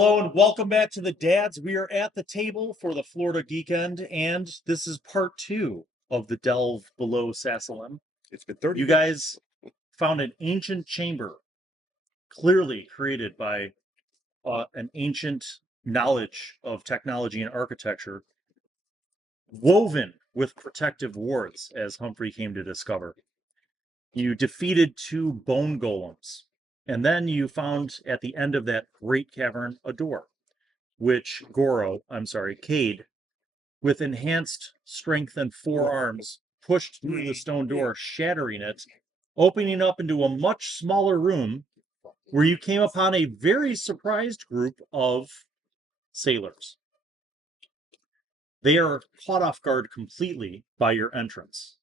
Hello and welcome back to the Dads. We are at the table for the Florida Geekend, and this is part 2 of the delve below Sassalem. It's been 30 You minutes. guys found an ancient chamber, clearly created by an ancient knowledge of technology and architecture, woven with protective wards, as Humphrey came to discover. You defeated 2 bone golems, and then you found at the end of that great cavern a door, which Cade, with enhanced strength and 4 arms, pushed through the stone door, shattering it, opening up into a much smaller room where you came upon a very surprised group of sailors. They are caught off guard completely by your entrance,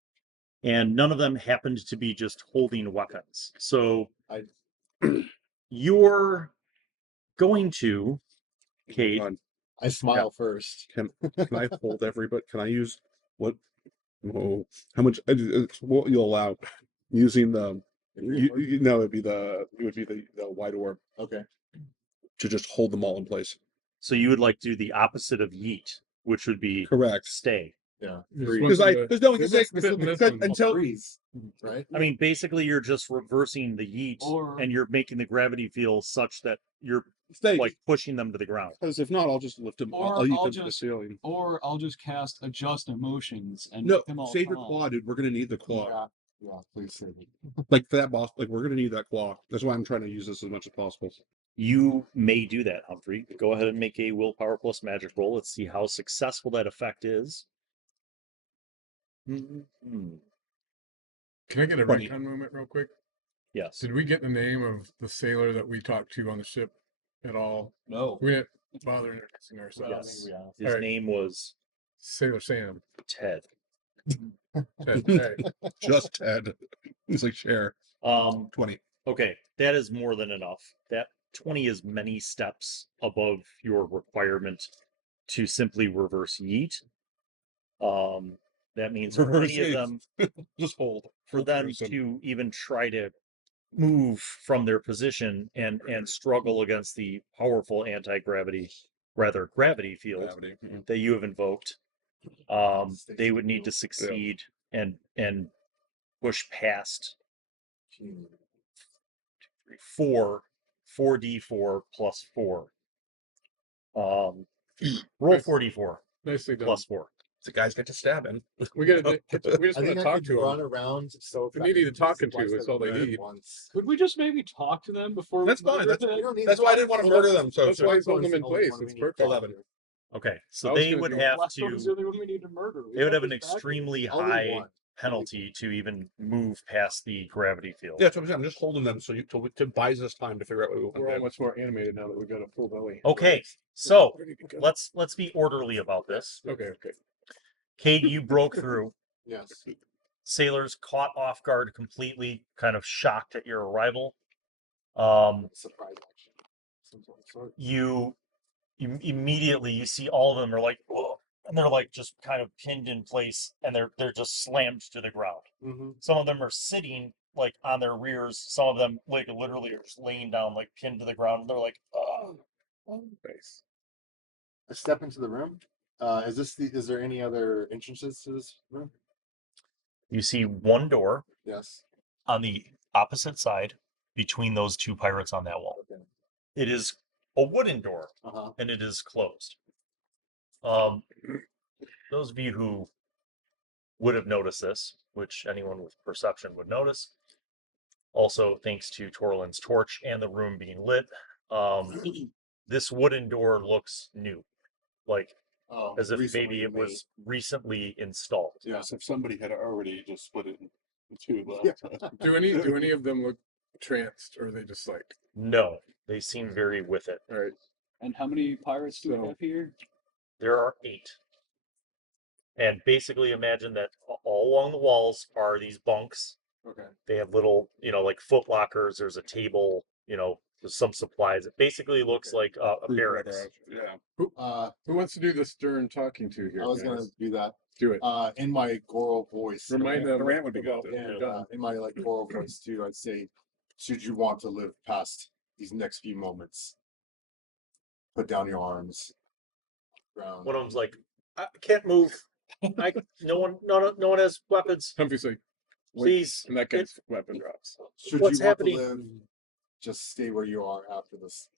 and none of them happened to be just holding weapons. So you're going to, Cade. I smile first. Can I hold everybody? Can I use what? Oh, how much? It's what you'll allow using the. No, it would be the white orb. Okay. To just hold them all in place. So you would like to do the opposite of yeet, which would be Correct. stay. Yeah. Because there's no until freeze, right? I mean, basically, you're just reversing the yeet, and you're making the gravity feel such that you're stay. like pushing them to the ground. Because if not, I'll just lift them. Or I'll eat I'll them to the just- ceiling. Or I'll just cast Adjust Emotions and No, make them all save your calm. claw, dude. We're gonna need the claw. Yeah, please save it. Like for that boss, like we're gonna need that claw. That's why I'm trying to use this as much as possible. You may do that, Humphrey. Go ahead and make a willpower plus magic roll. Let's see how successful that effect is. Can I get a 20. retcon moment real quick? Yes. Did we get the name of the sailor that we talked to on the ship at all? No. We didn't bother introducing ourselves. Yes. His Alright. name was Sailor Sam. Ted. Hey, Just Ted. He's like share 20. Okay, that is more than enough. That 20 is many steps above your requirement to simply reverse yeet. That means for Reverse any of yeet. them, Just hold. for Hold them person. to even try to move from their position and struggle against the powerful gravity field Gravity. Mhm. that you have invoked, they would need to succeed and push past 4d4 plus 4. Roll 4d4 nicely done. plus 4. The guys get to stab him. We just I want to think I talk could to run him. around. So They need to talking to, it's all they need. Could we just maybe talk to them before That's we fine. murder That's- them? That's why I didn't want to murder them. So That's why he's holding them in place. It's perfect. 11. Okay, so I was they gonna would do have Blackstone's to. the only one we need to murder. We They would got have an this backwards. extremely I'll do high one. penalty to even move past the gravity field. Yeah, so I'm just holding them so to buys us time to figure out what we We're all want. much more animated now that we've got a full belly. Okay, so let's be orderly about this. Okay. Cade, you broke through. Yes. Sailors caught off guard completely, kind of shocked at your arrival. Surprise action. Some sort. You immediately you see all of them are like, whoa, and they're like just kind of pinned in place, and they're just slammed to the ground. Mm-hmm. Some of them are sitting like on their rears. Some of them like literally are just laying down, like pinned to the ground. And they're like, oh. Nice. I step into the room. Is there any other entrances to this room? You see one door Yes. on the opposite side between those 2 pirates on that wall. Okay. It is a wooden door, Uh-huh. and it is closed. Those of you who would have noticed this, which anyone with perception would notice, also thanks to Torlin's torch and the room being lit, this wooden door looks new, like as if maybe it was recently installed. Yes, if somebody had already just split it in 2. Do any of them look tranced, or are they just like? No, they seem very with it. All right. And how many pirates do we have here? There are 8. And basically imagine that all along the walls are these bunks. Okay. They have little, like foot lockers. There's a table, there's some supplies. It basically looks like a barracks. Yeah. Who wants to do the stern talking to here? I was guys? gonna do that. Do it. In my Goro voice. Remind them. Durant would be good. And in my Goro voice too, I'd say, should you want to live past these next few moments, put down your arms. Ground. One of them's like, I can't move. No one has weapons. Humphrey's like, Please. and that guy's weapon drops. Should What's you want happening? to live, just stay where you are after this.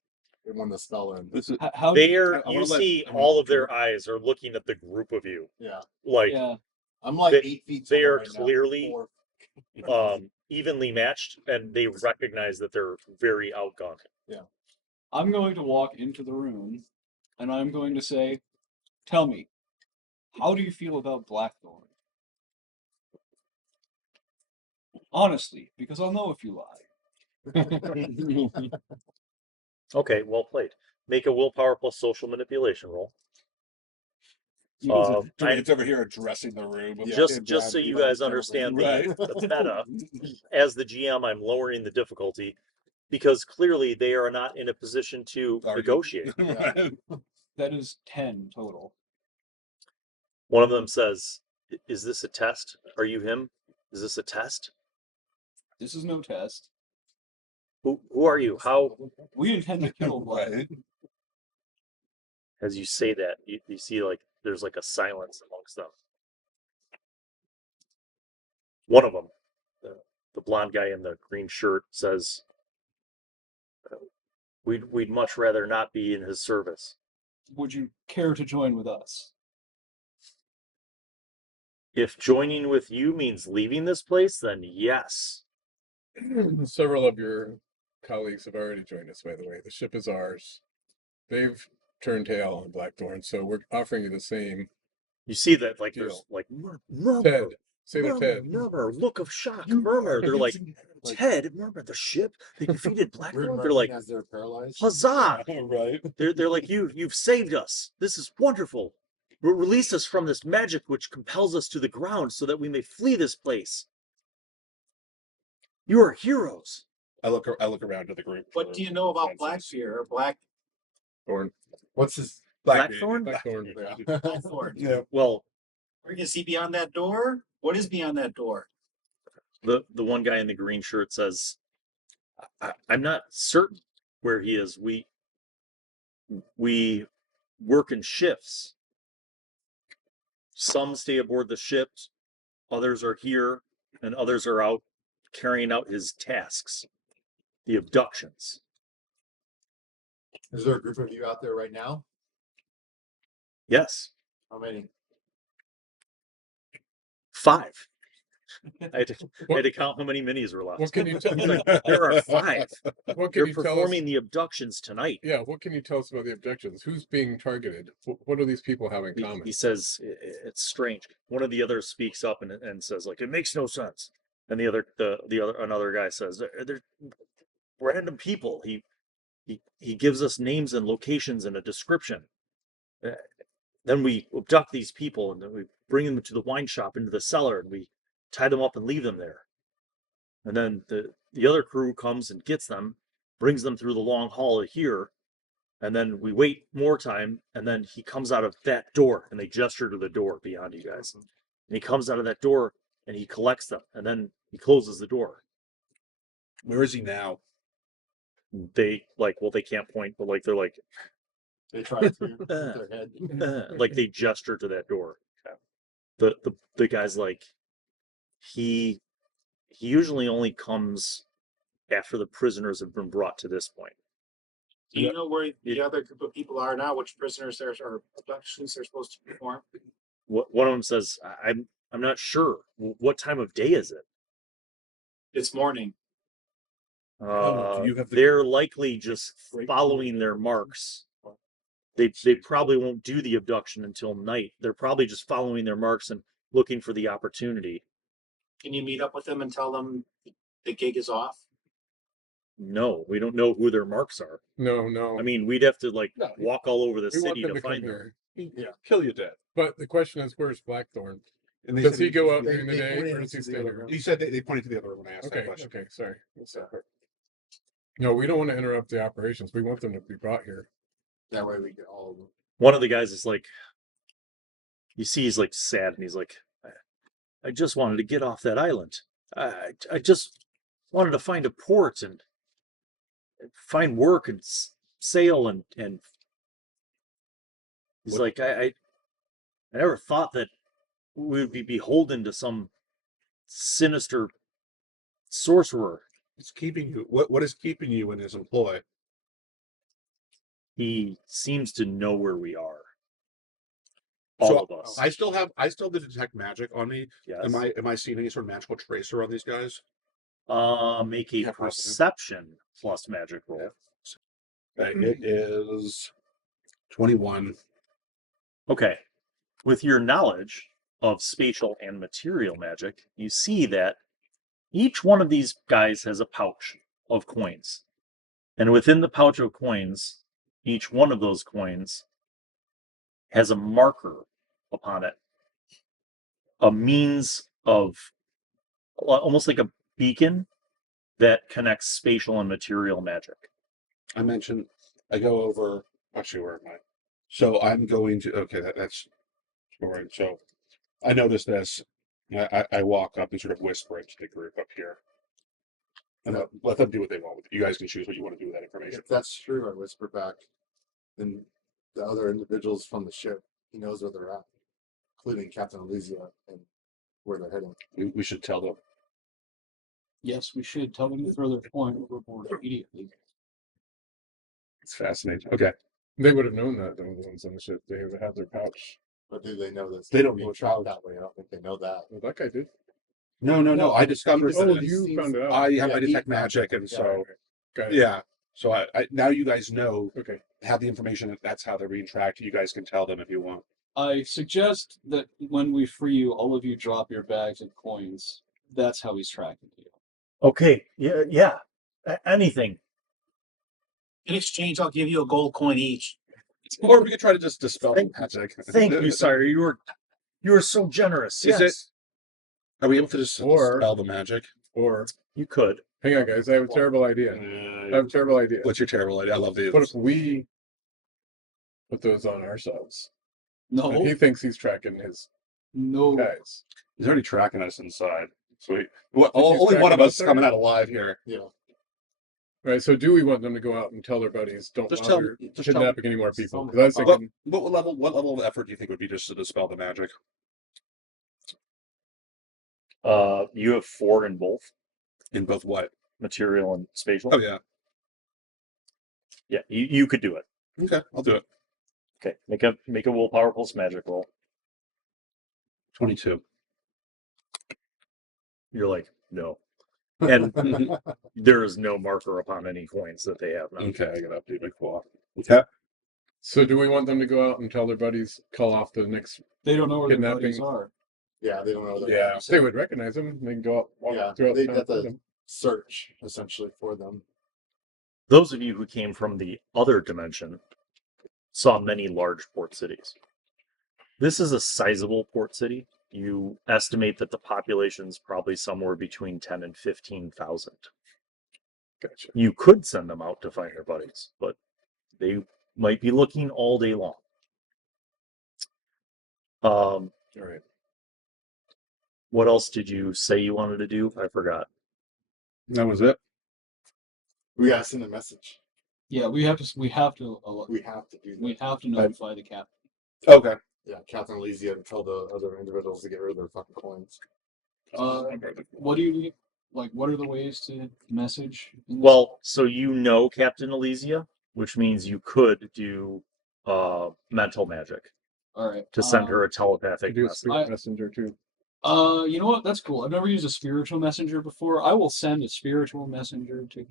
When the spell ends. This is How? There, I you wanna let- see I wanna- all of their eyes are looking at the group of you. Yeah. Like, Yeah. I'm like They- 8 feet they tall are right now. clearly- Four- evenly matched, and they recognize that they're very outgunned. I'm going to walk into the room, and I'm going to say, "Tell me, how do you feel about Blackthorn?" Honestly, because I'll know if you lie. Okay, well played. Make a willpower plus social manipulation roll. Durant's over here addressing the room. Yeah. Just so you guys understand Right. the meta, as the GM, I'm lowering the difficulty because clearly they are not in a position to Argue. negotiate. Right. That is 10 total. One of them says, "Is this a test? Are you him? Is this a test? This is no test. Who are you? How?" We intend to kill Black. Right. As you say that, you see like there's like a silence amongst them. One of them, the blonde guy in the green shirt, says, "We'd much rather not be in his service." Would you care to join with us? If joining with you means leaving this place, then yes. Several of your colleagues have already joined us, by the way. The ship is ours. They've turned tail on Blackthorn, so we're offering you the same. You see that like Deal. there's like murmur, Ted, Sailor murmur, Ted. murmur, look of shock, murmur. They're like, Ted, murmur, the ship, they defeated We're Blackthorn. They're murmuring like, as they're paralyzed. huzzah! Right. They're like, you've saved us. This is wonderful. Release us from this magic which compels us to the ground so that we may flee this place. You are heroes. I look around to the group. What do you know about Blackbeard or Black Thorn. What's his? Blackthorn? Blackthorn. Yeah. Blackthorn? Yeah. Well, Is he beyond that door? What is beyond that door? the one guy in the green shirt says, I'm not certain where he is. We work in shifts. Some stay aboard the ships, others are here, and others are out carrying out his tasks, the abductions. Is there a group of you out there right now? Yes, How many? 5. I had to count how many minis were left. What can you tell He's like, there are 5. What can They're you tell us? performing the abductions tonight. Yeah, what can you tell us about the objections? Who's being targeted? What do these people have in common? He says it's strange. One of the others speaks up and says like it makes no sense. And another guy says they're random people. He gives us names and locations and a description. Then we abduct these people and then we bring them to the wine shop into the cellar and we tie them up and leave them there. And then the other crew comes and gets them, brings them through the long hall here. And then we wait more time, and then he comes out of that door, and they gesture to the door beyond you guys. And he comes out of that door, and he collects them, and then he closes the door. Where is he now? They they can't point, but they're like, They try to with their head. like they gesture to that door. The guy's like, he usually only comes after the prisoners have been brought to this point. Do you know where the other group of people are now? Which prisoners there or abductions they're supposed to perform? One of them says, I'm not sure. What time of day is it? It's morning. do you have the- They're likely just following their marks. They probably won't do the abduction until night. They're probably just following their marks and looking for the opportunity. Can you meet up with them and tell them the gig is off? No, we don't know who their marks are. No. I mean, we'd have to No, walk all over the we want city them to to come find them. here. Yeah. Kill you dead. But the question is, where's Blackthorn? And they Does said he go out they- during the they day, pointed or us does he to the stay other here? room. He said they pointed to the other room when I asked that Okay, question. okay, sorry. No, we don't want to interrupt the operations. We want them to be brought here. That way we get all of them. One of the guys is like, you see, he's like sad, and he's like, I just wanted to get off that island. I just wanted to find a port and find work and sail and He's What- like, I never thought that we would be beholden to some sinister sorcerer. It's keeping you. What is keeping you in his employ? He seems to know where we are. So All of us. I still have the detect magic on me. Yes. Am I seeing any sort of magical tracer on these guys? Make a Yeah, probably. perception plus magic roll. Okay, it is 21. Okay. With your knowledge of spatial and material magic, you see that each one of these guys has a pouch of coins. And within the pouch of coins, each one of those coins has a marker upon it. A means of almost like a beacon that connects spatial and material magic. I go over. Actually, where am I? So I'm going to. Okay, that's boring. So I notice this. I walk up and sort of whisper it to the group up here. And let them do what they want with it. You guys can choose what you want to do with that information. If that's true, I whisper back. Then the other individuals from the ship, he knows where they're at, including Captain Elysia and where they're heading. We should tell them. Yes, we should tell them to throw their coin overboard immediately. It's fascinating. Okay. They would have known that, the ones on the ship. They would have had their pouch. But do they know that They don't being know it's trapped out. that way? I don't think they know that. Well, that guy did. No. I discovered Oh, that you found it out. I have Yeah, my he detect found it. magic, and Yeah, so Got it. yeah. So I now you guys know, Okay. have the information that that's how they're being tracked. You guys can tell them if you want. I suggest that when we free you, all of you drop your bags of coins. That's how he's tracking you. Okay, yeah. Anything. In exchange, I'll give you a gold coin each. Or we could try to just dispel the Thank- magic. Thank you, sire. You were so generous. Is Yes. Are we able to just Or- dispel the magic? Or, You could. hang on, guys. I have a terrible idea. I have a terrible idea. What's your terrible idea? I love these. What if we put those on ourselves? No, And he thinks he's tracking his no. guys. He's already tracking us inside. Sweet. Well, Think he's only one of tracking us us is coming already? out alive here. Yeah. Right, so do we want them to go out and tell their buddies, don't Just tell bother them- just tell kidnapping any more people? them. 'Cause I was thinking, What level of effort do you think would be just to dispel the magic? You have 4 in both In both what? material and spatial. Oh yeah. Yeah, you could do it. Okay, I'll do it. Okay, make a willpower plus magic roll. 22. You're like, no. And there is no marker upon any coins that they have now. Okay, I gotta update my claw. Okay. so do we want them to go out and tell their buddies, call off the next? They don't know where their Kidnapping. buddies are. Yeah, they don't know that. Yeah. They would recognize them. They can go out, walk Yeah, throughout the they town. got with the them. search essentially for them. Those of you who came from the other dimension saw many large port cities. This is a sizable port city. You estimate that the population's probably somewhere between 10 and 15,000. Gotcha. You could send them out to find their buddies, but they might be looking all day long. All right. What else did you say you wanted to do? I forgot. That was it. We gotta send a message. Yeah, we have to. We have to do that. We have to notify the captain. Okay. Yeah, Captain Elysia to tell the other individuals to get rid of their fucking coins. What do you need? Like, what are the ways to message? in this? Well, so you know Captain Elysia, which means you could do mental magic all right. to send her a Could telepathic do a message. spirit messenger too. You know what? That's cool. I've never used a spiritual messenger before. I will send a spiritual messenger to.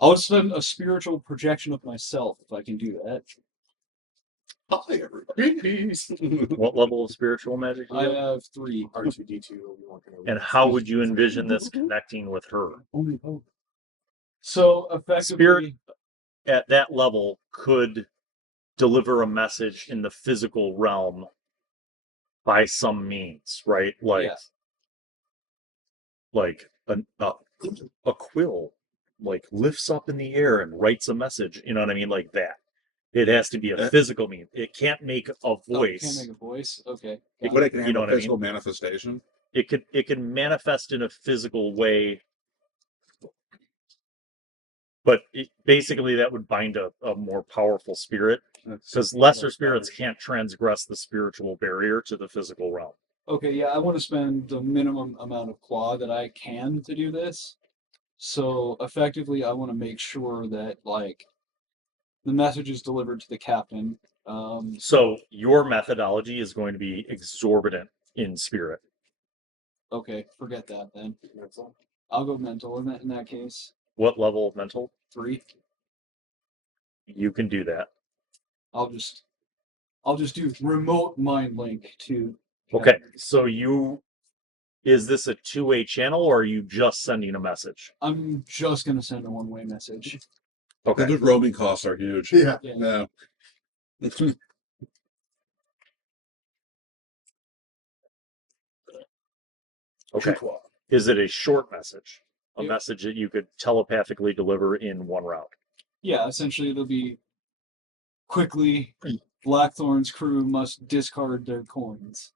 I'll send a spiritual projection of myself if I can do that. Hi, everybody. What level of spiritual magic do I you have? have 3. R2D2. And how would you envision this connecting with her? So effectively, Spirit at that level could deliver a message in the physical realm by some means, right? Like, yeah. like a quill, like lifts up in the air and writes a message. You know what I mean? Like that. It has to be a physical mean. It can't make a Oh, voice. can't make a voice. Okay. It got What it. I can You handle know what I physical mean? manifestation. It can manifest in a physical way, but basically that would bind a more powerful spirit Because lesser spirits can't transgress the spiritual barrier to the physical realm. Okay, yeah, I want to spend the minimum amount of claw that I can to do this. So effectively, I want to make sure that like the message is delivered to the captain. So your methodology is going to be exorbitant in spirit. Okay, forget that then. I'll go mental in that case. What level of mental? 3. You can do that. I'll just do remote mind link to. Okay, so is this a two-way channel or are you just sending a message? I'm just gonna send a one-way message. Okay. The roaming costs are huge. Yeah. Yeah. No. Okay. Is it a short message? A Yeah. message that you could telepathically deliver in one round? Yeah, essentially it'll be quickly. Blackthorn's crew must discard their coins.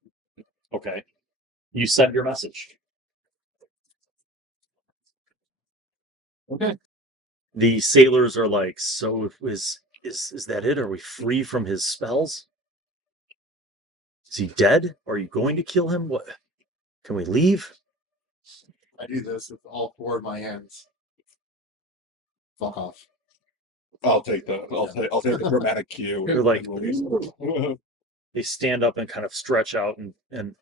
Okay. You send your message. Okay. The sailors are like, so is that it? Are we free from his spells? Is he dead? Are you going to kill him? What? Can we leave? I do this with all 4 of my hands. Fuck off. I'll take the dramatic cue. They're like, and they stand up and kind of stretch out and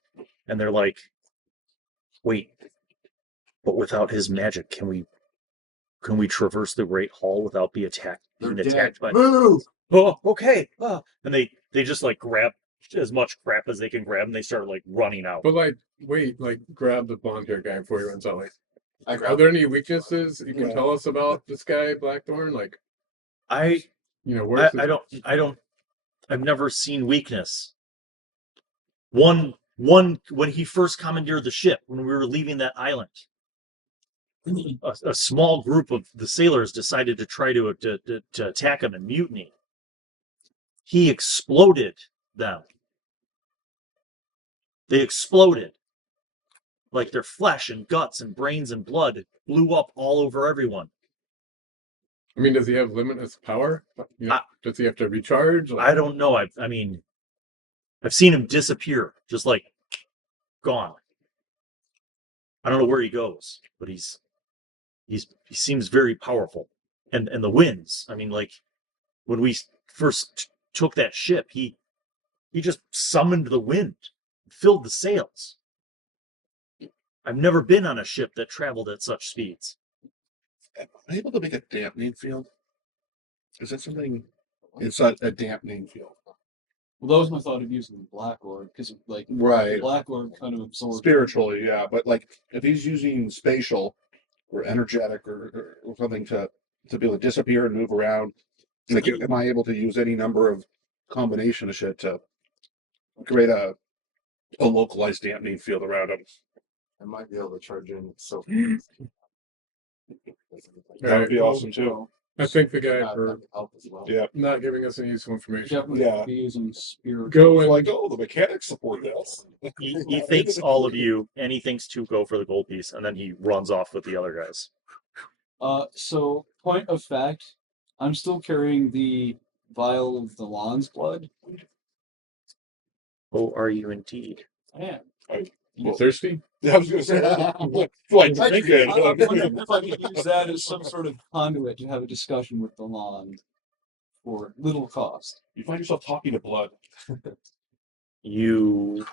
they're like, wait, but without his magic, can we traverse the Great Hall without being attacked by? Move! Oh, okay. And they just like grab as much crap as they can grab and they start like running out. But like, wait, like grab the blonde hair guy before he runs out. Like, I are grab there any weaknesses you can Yeah. tell us about this guy, Blackthorn? Like, I where's his... I've never seen weakness. One when he first commandeered the ship, when we were leaving that island, a small group of the sailors decided to try to attack him and mutiny. He exploded them. They exploded. Like their flesh and guts and brains and blood blew up all over everyone. I mean, does he have limitless power? Does he have to recharge? Like, I don't know. I mean, I've seen him disappear, just like gone. I don't know where he goes, but he seems very powerful. And the winds. I mean, like when we first took that ship, he just summoned the wind, filled the sails. I've never been on a ship that traveled at such speeds. am I able to make a dampening field? Is that something? It's a dampening field. Well, that was my thought of using the Black Orb because like Right. Black Orb kind of absorbs Spiritually, yeah. But like if he's using spatial or energetic or something to be able to disappear and move around, like am I able to use any number of combination of shit to create a localized dampening field around him? I might be able to charge in. So That would be awesome too. I think the guy that for could help as well. Yeah. not giving us any useful information. Definitely Yeah. be using spirit. Go and Like, oh, the mechanics support this. He thanks all of you, and he thanks Tuco for the gold piece, and then he runs off with the other guys. So point of fact, I'm still carrying the vial of the Lon's blood. Oh, are you indeed? I am. You thirsty? I was going to say, like, drink it. I'm wondering if I could use that as some sort of conduit to have a discussion with the Lon for little cost. You find yourself talking to blood. You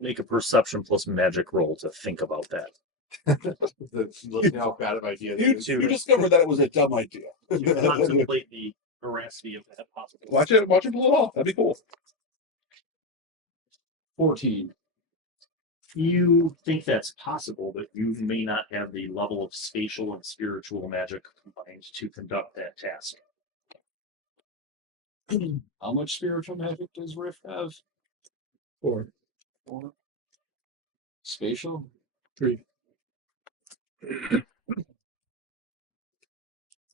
make a perception plus magic roll to think about that. Look how bad of an idea that is. You discovered that it was a dumb idea. You contemplate the veracity of that possibility. Watch it pull it off. That'd be cool. 14. You think that's possible, but you may not have the level of spatial and spiritual magic combined to conduct that task. How much spiritual magic does Riff have? 4, 4. Spatial? 3.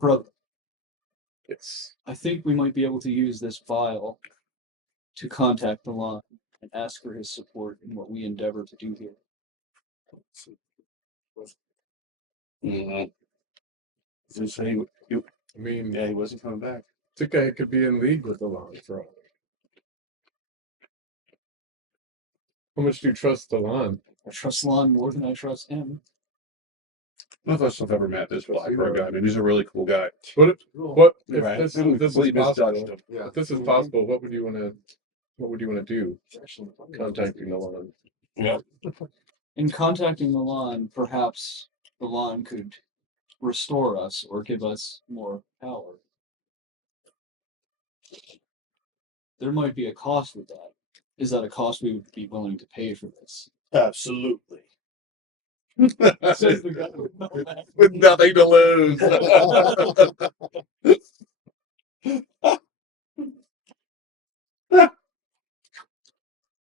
Brother, Yes. I think we might be able to use this vial to contact the Lon and ask for his support in what we endeavor to do here. Mm-hmm. Say I mean, Yeah, he wasn't coming back. this guy could be in league with Allan for all. How much do you trust Allan? I trust Lon more than I trust him. None of us have ever met this Blackbird guy. I mean, he's a really cool guy. What if Right. this And we is completely possible? misjudged him. Yeah. If this is possible, what would you want to do? Actually, Contacting Allan. Yeah. In contacting Milan, perhaps Milan could restore us or give us more power. There might be a cost with that. Is that a cost we would be willing to pay for this? Absolutely. Says the guy with no back. With nothing to lose.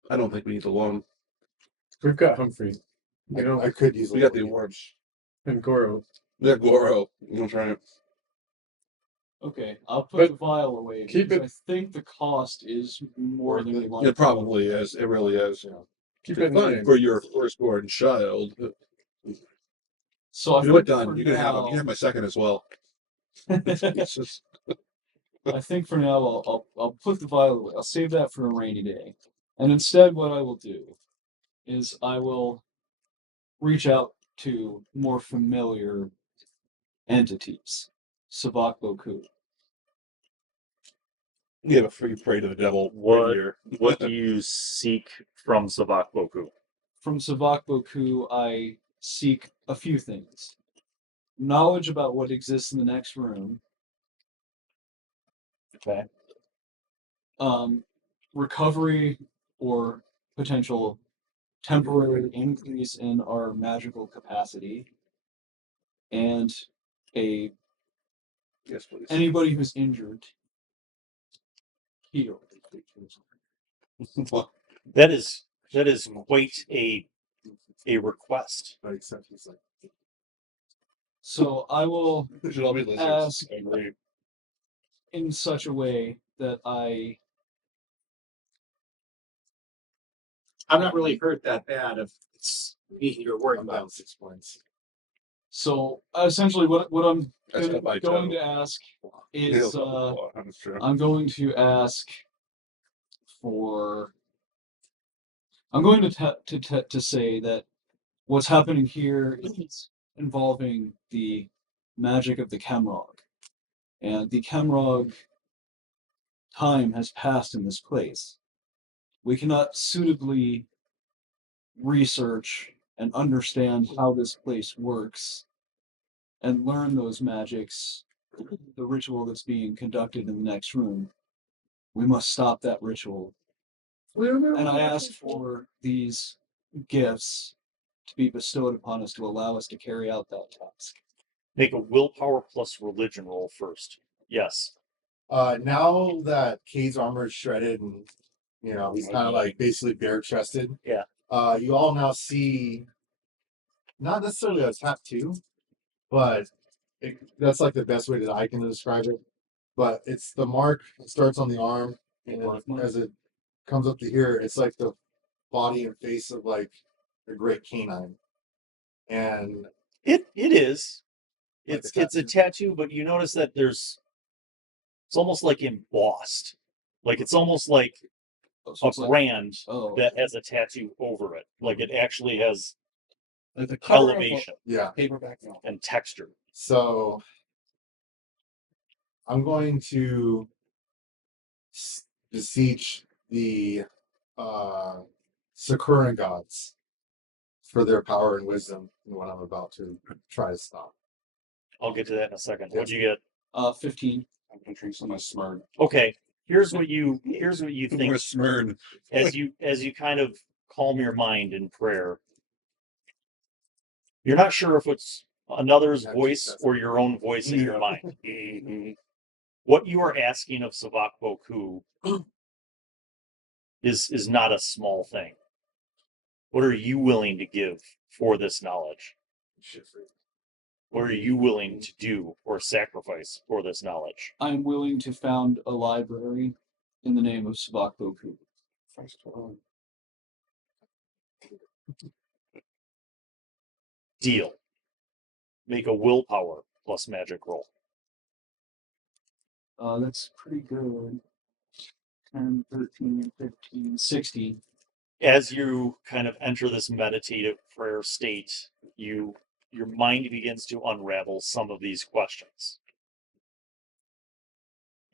I don't think we need the loan. We've got Humphrey. You know, I could use. We got the awards. and Goro. They're Goro. You know, trying to. Okay, I'll put But the vial away keep because I think the cost is more than we want. It probably is. It really is. Keep It's it in fun mind. for your firstborn child. So I You know what, think Don? for You can have him. now- You can have my second as well. It's just, I think for now I'll put the vial away. I'll save that for a rainy day. And instead what I will do is I will reach out to more familiar entities. Savak Boku. you have a free prey to the devil. What- Here. What do you seek from Savak Boku? From Savak Boku I seek a few things. Knowledge about what exists in the next room. Okay. Recovery or potential temporary increase in our magical capacity, and Yes, please. anybody who's injured healed. That is quite a request. I accept he's like. So I will They should all be lizards. ask I agree. in such a way that I'm not really hurt that bad if it's me you're worried I'm about. down 6 points. so essentially what I'm That's going got my to toe. ask Nails is on the wall, that's true. I'm going to ask for. I'm going to say that what's happening here is involving the magic of the Kemrog, and the Kemrog time has passed in this place. We cannot suitably research and understand how this place works and learn those magics, the ritual that's being conducted in the next room. We must stop that ritual. And I ask for these gifts to be bestowed upon us to allow us to carry out that task. Make a willpower plus religion roll first. Yes. Now that Cade's armor is shredded and he's kind of like basically bare chested. Yeah. You all now see not necessarily a tattoo, but that's like the best way that I can describe it. But it's the mark. It starts on the arm, and then as it comes up to here, it's like the body and face of like a great canine. And It is. Like It's a it's a tattoo, but you notice that it's almost like embossed. Like it's almost like So a it's like, brand oh, that has a tattoo over it. Like it actually has Like the cover of a elevation yeah, paperback novel. and texture. so I'm going to beseech the Sacuran gods for their power and wisdom in what I'm about to try to stop. I'll get to that in a second. What'd you get? 15. I'm gonna drink some of my smart. Okay. Here's what you think Smurn. as you kind of calm your mind in prayer. You're not sure if it's another's voice or your own voice in your mind. What you are asking of Savak Boku is not a small thing. What are you willing to give for this knowledge? What are you willing to do or sacrifice for this knowledge? I'm willing to found a library in the name of Savak Boku. Deal. Make a willpower plus magic roll. That's pretty good. 10, 13, 15, 16. As you kind of enter this meditative prayer state, your mind begins to unravel some of these questions.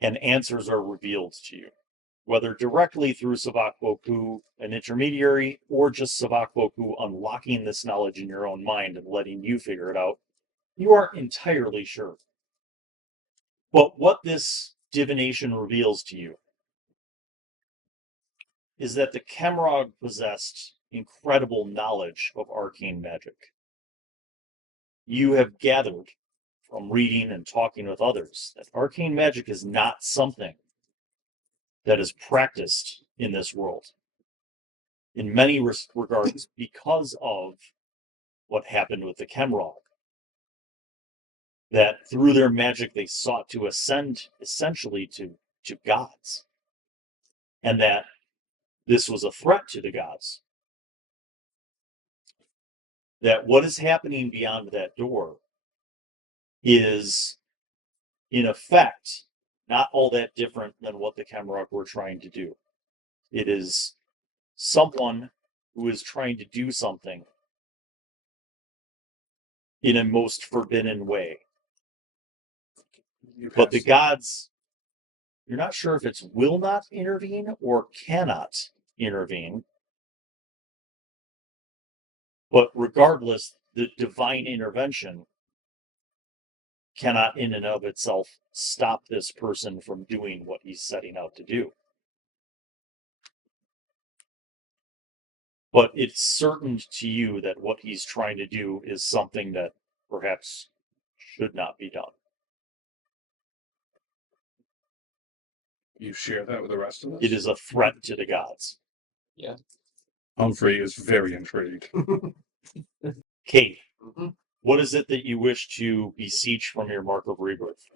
And answers are revealed to you, whether directly through Savak Boku, an intermediary, or just Savak Boku unlocking this knowledge in your own mind and letting you figure it out. You aren't entirely sure. But what this divination reveals to you is that the Kemrog possessed incredible knowledge of arcane magic. You have gathered from reading and talking with others that arcane magic is not something that is practiced in this world. In many regards, because of what happened with the Kemrog. That through their magic they sought to ascend essentially to gods. And that this was a threat to the gods. That what is happening beyond that door is, in effect, not all that different than what the Kemrog were trying to do. It is someone who is trying to do something in a most forbidden way. But the gods, you're not sure if it's will not intervene or cannot intervene. But regardless, the divine intervention cannot in and of itself stop this person from doing what he's setting out to do. But it's certain to you that what he's trying to do is something that perhaps should not be done. You share that with the rest of us? It is a threat to the gods. Humphrey is very intrigued. Cade, Mhm. what is it that you wish to beseech from your Mark of Rebirth?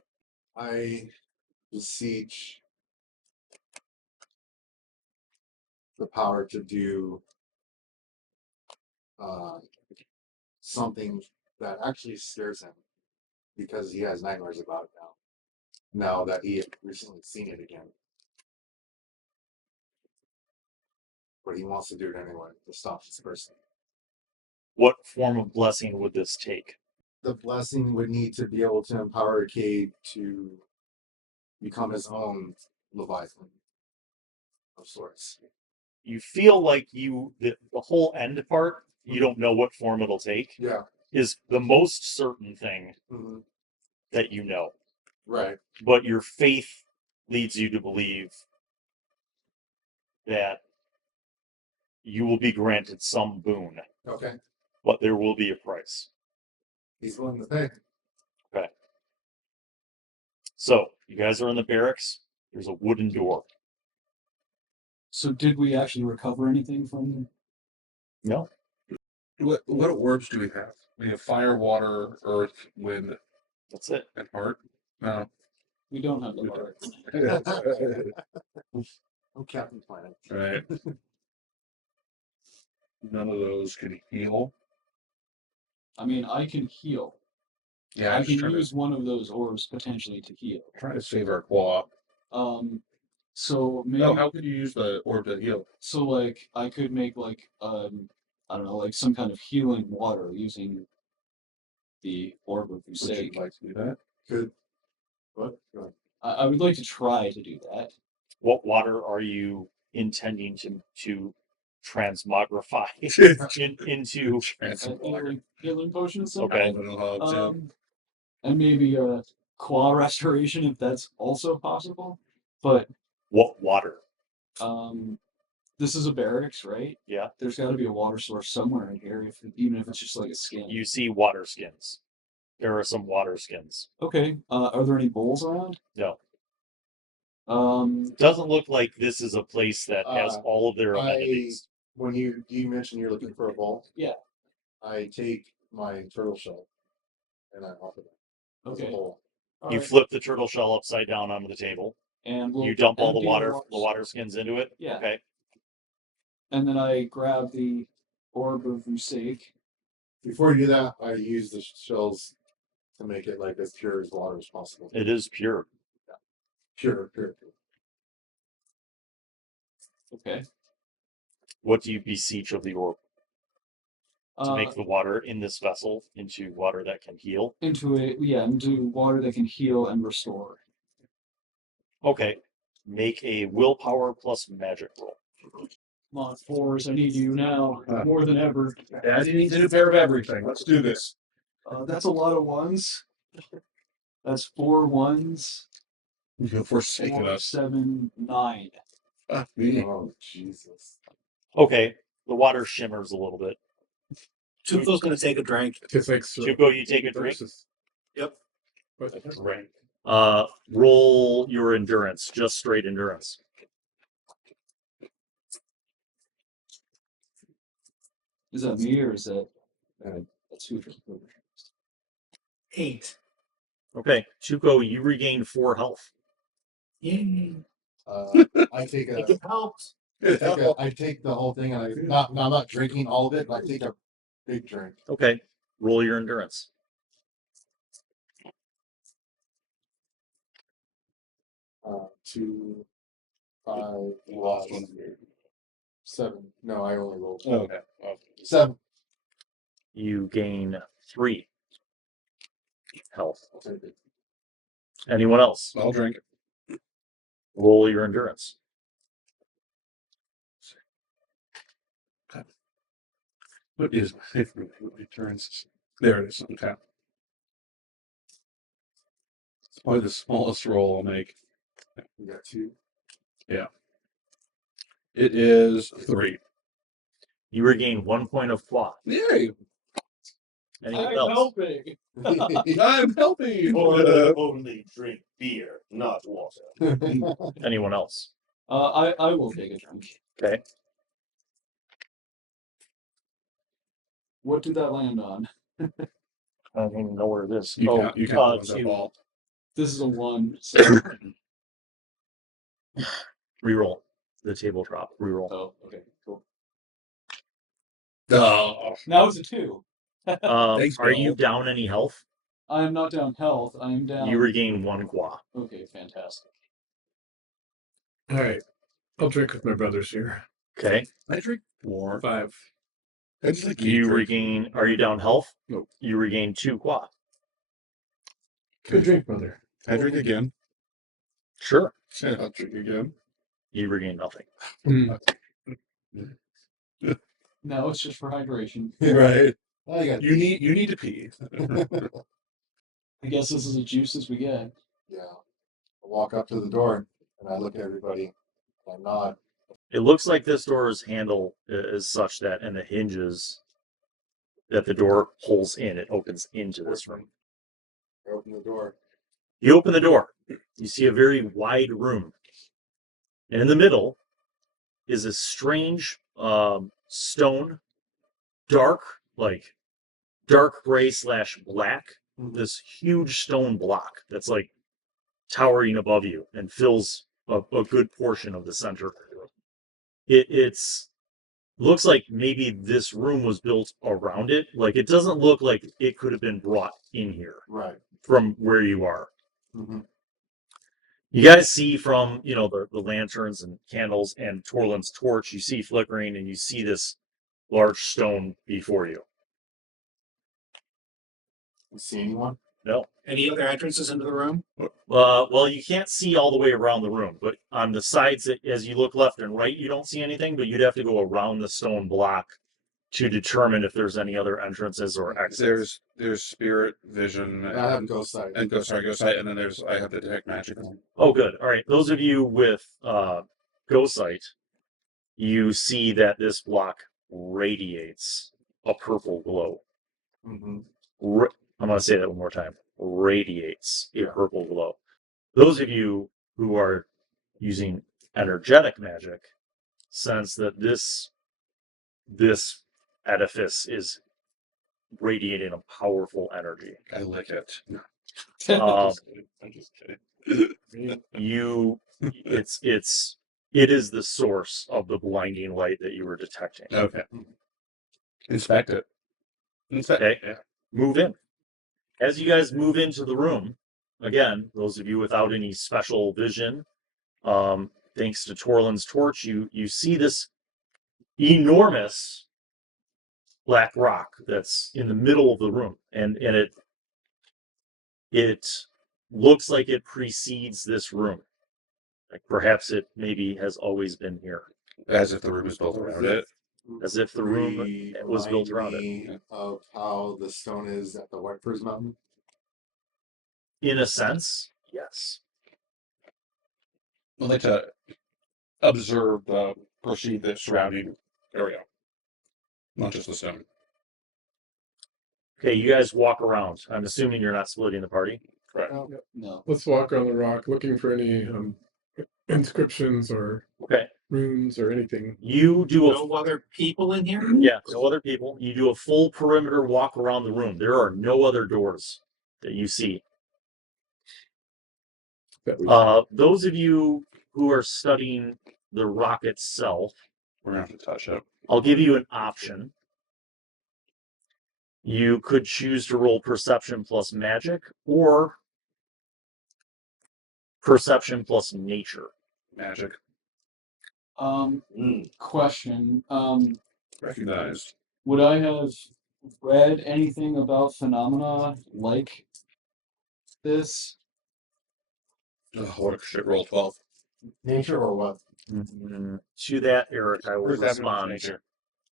I beseech the power to do something that actually scares him, because he has nightmares about it now. Now that he had recently seen it again. But he wants to do it anyway to stop this person. What form of blessing would this take? The blessing would need to be able to empower Cade to become his own Leviathan of sorts. You feel like the whole end part, you don't know what form it'll take, Yeah. is the most certain thing Mhm. that you know. Right. But your faith leads you to believe that you will be granted some boon, Okay. but there will be a price. He's willing to pay. Okay. So, you guys are in the barracks. There's a wooden door. So did we actually recover anything from? No. What orbs do we have? We have fire, water, earth, wind, That's it. and heart. No. We don't have the heart. I'm Captain Planet. Right. None of those can heal. I mean, I can heal. Yeah, I can use one of those orbs potentially to heal. Try to save our claw. So maybe. No, how could you use the orb to heal? So like, I could make like I don't know, like some kind of healing water using the orb of Would Busey. you like to do that? Good. What? Go ahead. I would like to try to do that. What water are you intending to transmogrify into? Healing potion or something. Okay. And maybe a claw restoration if that's also possible. But What water? this is a barracks, right? Yeah. There's got to be a water source somewhere in here, even if it's just like a skin. You see water skins. There are some water skins. Okay. Are there any bowls around? No. Um, Doesn't look like this is a place that has all of their amenities. When you mentioned you're looking for a bowl, yeah. I take my turtle shell and I offer that as a Okay. bowl. You Alright. flip the turtle shell upside down onto the table. And we'll You dump all the empty water skins into it. Yeah. Okay. And then I grab the orb of Busey. Before you do that, I use the shells to make it like as pure as water as possible. It is pure. Pure. Okay. What do you beseech of the orb? To make Uh, the water in this vessel into water that can heal? into water that can heal and restore. Okay. Make a willpower plus magic roll. Come on, Forrest, I need you now more than ever. Dad, you need a new pair of everything. Let's do this. That's a lot of ones. That's 4 ones. You've forsaken 4, us. 7, 9. Me. Oh Jesus. Okay. The water shimmers a little bit. Tuco's going to take a drink. It's like Tuco, you take a drink? Yep. Right. Roll your endurance, just straight endurance. Is that me or is that that's who? 8. Okay. Tuco, you regain 4 health. Yay. I take It helps. I take the whole thing and I'm not drinking all of it, but I take a big drink. Okay. Roll your endurance. Uh, 2, 5, 7. No, I only rolled Okay. 7. You gain 3 health. I'll take it. Anyone else? I'll drink. Roll your endurance. What is my returns? There it is. Okay. It's probably the smallest roll I'll make. We got 2. It is 3. You regain 1 point of qua. Yay! Anyone I'm else? helping. I'm helping you. Only drink beer, not water. Anyone else? I will take a drink. Okay. What did that land on? I don't even know where it is. You count the ones that 2. fall. This is a 1. So, Reroll. The table drop. Reroll. oh, okay, cool. Oh. Now it's a 2. Thanks, Are you Bill. down any health? I am not down health. I am down. You regain 1 qua. Okay, fantastic. All right. I'll drink with my brothers here. Okay. I drink 4. 5. I just like You drink. regain. Are you down health? Nope. You regain 2 qua. Good drink, brother. I drink again. Sure. Yeah, I'll drink again. You regain nothing. No, it's just for hydration. Right. Oh, you got You need to pee. I guess this is as juice as we get. Yeah. I walk up to the door and I look at everybody. I nod. It looks like this door's handle is such that, and the hinges that the door pulls in, it opens into this room. I open the door. You open the door. You see a very wide room. And in the middle is a strange stone, dark gray / black, this huge stone block that's like towering above you and fills a good portion of the center. It's looks like maybe this room was built around it. Like, it doesn't look like it could have been brought in here Right. from where you are. Mm-hmm. You guys see from, the lanterns and candles and Torlin's torch, you see flickering and you see this large stone before you. You see anyone? No. Any other entrances into the room? Well, you can't see all the way around the room, but on the sides, as you look left and right, you don't see anything, but you'd have to go around the stone block to determine if there's any other entrances or exits. There's spirit vision. I have ghost sight. And ghost sight, and then I have the detect magic. Oh, good. All right. Those of you with ghost sight, you see that this block radiates a purple glow. Mm-hmm. I'm going to say that one more time. Radiates a purple glow. Those of you who are using energetic magic sense that this edifice is radiating a powerful energy. I lick it. Um, I'm just kidding. It is the source of the blinding light that you were detecting. Okay. Inspect it. Okay. Move in. As you guys move into the room, again, those of you without any special vision, thanks to Torlin's torch, you see this enormous black rock that's in the middle of the room, and it looks like it precedes this room. Like perhaps it maybe has always been here. As if the room is built around it. As if the room was built around it. me of how the stone is at the Whitefurs Mountain. In a sense, yes. I'd like to observe perceive the surrounding area, not just the stone. Okay, you guys walk around. I'm assuming you're not splitting the party. Correct. No. Let's walk around the rock looking for any inscriptions or Okay. runes or anything. You do a No other people in here? yeah, no other people. You do a full perimeter walk around the room. There are no other doors that you see. That we Those of you who are studying the rock itself, We're gonna have to touch it. I'll give you an option. You could choose to roll perception plus magic or perception plus nature. Magic. Question. Recognized. Would I have read anything about phenomena like this? Oh, what a shit roll 12. Nature or what? To that, Eric, I will respond. Nature.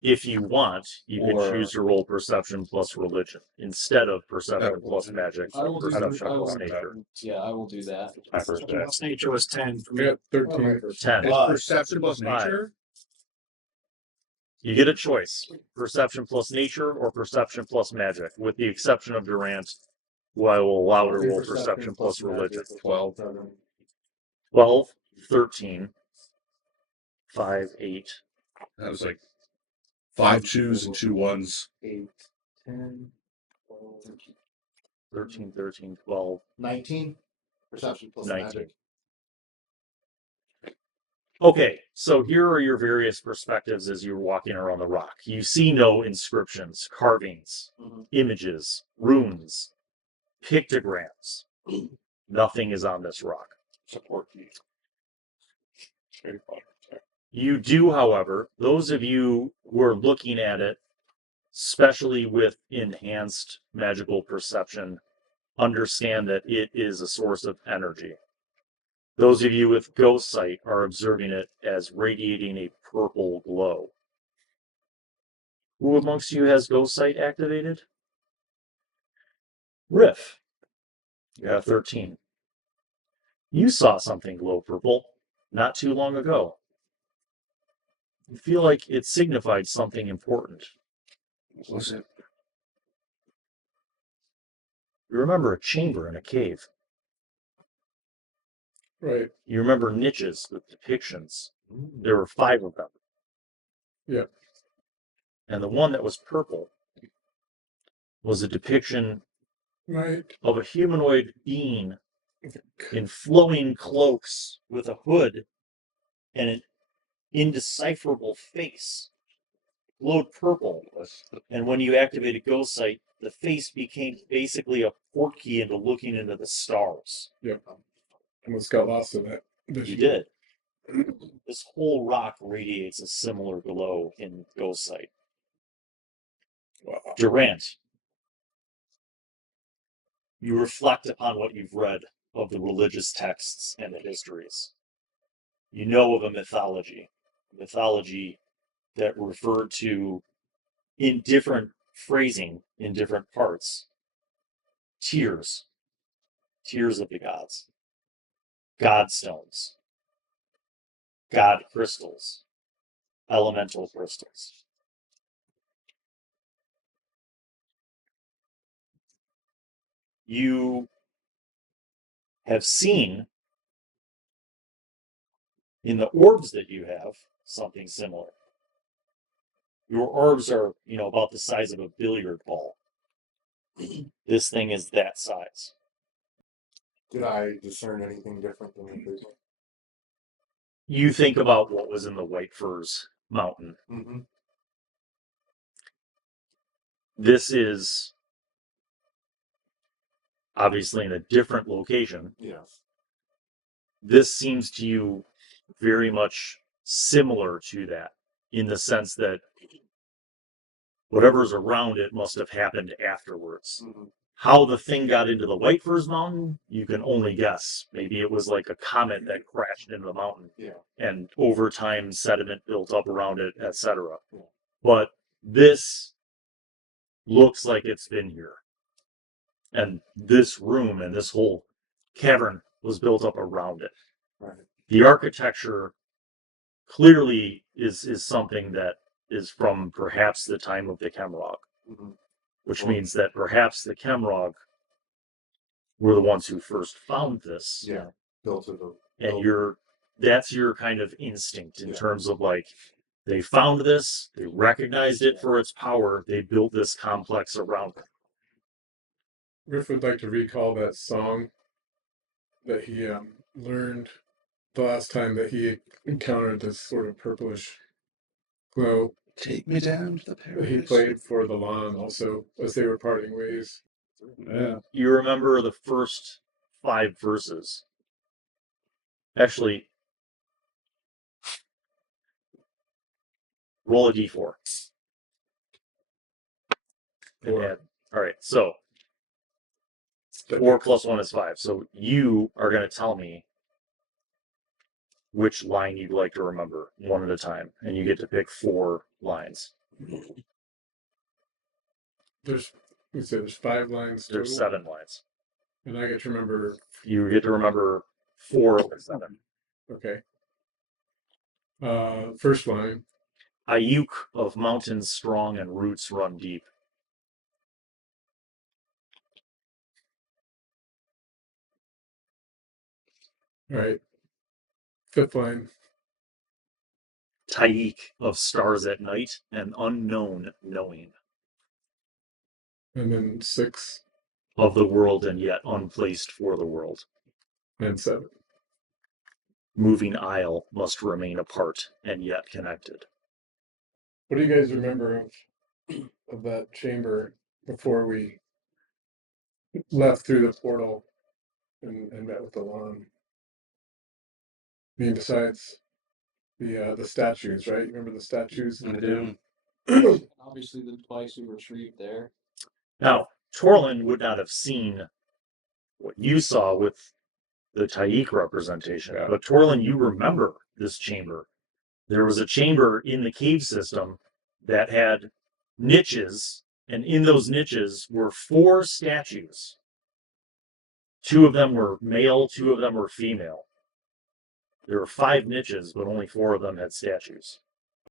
If you want, you can Or- choose to roll perception plus religion instead of perception Oh, plus magic. I will do Perception I will- plus nature. Yeah, I will do that. My first day. Plus nature was 10 for I me. got 13. Whitefurs. 10. It's perception plus Five. nature? You get a choice: perception plus nature or perception plus magic, with the exception of Durant, who I will allow to roll perception plus religion. 12. 12, 13, 5, 8. That was like 5 2s and 2 1s. 8, 10, 12, 13, 13, 12. 19. Perception plus 19. magic. Okay, so here are your various perspectives as you're walking around the rock. You see no inscriptions, carvings, images, runes, pictograms. Nothing is on this rock. Support key. Very fun. Sorry. You do, however, those of you who are looking at it, especially with enhanced magical perception, understand that it is a source of energy. Those of you with ghost sight are observing it as radiating a purple glow. Who amongst you has ghost sight activated? Riff. You have 13. You saw something glow purple not too long ago. You feel like it signified something important. What was it? You remember a chamber in a cave. Right. You remember niches with depictions. There were 5 of them. Yeah. And the one that was purple was a depiction Right. of a humanoid being in flowing cloaks with a hood and an indecipherable face. Glowed purple. And when you activated ghost sight, the face became basically a portkey into looking into the stars. Almost got lost in that. You vision. did. This whole rock radiates a similar glow in ghost sight. Wow. Durant, you reflect upon what you've read of the religious texts and the histories. You know of a mythology that referred to, in different phrasing, in different parts, tears of the gods, god stones, god crystals, elemental crystals. You have seen in the orbs that you have something similar. Your orbs are, about the size of a billiard ball. This thing is that size. Did I discern anything different than the first You think about what was in the Whitefurs Mountain. one? This is obviously in a different location. Yes. This seems to you very much similar to that, in the sense that whatever's around it must have happened afterwards. Mhm. How the thing got into the White Firs Mountain, you can only guess. Maybe it was like a comet that crashed into the mountain, Yeah. and over time sediment built up around it, etc. Yeah. But this looks like it's been here. And this room and this whole cavern was built up around it. Right. The architecture clearly is something that is from perhaps the time of the Kemrog, Mhm. which Well- means that perhaps the Kemrog were the ones who first found this. Yeah. Built it. And that's your kind of instinct in Yeah. terms of like, they found this, they recognized it for its power, they built this complex around it. Riff would like to recall that song that he learned the last time that he encountered this sort of purplish glow. Take me down to the That paradise. he played for the lawn also as they were parting ways. Yeah. You remember the first 5 verses. Actually, roll a d4. And Four. add. All right, so 4 plus 1 is 5. So you are going to tell me which line you'd like to remember, one at a time, and you get to pick 4 lines. There's 5 lines total, There's 7 lines. and I get to remember. You get to remember 4 of the 7. Okay. First line. Ayuk of mountains strong and roots run deep. All right. Fifth line. Taik of stars at night and unknown knowing. And then 6 Of the world and yet unplaced for the world. and 7. Moving aisle must remain apart and yet connected. What do you guys remember of that chamber before we left through the portal and met with the lawn? I mean, besides the statues, right? You remember the statues? I do. Obviously, the twice we retrieved there. Now, Torlin would not have seen what you saw with the Taik representation, Yeah. but Torlin, you remember this chamber. There was a chamber in the cave system that had niches, and in those niches were 4 statues. 2 of them were male, 2 of them were female. There were 5 niches, but only 4 of them had statues.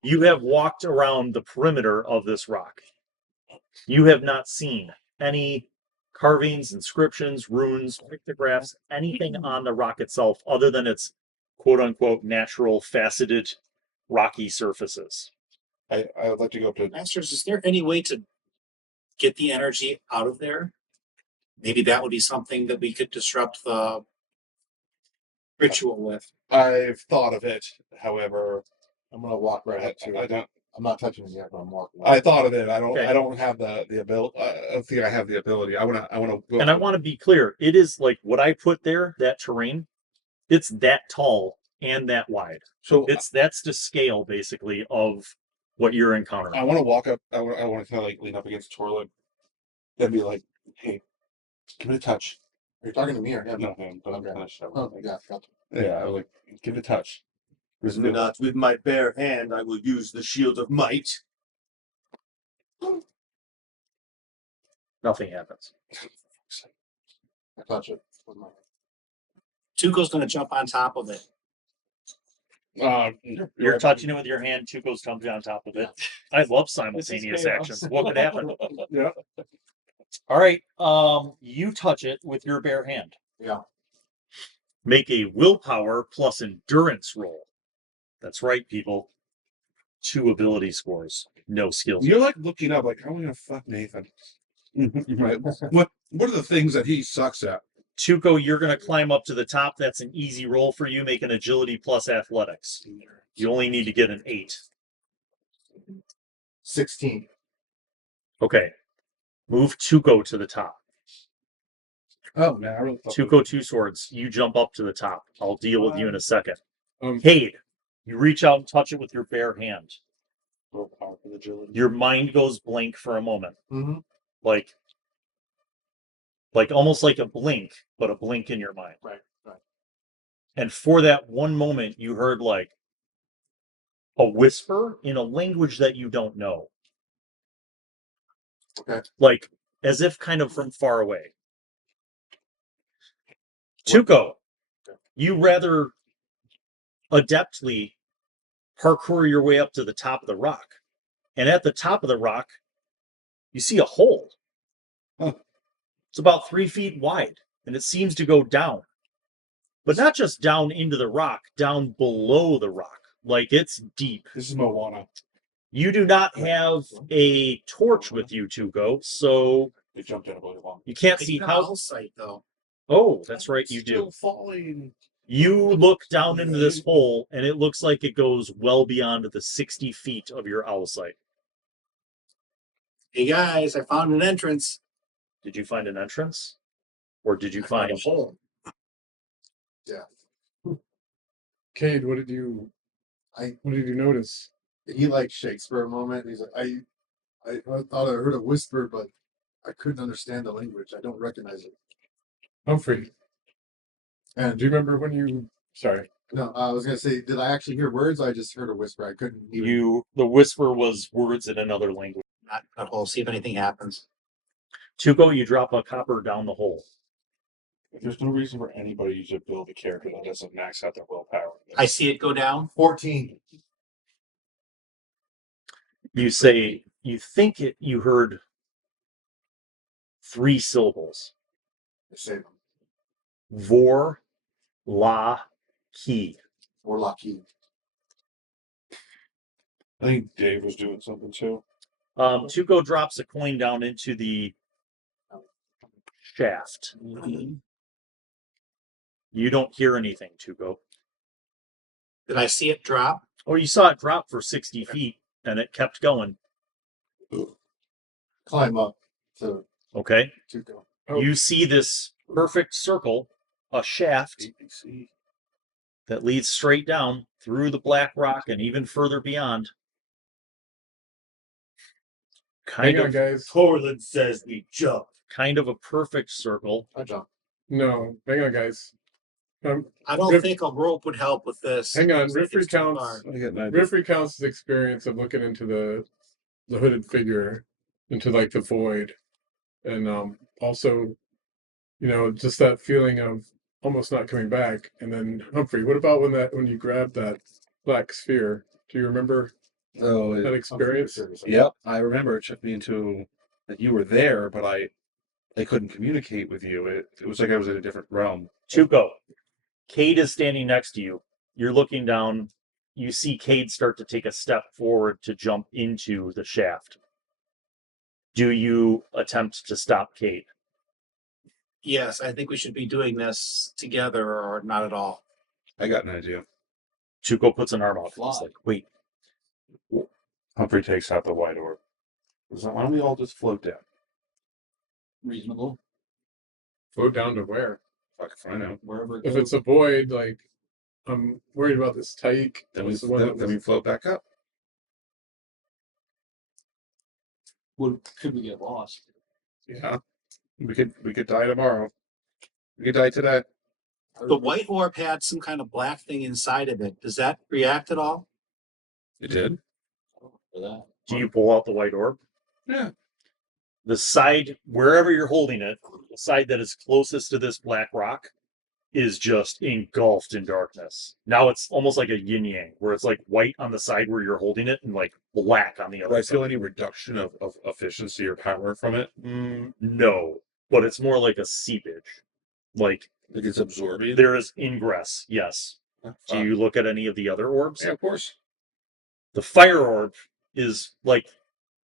You have walked around the perimeter of this rock. You have not seen any carvings, inscriptions, runes, pictographs, anything on the rock itself other than its quote-unquote natural faceted rocky surfaces. I would like to go up to. Masters, is there any way to get the energy out of there? Maybe that would be something that we could disrupt the ritual with. I've thought of it. However, I'm gonna walk right up to I it. don't. I'm not touching it yet, but I'm walking. I thought of it. I don't. Okay. I don't have the ability. I don't think I have the ability. I want to. Go And I want to be clear, it is like what I put there, that terrain, it's that tall and that wide. So That's the scale basically of what you're encountering. I want to walk up. I want to kind of like lean up against Torlin and be like, "Hey, give it a touch." Are you talking to me or him? No, him, but I'm Okay. touch. Oh, yeah, got Yeah, I was like, "Give it a touch." Not with my bare hand, I will use the shield of might. Nothing happens. I touch it with my. Tuco's going to jump on top of it. You're touching it with your hand, Tuco's jumping on top of it. I love simultaneous chaos. actions. What could happen? Yeah. All right. You touch it with your bare hand. Yeah. Make a willpower plus endurance roll. That's right, people. 2 ability scores, no skills. You're like looking up, like, how am I gonna fuck Nathan? Right? What are the things that he sucks at? Tuco, you're going to climb up to the top. That's an easy roll for you. Make an agility plus athletics. You only need to get an 8. 16. Okay. Move Tuco to the top. Oh man, I really thought Tuco, two swords. You jump up to the top. I'll deal with you in a second. Um, Cade, you reach out and touch it with your bare hand. willpower for the agility. Your mind goes blank for a moment. Mm-hmm. Like almost like a blink, but a blink in your mind. Right. And for that one moment, you heard like a whisper in a language that you don't know. Okay. Like as if kind of from far away. Tuco, you rather adeptly parkour your way up to the top of the rock. And at the top of the rock, you see a hole. Huh. It's about 3 feet wide, and it seems to go down. But not just down into the rock, down below the rock. Like it's deep. This is Moana. You do not have a torch with you, Tuco, so They jumped in a really long. you can't I see do how. have sight though. Oh, that's right, you Still do. falling. You look down into this hole, and it looks like it goes well beyond the 60 feet of your owl sight. Hey guys, I found an entrance. Did you find an entrance? Or did you I found find a hole. Cade, what did you notice? He like shakes for a moment. He's like, I thought I heard a whisper, but I couldn't understand the language. I don't recognize it. Humphrey, And do you remember when you? Sorry. no, I was gonna say, did I actually hear words? I just heard a whisper. I couldn't even. the whisper was words in another language. Not that hole. See if anything happens. Tuco, you drop a copper down the hole. There's no reason for anybody to build a character that doesn't max out their willpower. I see it go down. 14. You say you think you heard 3 syllables. I say them. Vor la ki. Or lucky. I think Dave was doing something too. Tuco drops a coin down into the shaft. You don't hear anything, Tuco. Did I see it drop? Oh, you saw it drop for 60 feet, and it kept going. Climb up to Okay? go. Oh. You see this perfect circle, a shaft that leads straight down through the black rock and even further beyond. Hang on, guys. Torlin says we jump. Kind of a perfect circle. I jump. No, hang on, guys. I don't Riff- think a rope would help with this. Hang on. I think Riff it's too recounts. far. I get an idea. Riff recounts his experience of looking into the hooded figure, into like the void, and also, just that feeling of almost not coming back. And then Humphrey, what about when you grabbed that black sphere? Do you remember Oh, that experience? yep. I remember it took me into that you were there, but I couldn't communicate with you. It was like I was in a different realm. Tuco, Cade is standing next to you. You're looking down. You see Cade start to take a step forward to jump into the shaft. Do you attempt to stop Cade? Yes, I think we should be doing this together or not at all. I got an idea. Tuco puts an arm out. He's like, wait. Humphrey takes out the white orb. So why don't we all just float down? Reasonable. Float down to where? Fuck if I know. Wherever it If goes. it's a void, like I'm worried about this Taik. Then we was the one that then we was- float back up. Could we get lost? Yeah. We could die tomorrow. We could die today. The white orb had some kind of black thing inside of it. Does that react at all? It did. For that. Do you pull out the white orb? Yeah. The side, wherever you're holding it, the side that is closest to this black rock is just engulfed in darkness. Now it's almost like a yin yang, where it's like white on the side where you're holding it and like black on the Do other I side. feel any reduction of efficiency or power from it? No, but it's more like a seepage. Like Like it's absorbing. there is ingress, yes. Oh, Do fuck. you look at any of the other orbs? Yeah, of course. The fire orb is like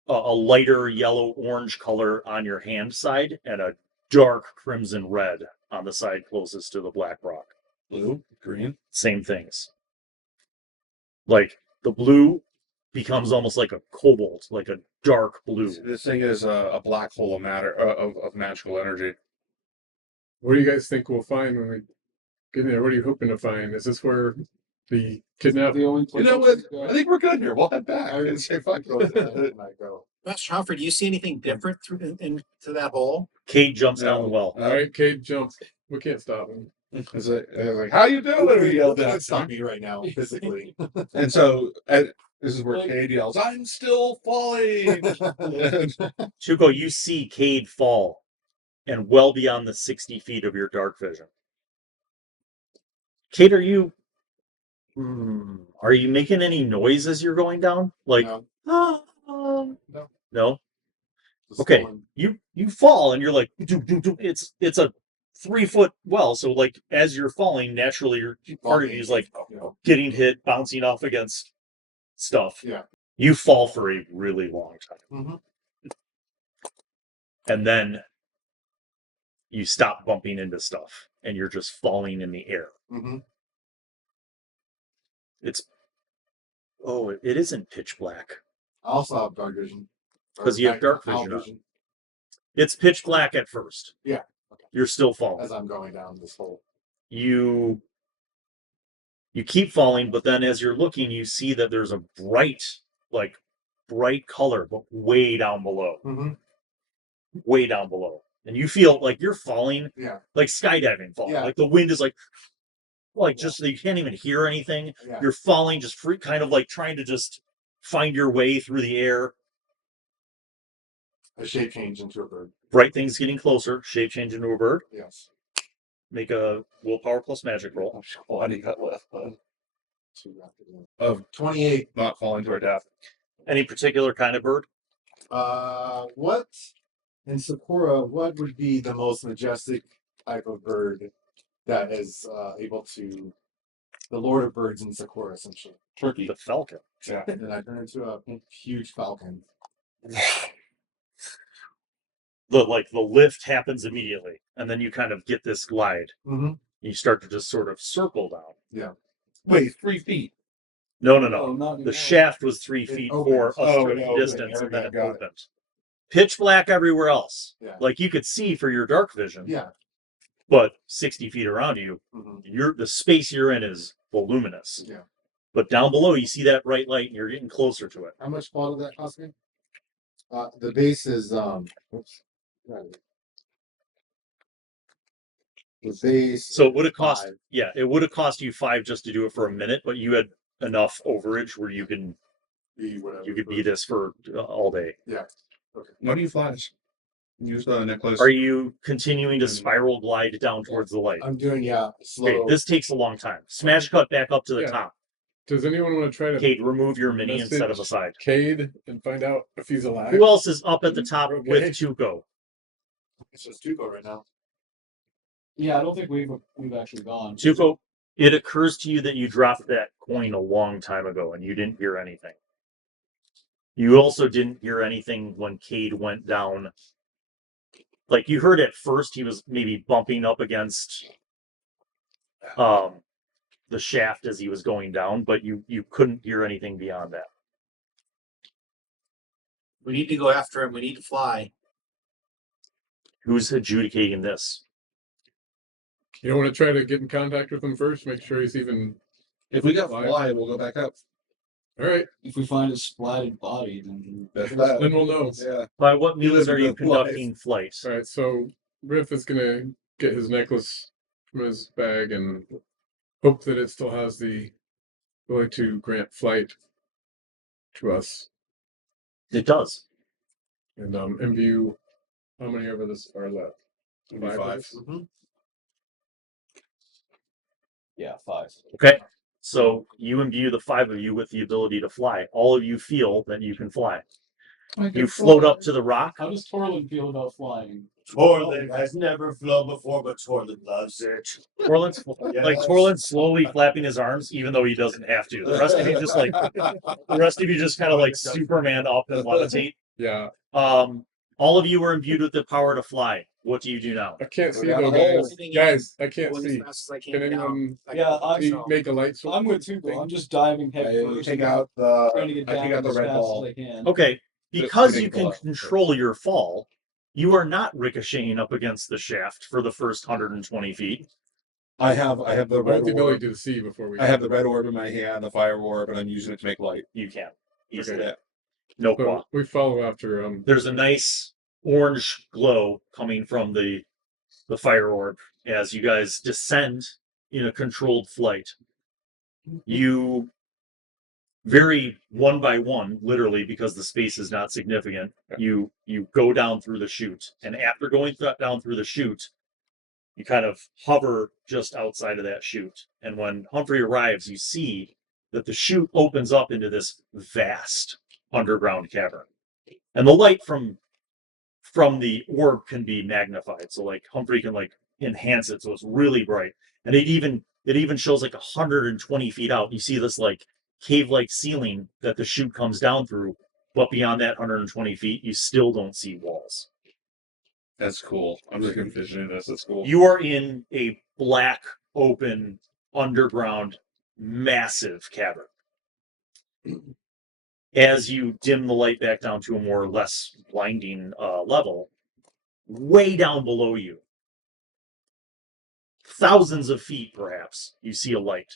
a lighter yellow-orange color on your hand side and a dark crimson red on the side closest to the black rock. Blue, green. Same things. Like the blue becomes almost like a cobalt, like a dark blue. This thing is a black hole of matter of magical energy. What do you guys think we'll find when we get there? What are you hoping to find? Is this where the kidnap? The only You place know we what? could go- I think we're good here. We'll head back I and say fuck go to that it. and I go. Master Humphrey, do you see anything different through into that hole? Cade jumps down the well. All right, Cade, jump. We can't stop him. I was like, how you doing? He yelled Don't at stop me. me right now, physically. And so this is where Cade yells, I'm still falling. Tuco, you see Cade fall, and well beyond the 60 feet of your dark vision. Cade, are you making any noise as you're going down? Like, No. no? Just Okay. going- You fall, and you're like, it's a 3-foot well, so like as you're falling, naturally, your part of you is like you know, getting hit, bouncing off against stuff. Yeah. You fall for a really long time. Mhm. And then you stop bumping into stuff and you're just falling in the air. Mhm. It isn't pitch black. I also have dark vision. 'Cause you have dark Night vision on. It's pitch black at first. Yeah. Okay. You're still falling. As I'm going down this hole. You keep falling, but then as you're looking, you see that there's a bright color, but way down below. Mm-hmm. Way down below. And you feel like you're falling, Yeah. like skydiving falling. Yeah. Like the wind is just you can't even hear anything. Yeah. You're falling just free, kind of like trying to just find your way through the air. A shape change into a bird. Bright things getting closer. Shape change into a bird. Yes. Make a willpower plus magic roll. What do you got left, bud? 2 after that. Of 28. not falling to our death. Any particular kind of bird? What in Sakura? What would be the most majestic type of bird that is able to, the Lord of Birds in Sakura, essentially? Turkey. The falcon. Yeah. And then I turn into a huge falcon. The lift happens immediately, and then you kind of get this glide. Mm-hmm. You start to just sort of circle down. Wait, 3 feet. No. not The anymore. shaft was 3 It feet opens. for a Oh, certain it opens. distance, There and we then go, it got it. opened. Pitch black everywhere else. Yeah. Like you could see for your dark vision, Yeah. but 60 feet around you, Mm-hmm. the space you're in is voluminous. Yeah. But down below, you see that bright light, and you're getting closer to it. How much bottle did that cost me? The base is oops. The base. So it would have cost, 5. it would have cost you 5 just to do it for a minute, but you had enough overage where you could be this for all day. What do you flash? Use the necklace. Are you continuing to spiral glide down towards the light? I'm doing slow. Okay, this takes a long time. Smash cut back up to the Yeah. top. Does anyone want to try to Cade, remove your mini and set him message aside. Cade and find out if he's alive? Who else is up at the top Okay. with Tuco? It's just Tuco right now. Yeah, I don't think we've actually gone. Tuco, it occurs to you that you dropped that coin a long time ago and you didn't hear anything. You also didn't hear anything when Cade went down. Like you heard at first he was maybe bumping up against the shaft as he was going down, but you couldn't hear anything beyond that. We need to go after him. We need to fly. Who's adjudicating this? You don't want to try to get in contact with him first, make sure he's even. If we got alive? fly, we'll go back up. All right, If we find a splatted body, then That's that. then we'll know. Yeah. By what means live are a you good conducting flight? All right, so Riff is gonna get his necklace from his bag and hope that it still has the ability to grant flight to us, It does. and imbue. How many of us are left? It'll be 5. of us? yeah, 5. Okay. So you imbue the 5 of you with the ability to fly. All of you feel that you can fly. You float up to the rock. How does Torlin feel about flying? Torlin has never flown before, but Torlin loves it. Torlin's Torlin's slowly flapping his arms, even though he doesn't have to. The rest of you just kind of like Superman up and levitate. Yeah, All of you are imbued with the power to fly. What do you do now? I can't We see got though, a hole. guys. I can't Going as see. fast as I Can anyone Yeah, make a light switch? I'm with Tuco. I'm just diving head I first. take out the. trying to get I down take out the as red fast ball. as I can. Okay, because we you didn't go can up. control your fall, You are not ricocheting up against the shaft for the first 120 feet. I have the I red want the orb. ability to see before we. I have the red orb in my hand, the fire orb, and I'm using it to make light. You can. Okay. Easily. No So qua. we follow after. There's a nice orange glow coming from the fire orb as you guys descend in a controlled flight. You very one by one, literally, because the space is not significant, you go down through the chute. And after going down through the chute, you kind of hover just outside of that chute. And when Humphrey arrives, you see that the chute opens up into this vast underground cavern. And the light from the orb can be magnified. So like Humphrey can like enhance it so it's really bright. And it even shows like 120 feet out. You see this like cave-like ceiling that the chute comes down through, but beyond that 120 feet, you still don't see walls. That's cool. I'm just envisioning this. That's cool. You are in a black, open, underground, massive cavern. As you dim the light back down to a more or less blinding level, way down below you, thousands of feet perhaps, you see a light.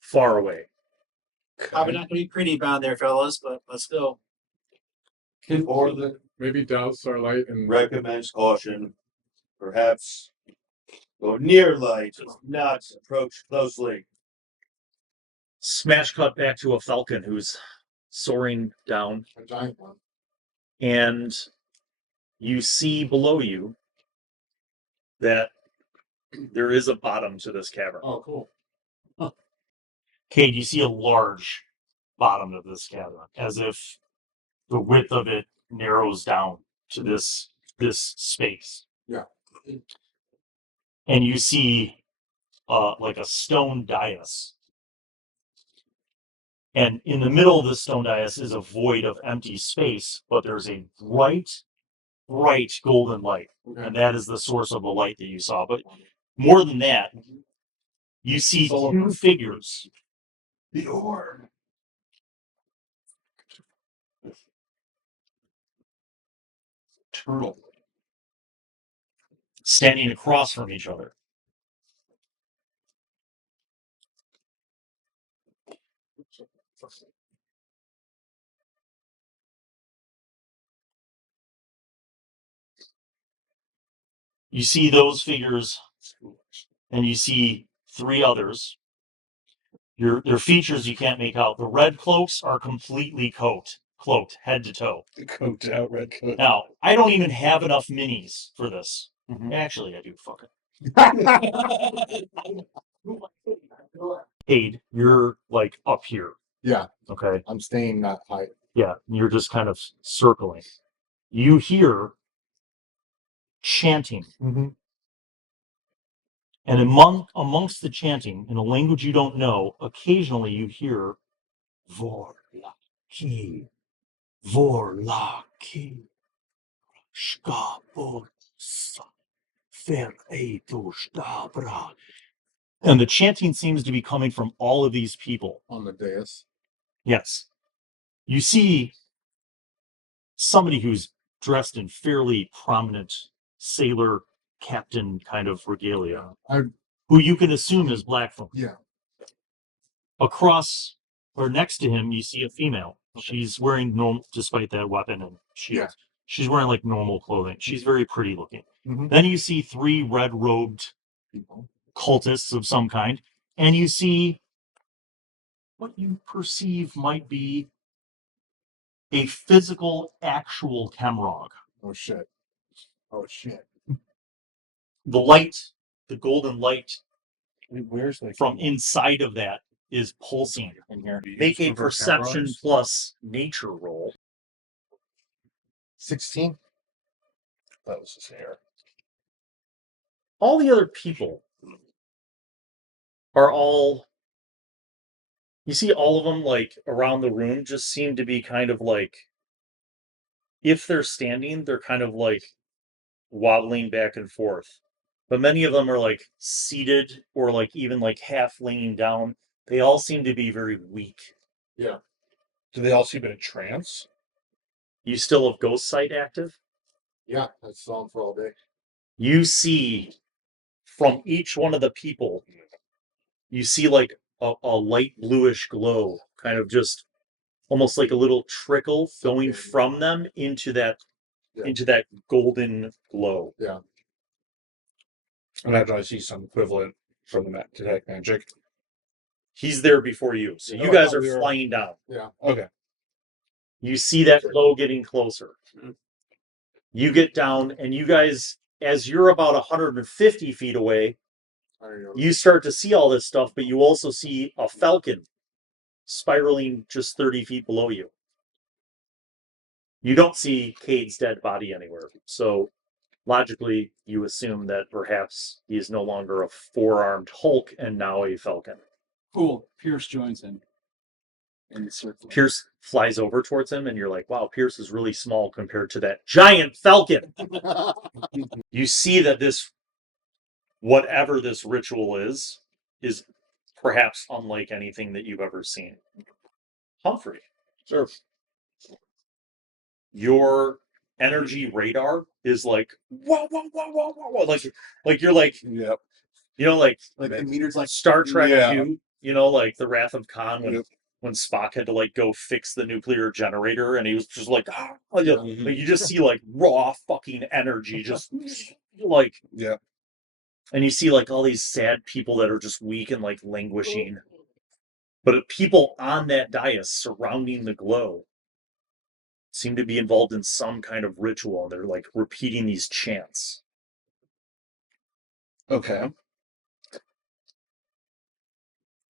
Far away. Probably not going to be pretty down there, fellas, but let's go. Or the Maybe douse our light and. recommends caution. Perhaps go near light, not approach closely. Smash cut back to a falcon who's soaring down, A giant one. and you see below you that there is a bottom to this cavern. Oh, cool. Cade, you see a large bottom of this cavern, as if the width of it narrows down to this space. Yeah. And you see like a stone dais. And in the middle of the stone dais is a void of empty space, but there's a bright golden light. Okay. And that is the source of the light that you saw. But more than that, you see two figures. The orb. Turtle. Standing across from each other. You see those figures, and you see three others. Their features you can't make out. The red cloaks are completely cloaked head to toe. The coat out, red coat. Now, I don't even have enough minis for this. Actually, I do. Fuck it. Cade, you're like up here. Yeah, Okay. I'm staying that height. Yeah, you're just kind of circling. You hear chanting. Mm-hmm. And amongst the chanting, in a language you don't know, occasionally you hear Vorlaki, Vorlaki, Skabos, Veretustabra. And the chanting seems to be coming from all of these people. On the dais. Yes. You see somebody who's dressed in fairly prominent sailor captain kind of regalia, who you can assume is Blackthorn. Yeah. Across or next to him, you see a female. She's wearing normal, despite that weapon and shield. Yeah. She's wearing like normal clothing. She's very pretty looking. Mhm. Then you see three red-robed People. cultists of some kind, and you see what you perceive might be a physical, actual Kemrog. Oh shit. Oh shit. The light, the golden light Where's the from inside of that is pulsing in here. Make a perception plus nature roll. 16. That was his hair. All the other people are all, you see all of them like around the room just seem to be kind of like, if they're standing, they're kind of like wobbling back and forth. But many of them are like seated or like even like half laying down. They all seem to be very weak. Do they all seem in a trance? You still have Ghost Sight active? Yeah, that's on for all day. You see from each one of the people, you see like a light bluish glow, kind of just almost like a little trickle going from them into that golden glow. Yeah. And after I see some equivalent from the detect magic. He's there before you, so you guys are flying down. Yeah. Okay. You see that glow getting closer. You get down, and you guys, as you're about 150 feet away, you start to see all this stuff, but you also see a falcon spiraling just 30 feet below you. You don't see Cade's dead body anywhere, so logically, you assume that perhaps he is no longer a four-armed Hulk and now a falcon. Cool. Pierce joins him in the circle. Pierce flies over towards him, and you're like, wow, Pierce is really small compared to that giant falcon. You see that this, whatever this ritual is perhaps unlike anything that you've ever seen. Humphrey. Sure. Your energy radar is like, whoa, whoa, whoa, whoa, whoa, whoa. Like you're like, Yep. you know, like the meter's like Star Trek Yeah. 2, you know, like the Wrath of Khan Yep. when Spock had to like go fix the nuclear generator, and he was just like, like you just see like raw fucking energy, just like, Yeah. and you see like all these sad people that are just weak and like languishing, but people on that dais surrounding the glow seem to be involved in some kind of ritual. They're like repeating these chants. Okay.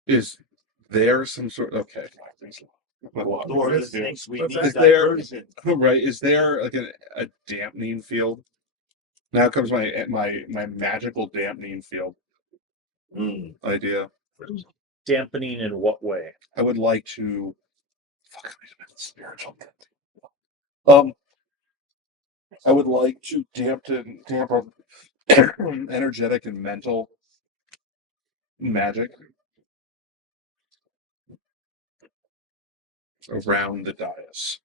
Is there some sort okay. Lord of the Things, we need Is there diversion. right? Is there like a dampening field? Now comes my magical dampening field idea. Dampening in what way? I would like to spiritual. I would like to dampen energetic and mental magic around the dais.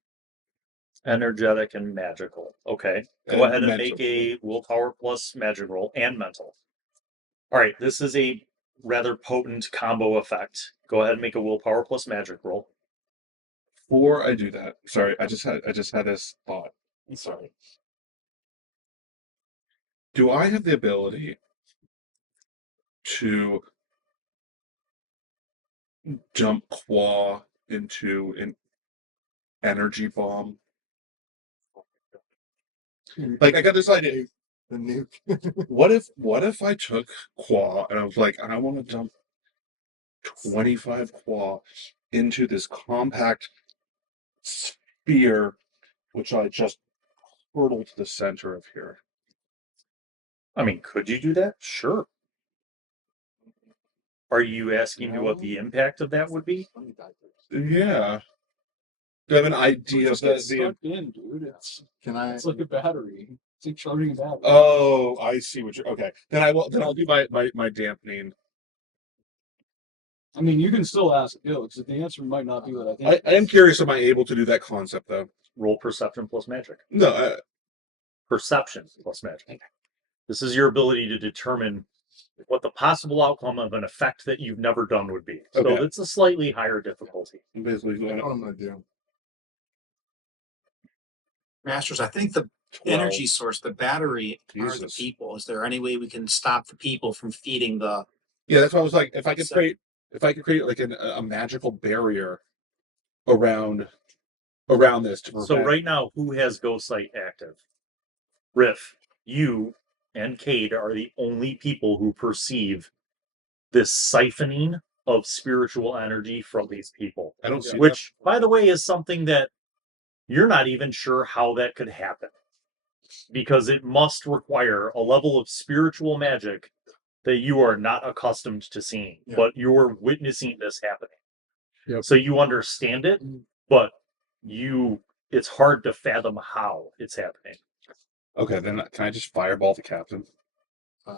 Energetic and magical. Okay. Go ahead and make a willpower plus magic roll and mental. All right, this is a rather potent combo effect. Go ahead and make a willpower plus magic roll. Before I do that, sorry, I just had this thought. I'm sorry. Do I have the ability to dump Qua into an energy bomb? Like, I got this idea. the nuke. What if I took Qua and I was like, I want to dump 25 Qua into this compact sphere, which I just hurtle to the center of here. I mean, could you do that? Sure. Are you asking me what the impact of that would be? Yeah. Do I have an idea of Just get the stuck in, dude. It's like a battery. It's like charging a battery. Oh, I see what you're okay. Then I'll do my dampening. I mean, you can still ask Bill, because the answer might not be what I think. I am curious, am I able to do that concept though? Roll perception plus magic. No, Perception plus magic. This is your ability to determine what the possible outcome of an effect that you've never done would be. So Okay. it's a slightly higher difficulty. basically I know what I'm gonna do. Masters, I think the 12. energy source, the battery, are the Jesus. people. Is there any way we can stop the people from feeding the? Yeah, that's what I was like. If I could create like a magical barrier around this to prevent. So right now, who has Ghost Sight active? Riff, you and Cade are the only people who perceive this siphoning of spiritual energy from these people. I don't see Which, by the way, is something that you're not even sure how that could happen. Because it must require a level of spiritual magic that you are not accustomed to seeing. Yeah. But you're witnessing this happening. Yep. So you understand it, but it's hard to fathom how it's happening. Okay, then can I just fireball the captain? Yeah.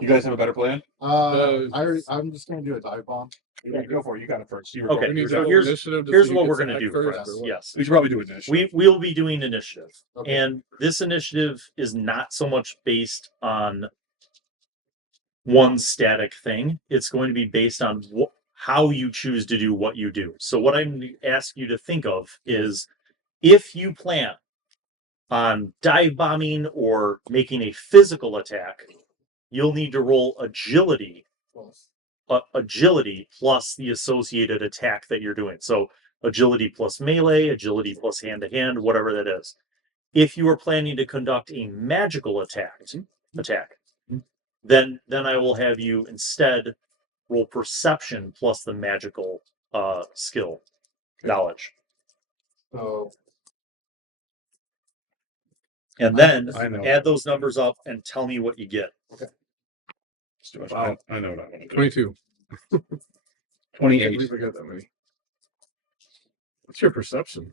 You guys have a better plan? I'm just gonna do a dive bomb. Yeah, go for it. You got it first. You were Okay, We need so to here's- initiative. Just Here's so you what can we're gonna select do, first, friends. or what? Yes. We should probably do initiative. We'll be doing initiative. Okay. And this initiative is not so much based on one static thing. It's going to be based on how you choose to do what you do. So what I'm going to ask you to think of is if you plan on dive bombing or making a physical attack, you'll need to roll agility plus the associated attack that you're doing. So agility plus melee, agility plus hand-to-hand, whatever that is. If you are planning to conduct a magical attack, then I will have you instead roll perception plus the magical skill knowledge. So And then I know. add those numbers up and tell me what you get. Let's do it. Wow. I know what I want to do. 22. I can't 28. believe I got that many. What's your perception?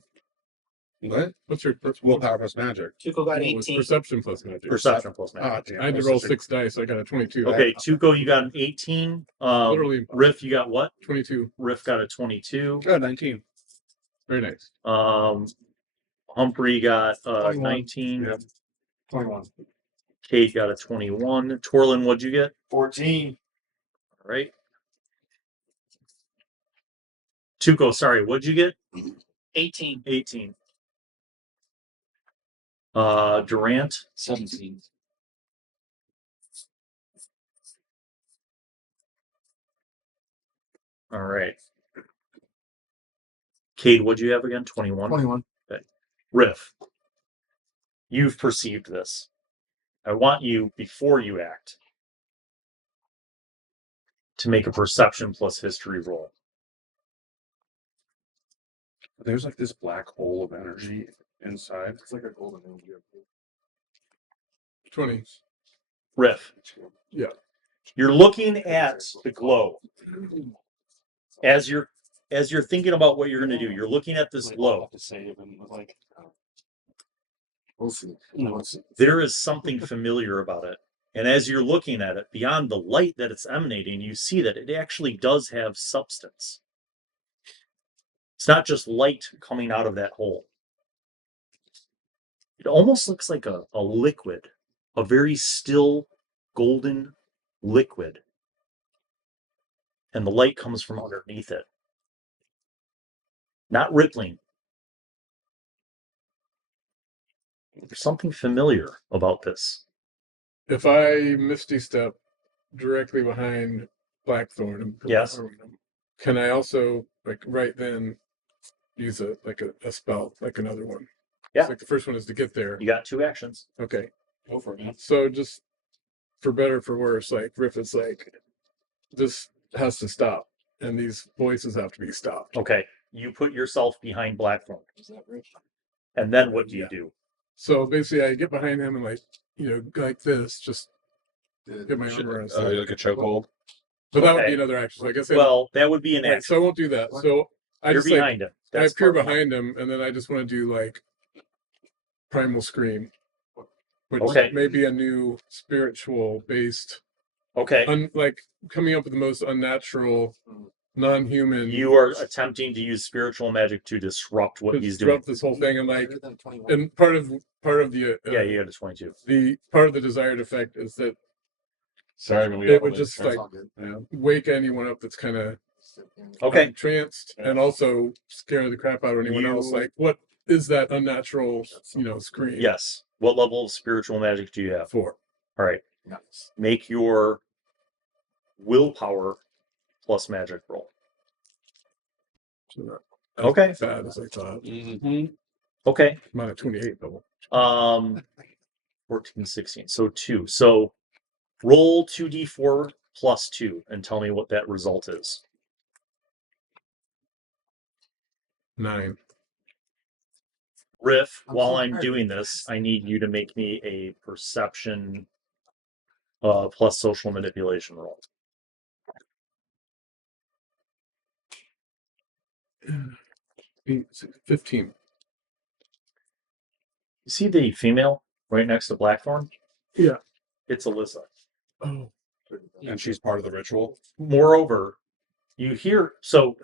What? What's your Willpower plus magic. Tuco got No, it's 18. perception plus magic. Perception plus Ah, magic. damn. I had to That's roll such a- 6 dice. So I got a 22. Okay, Tuco, you got an 18. Literally- Riff, you got what? 22. Riff got a 22. Oh, 19. Very nice. Humphrey got 21. 19. Yeah. 21. Cade got a 21. Torlin, what'd you get? 14. All right. Tuco, sorry, what'd you get? 18. 18. Durant, 17. all right. Cade, what'd you have again? 21. 21. Riff, you've perceived this. I want you, before you act, to make a perception plus history roll. There's like this black hole of energy inside. It's like a golden energy. 20. Riff. Yeah. You're looking at the glow. As you're thinking about what you're going to do, you're looking at this glow. To save and like, We'll see. no, There is something familiar about it. And as you're looking at it, beyond the light that it's emanating, you see that it actually does have substance. It's not just light coming out of that hole. It almost looks like a liquid, a very still golden liquid. And the light comes from underneath it. Not rippling. There's something familiar about this. If I Misty Step directly behind Blackthorn, and Yes. can I also, like, right then use a spell, like another one? Yeah. It's like the first one is to get there. You got 2 actions. Okay. go for it, man. So just for better or for worse, like Riff is like, this has to stop, and these voices have to be stopped. Okay. You put yourself behind Blackthorn. Is that rich? And then what do you do? So basically, I get behind him and like this, just get my Did- arm around. Like a chokehold. But that would Okay. be another action. So I guess Well, that would be an right, action. so I won't do that. So I You're just like behind him. I That's appear part of it. behind him, and then I just want to do like Primal Scream, which Okay. may be a new spiritual based, Okay. like coming up with the most unnatural, non-human. You are attempting to use spiritual magic to disrupt what to he's doing. disrupt this whole thing, and like, Greater than 21. and part of the Yeah, you got a 22. the part of the desired effect is that Sorry, but we it all would live. just That's like all good. Yeah. wake anyone up that's kind of Okay. tranced, and also scare the crap out of anyone else. You- Like, what is that unnatural, scream? Yes. What level of spiritual magic do you have? 4. All right. Nice. Make your willpower plus magic roll. So not as Okay. bad as I thought. Mm-hmm. Okay. I'm at a 28 though. 14, 16. So 2. So roll 2d4 plus 2 and tell me what that result is. 9. Riff, I'm while so I'm tired. doing this, I need you to make me a perception plus social manipulation roll. 15. You see the female right next to Blackthorn? Yeah. It's Alyssa. Oh, And she's part of the ritual. Moreover, You hear, so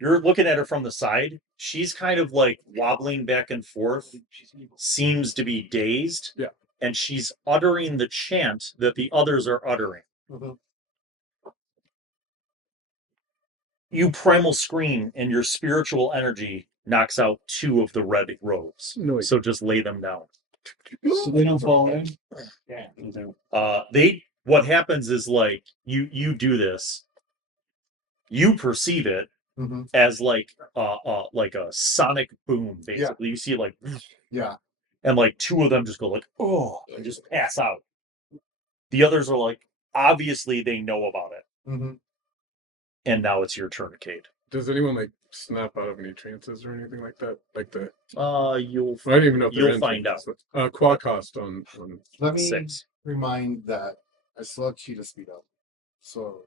you're looking at her from the side. She's kind of like wobbling back and forth, seems to be dazed. Yeah. And she's uttering the chant that the others are uttering. Mhm. You primal scream, and your spiritual energy knocks out 2 of the red robes. Noise. So just lay them down. So they don't fall in. What happens is like you do this. You perceive it Mhm. as like a sonic boom, basically. You see it like, Yeah. and like 2 of them just go like, oh, and just pass out. The others are like, obviously they know about it. Mm-hmm. And now it's your turn, Cade. Does anyone like snap out of any trances or anything like that? Like the You'll I don't even know if they're you'll in find out. trances. Quad cost on Let me 6. remind that I still have cheetah speed up. So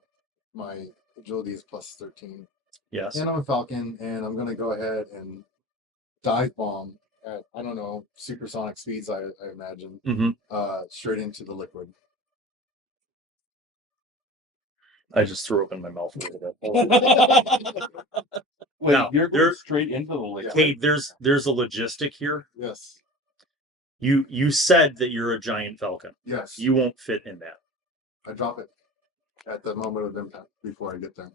my agility is plus 13. Yes. And I'm a falcon, and I'm going to go ahead and dive bomb at, I don't know, supersonic speeds, I imagine, Mm-hmm. straight into the liquid. I just threw open my mouth a little bit. Wait, Now, you're going there- straight into the liquid. Cade, there's a logistic here. Yes. You said that you're a giant falcon. Yes. You won't fit in that. I drop it at the moment of impact before I get there.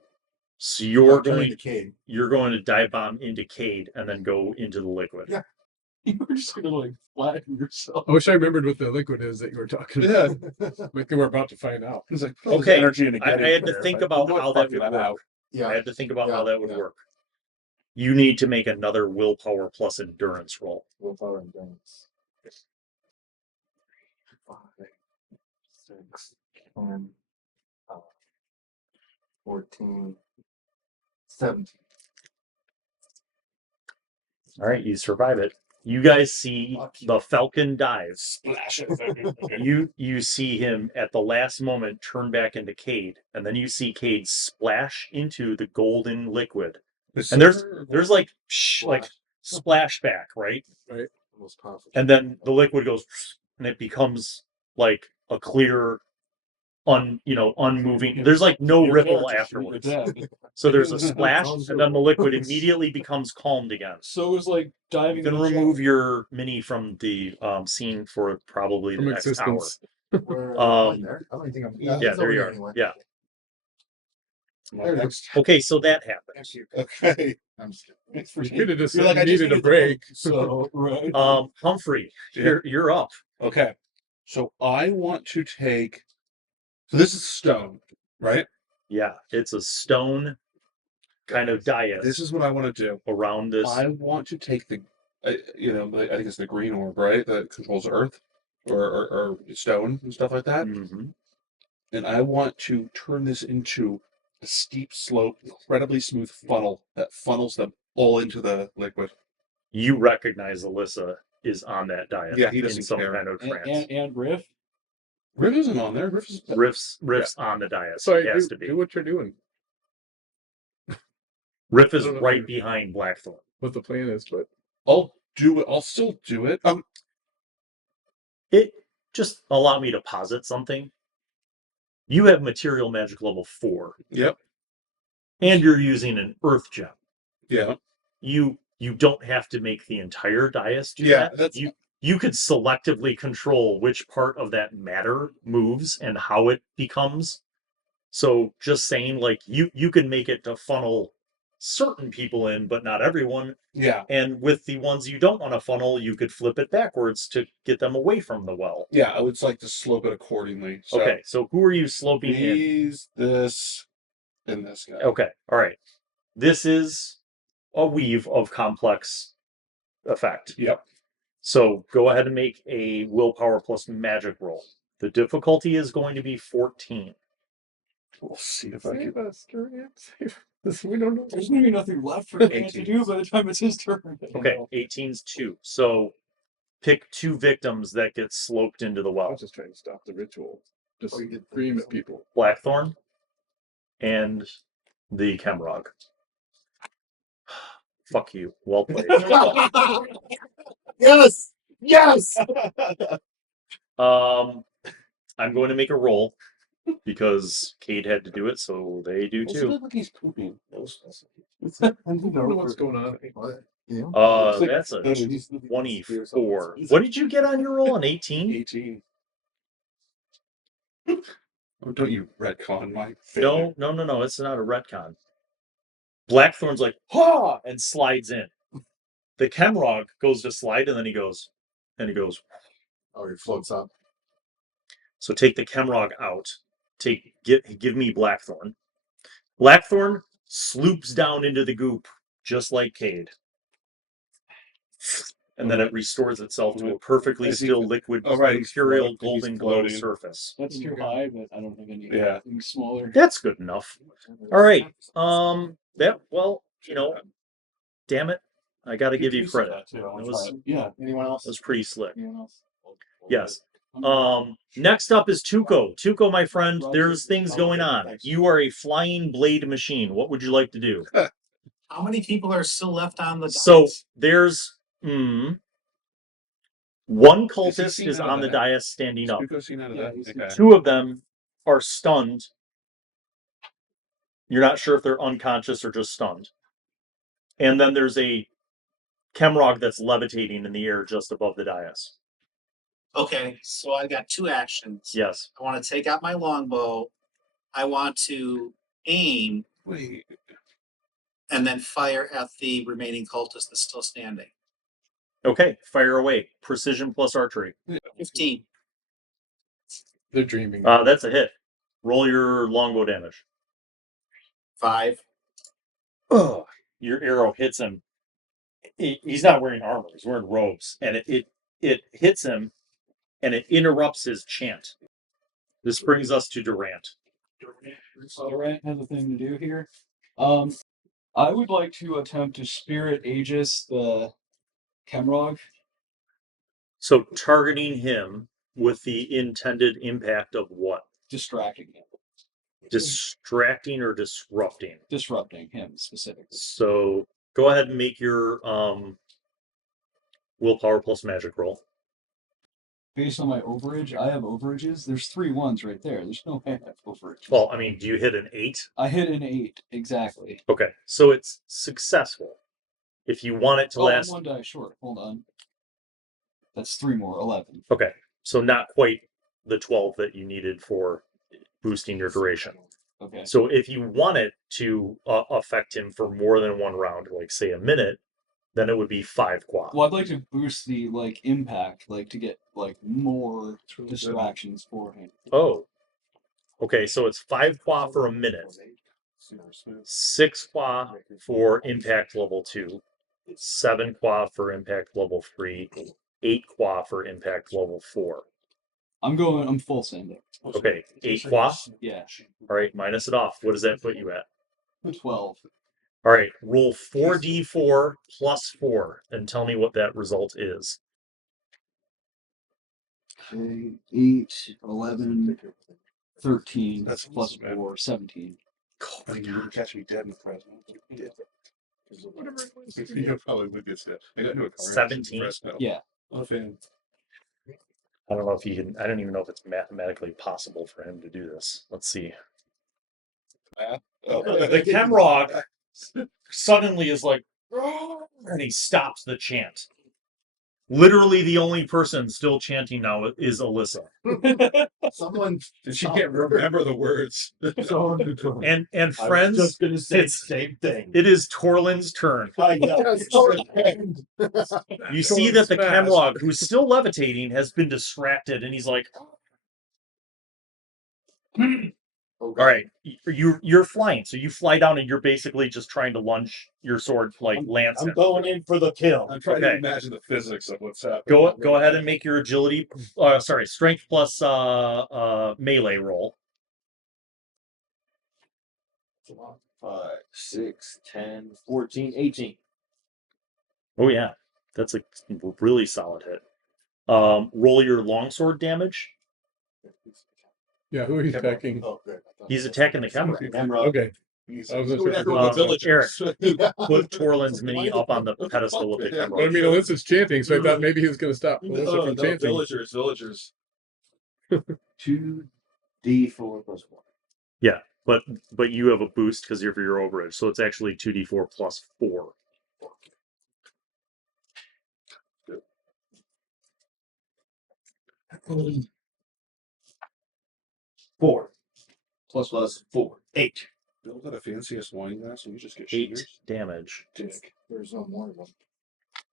So you're I'm turning going to Cade. you're going to dive bomb into Cade and then go into the liquid. Yeah. You were just gonna like flatten yourself. I wish I remembered what the liquid is that you were talking about. Like we're about to find out. It's like, Okay, energy in a I Getty had to there, think but about we'll how that fucking would out. work. Yeah. I had to think about how Yeah, that would yeah. work. You need to make another willpower plus endurance roll. Willpower and endurance. 5, 6, 10, 14, 17. All right, you survive it. You guys see the falcon dive. Splashes everywhere. You see him at the last moment turn back into Cade, and then you see Cade splash into the golden liquid. And there's like splashback, right? Right. Most powerful. And then the liquid goes, and it becomes like a clear, unmoving. There's like no Your ripple character shoot afterwards. your dad. So there's a splash, and then the liquid immediately becomes calmed again. So it was like diving. You can in the remove your mini from the scene for probably the From next existence. Where hour. am I there? I don't think I'm. Yeah, it's there over you here are. anyway. Yeah. There it is. Okay, so that happened. Thank you. Okay. I'm just kidding. Thanks for You could have just You're said like, you I just needed a needed the break. So, right. Humphrey, Yeah. you're up. Okay. So I want to take. So this is stone, right? Yeah, it's a stone kind of dais This is what I want to do. around this. I want to take the, I think it's the green orb, right? That controls earth or stone and stuff like that. Mhm. And I want to turn this into a steep slope, incredibly smooth funnel that funnels them all into the liquid. You recognize Alyssa is on that dais. Yeah, he in doesn't some care. kind of trance. and Riff. Riff isn't on there. Riff's on the dais. Sorry, It has to be. do what you're doing. Riff is I don't know if right you- behind Blackthorn. What the plan is, but I'll do it. I'll still do it. It just allow me to posit something. You have material magic level 4, Yep. and you're using an earth gem. Yeah. You don't have to make the entire dais do Yeah, that. that's- You could selectively control which part of that matter moves and how it becomes. So just saying, like, you can make it to funnel certain people in, but not everyone. Yeah. And with the ones you don't want to funnel, you could flip it backwards to get them away from the well. Yeah. I would like to slope it accordingly. So Okay, so who are you sloping in? these, this, and this guy. Okay, all right. This is a weave of complex effect. Yep. So go ahead and make a willpower plus magic roll. The difficulty is going to be 14. We'll see if I save can. us, Durant. Save us. We don't know. There's gonna be nothing left for him to do by the time it's his turn. Okay, 18's 2. So pick 2 victims that get sloped into the I well. was just trying to stop the ritual. Just Oh, you did scream at people. Blackthorn and the Chemrog. Fuck you. Well played. Yes! Yes! I'm going to make a roll. because Cade had to do it, so they do Doesn't too. look like he's pooping. I don't know what's going on. What? You know? Looks like- That's a no, he's- 24. What did you get on your roll? An 18? 18. Oh, don't you retcon my No. It's not a retcon. Blackthorn's like, ha! And slides in. The Chemrog goes to slide, and then he goes. Oh, he floats up. So take the Chemrog out. Give me Blackthorn. Blackthorn sloops down into the goop, just like Cade. And then it restores itself to a perfectly Is he- still liquid, oh, right, he's imperial float- golden he's glow floating. surface. That's too high, but I don't think I need Yeah. anything smaller. That's good enough. All right. Well, damn it. I got to give you credit. That was- yeah. Anyone else? That was pretty slick. Anyone else? Yes. Next up is Tuco. Tuco, my friend, there's things going on. You are a flying blade machine. What would you like to do? How many people are still left on the So dais? there's one Is he cultist seen is out of on the that? dais standing up. Tuco seen out of Yeah, that? he's- Okay. Two of them are stunned. You're not sure if they're unconscious or just stunned. And then there's a Chemrog that's levitating in the air just above the dais. Okay, so I got two actions. Yes. I want to take out my longbow. I want to aim Wait. and then fire at the remaining cultist that's still standing. Okay, fire away. Precision plus archery. 15. They're dreaming. That's a hit. Roll your longbow damage. 5. Oh, your arrow hits him. He's not wearing armor. He's wearing robes, and it hits him, and it interrupts his chant. This brings us to Durant. Durant has a thing to do here. I would like to attempt to Spirit Aegis the Chemrog. So targeting him with the intended impact of what? Distracting him. Distracting or disrupting? Disrupting him specifically. So go ahead and make your willpower plus magic roll. Based on my overage, I have overages. There's 3 1s right there. There's no way I have overages. Well, I mean, do you hit an 8? I hit an 8, exactly. Okay, so it's successful. If you want it to I'm last... 1 die short. Hold on. That's 3 more, 11. Okay, so not quite the 12 that you needed for boosting your duration. Okay. So if you want it to affect him for more than one round, like say a minute, then it would be 5 quad. Well, I'd like to boost the impact, to get more distractions for him. Oh. Okay, so it's 5 qua for a minute, 6 qua for impact level 2, 7 qua for impact level 3, 8 qua for impact level 4. I'm full sending. Okay, 8 qua. Yeah. All right, minus it off. What does that put you at? 12. All right, roll 4d4 plus 4 and tell me what that result is. Okay, 8, 11, 13, That's plus awesome, man. 4, 17. Oh I think you would catch me dead in the present. You probably would get that. I got into a car. 17? Yeah. Oh, fan. I don't know if he can. I don't even know if it's mathematically possible for him to do this. Let's see. Oh. The Chemrog suddenly is like, and he stops the chant. Literally, the only person still chanting now is Alyssa. Someone. She can't remember the words. And friends, I was just gonna say the it's- same thing. it is Torlin's turn. I know. You see that the Chemrog, who's still levitating, has been distracted, and he's like, all right, you're flying, so you fly down, and you're basically just trying to lunge your sword lance. I'm him. going in for the kill. I'm trying to Okay. imagine the physics of what's happening. Go ahead and make your agility. Strength plus melee roll. 5, 6, 10, 14, 18. Oh yeah, that's a really solid hit. Roll your longsword damage. Yeah, who are you attacking? Oh, good. He's attacking the Chemrog. Camera. Okay. I was gonna say- Eric, put Torlin's mini up on the pedestal of the But I Chemrog. mean, Alyssa's chanting, so I thought maybe he was going to stop Alyssa No, from no, chanting. villagers. 2, D4 plus 1. Yeah, but you have a boost because you're for your overage, so it's actually 2d4 plus 4. Four. Plus 4. 8. Bill got a fanciest wine glass, and you just get 8 cheaters. damage. Dick. There's no more of them.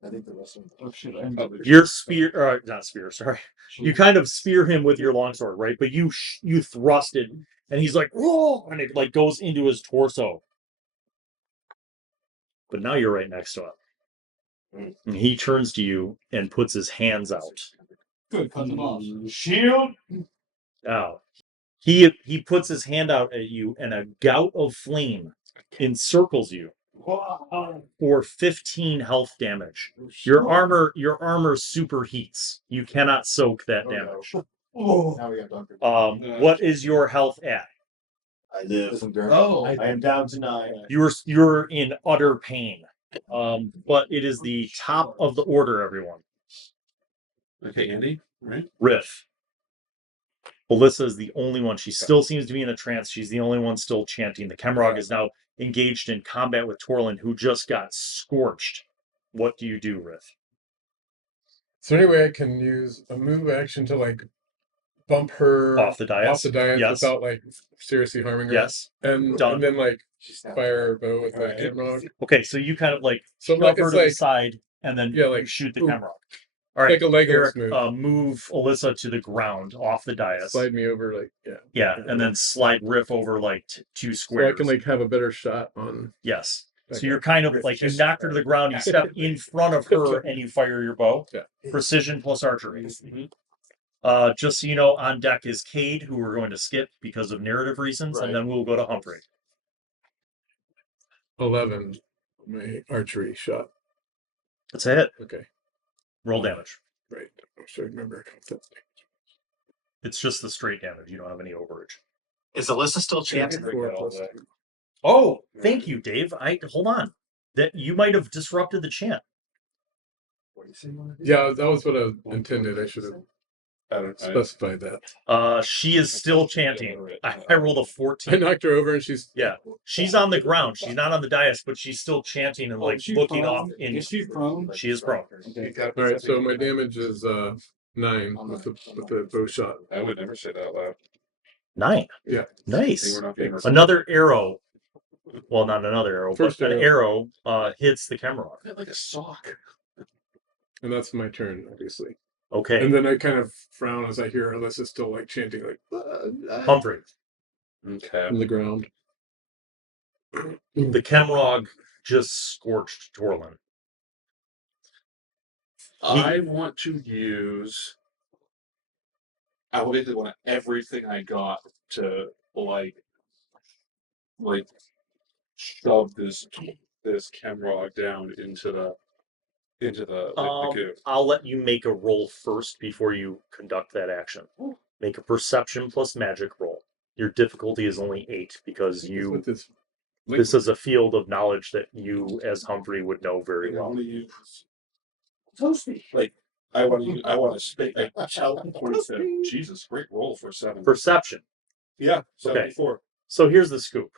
I think the rest of them. Oh shit! Your spear, not spear, sorry. You kind of spear him with your longsword, right? But you thrust it, and he's like, "Whoa!" and it like goes into his torso. But now you're right next to him. And he turns to you and puts his hands out. Good, cut them off. Shield. Now, he puts his hand out at you, and a gout of flame encircles you for 15 health damage. Your armor superheats. You cannot soak that damage. Now we got Duncan. What is your health at? I live. Isn't Durant? Oh, I am down to 9. You're in utter pain. But it is the top of the order, everyone. Okay, Andy, right? Riff. Alyssa is the only one. She still seems to be in a trance. She's the only one still chanting. The Kemrog is now engaged in combat with Torlin, who just got scorched. What do you do, Riff? Is there any way I can use a move action to like bump her Off the dais? Yes. without like seriously harming her? Yes. And Done. then like She's not- fire a bow with the Alright. Kemrog. Okay, so you kind of like So shove like her it's to the like side, and then yeah, you like, shoot the ooh. Kemrog. All right, like a Legolas Erik, move. move Alyssa to the ground off the dais. Slide me over like Yeah, and then slide Riff over like 2 so squares. I can like have a better shot on. Yes. So Okay. you're kind of like, you knock her to the ground, you step in front of her, and you fire your bow. Yeah. Precision plus archery. Just so you know, on deck is Cade, who we're going to skip because of narrative reasons, Right. and then we'll go to Humphrey. 11. My archery shot. That's a hit. Okay. Roll damage. Right. I'm sure I remember. It's just the straight damage. You don't have any overage. Is Alyssa still chanting? 4 plus 2. Oh, thank you, Dave. Hold on. That you might have disrupted the chant. Yeah, that was what I intended. I should have specified that. She is still chanting. I rolled a I 14. knocked her over and she's She's on the ground. She's not on the dais, but she's still chanting and like Is she looking prone? off. Is she prone? She is prone. all right. So my damage is 9 with the bow shot. I would never say that out loud. 9. Yeah. Nice. We're not famous. Another arrow. Well, not another arrow, First but an arrow hits the Kemrog. Like a sock. And that's my turn, obviously. Okay. And then I kind of frown as I hear Alyssa still like chanting like Humphrey. Okay. from the ground. The Kemrog just scorched Torlin. I want to use. I will basically want everything I got to like shove this Kemrog down into the goo. I'll let you make a roll first before you conduct that action. Make a perception plus magic roll. Your difficulty is only 8 because With this this is a field of knowledge that you, as Humphrey, would know very I well. want to use toasty. Like I want to speak. Jesus, great roll for 7. Perception. Yeah, Okay. 74. So here's the scoop.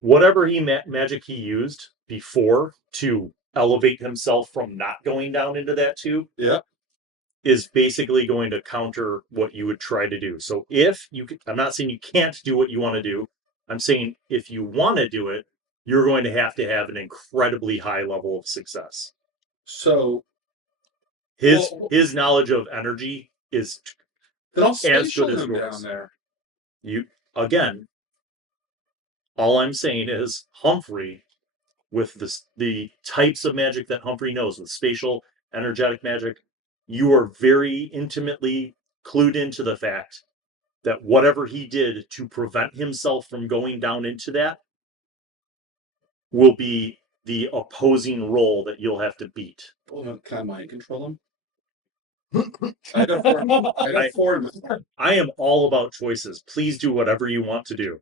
Whatever magic he used before to elevate himself from not going down into that tube, is basically going to counter what you would try to do. So if you, I'm not saying you can't do what you want to do. I'm saying if you want to do it, you're going to have an incredibly high level of success. So His knowledge of energy is then I'll as spatial good as him yours. down there. You again. All I'm saying is Humphrey, with the types of magic that Humphrey knows, with spatial, energetic magic, you are very intimately clued into the fact that whatever he did to prevent himself from going down into that will be the opposing roll that you'll have to beat. Well, can I mind control him? I got 4. I am all about choices. Please do whatever you want to do.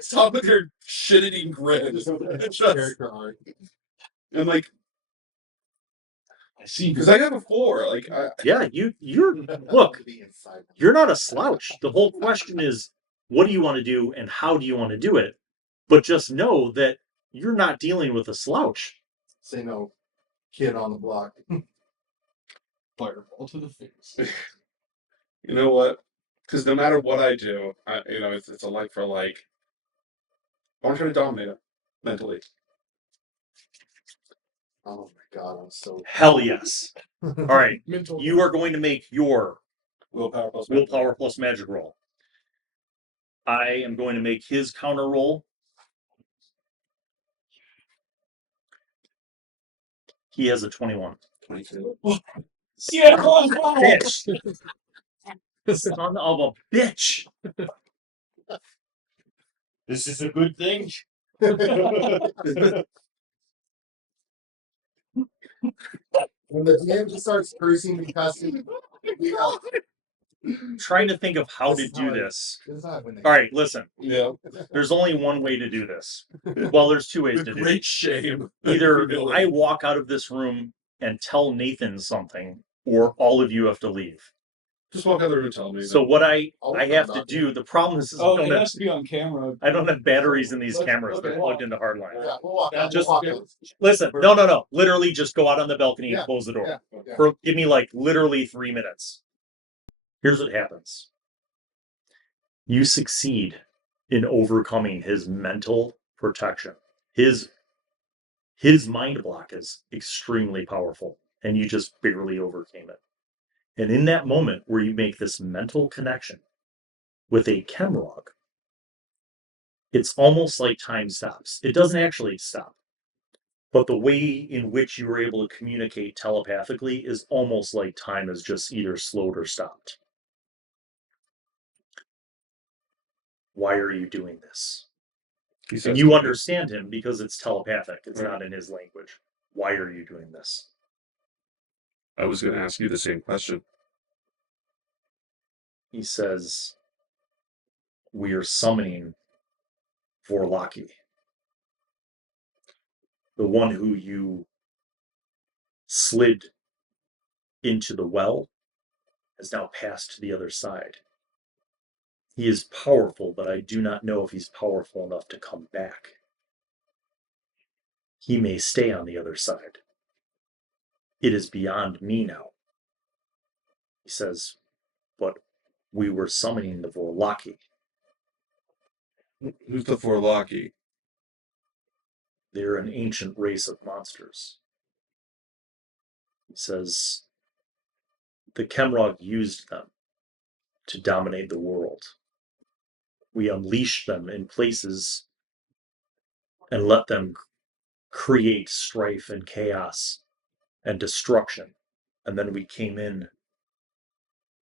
Stop with your shit-eating grin. Character arc. I'm like, I see. Because I got a 4. Like, Yeah, you're look, you're not a slouch. The whole question is, what do you want to do and how do you want to do it? But just know that you're not dealing with a slouch. Say no, kid on the block. Fireball to the face. you know what? Because no matter what I do, it's a like for like. I want to try to dominate him mentally. Oh my god, I'm so. Hell yes. All right, Mental. you are going to make your Willpower plus willpower plus magic roll. I am going to make his counter roll. He has a 21. 22. Yeah, Bitch. Son of a bitch. This is a good thing. When the DM just starts cursing and cussing, I'm trying to think of how to This is do how I- this. this is how I win the All right, listen. Yeah. There's only one way to do this. Well, there's two ways With to do great it. shame. Either I walk out of this room and tell Nathan something, or all of you have to leave. Just walk out of the room and tell me. So what I I'll have come to back. do, the problem is Oh, it has to be on camera. I don't have batteries in these Let's- cameras. okay. They're plugged into hardline. Yeah, we'll walk out. Just- we'll walk out. Listen, no. Literally just go out on the balcony and Yeah, close the door. Yeah. Give me like literally 3 minutes. Here's what happens. You succeed in overcoming his mental protection. His mind block is extremely powerful, and you just barely overcame it. And in that moment where you make this mental connection with a Chemrog, it's almost like time stops. It doesn't actually stop. But the way in which you were able to communicate telepathically is almost like time is just either slowed or stopped. Why are you doing this? He says And to you me, understand him because it's telepathic. It's not in his language. Why are you doing this? I was going to ask you the same question. He says, we are summoning Vorlaki. The one who you slid into the well has now passed to the other side. He is powerful, but I do not know if he's powerful enough to come back. He may stay on the other side. It is beyond me now. He says, but we were summoning the Vorlaki. Who's the Vorlaki? They're an ancient race of monsters. He says, the Chemrog used them to dominate the world. We unleashed them in places and let them create strife and chaos and destruction. And then we came in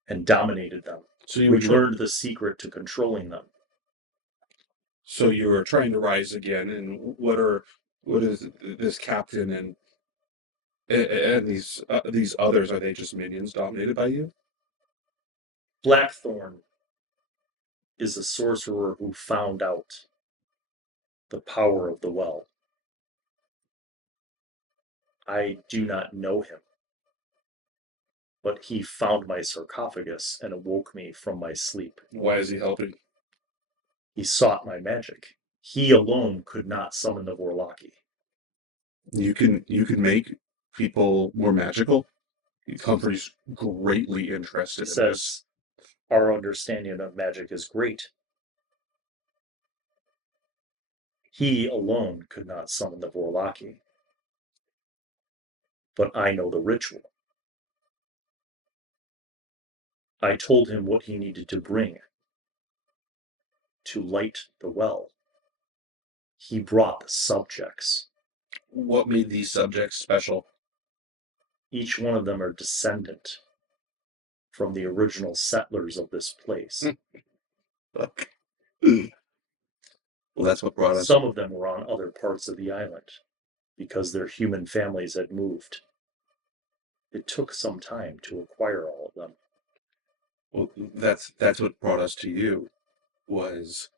and dominated them. So you We were learned the secret to controlling them. So you were trying to rise again, and what is this captain and these others? Are they just minions dominated by you? Blackthorn is a sorcerer who found out the power of the well. I do not know him, but he found my sarcophagus and awoke me from my sleep. Why is he helping? He sought my magic. He alone could not summon the Vorlaki. You can make people more magical. Humphrey's greatly interested He in this. says, our understanding of magic is great. He alone could not summon the Vorlaki. But I know the ritual. I told him what he needed to bring to light the well. He brought the subjects. What made these subjects special? Each one of them are descendant from the original settlers of this place. Look. Well, that's what brought us. Some of them were on other parts of the island because their human families had moved. It took some time to acquire all of them. Well, that's what brought us to you. Was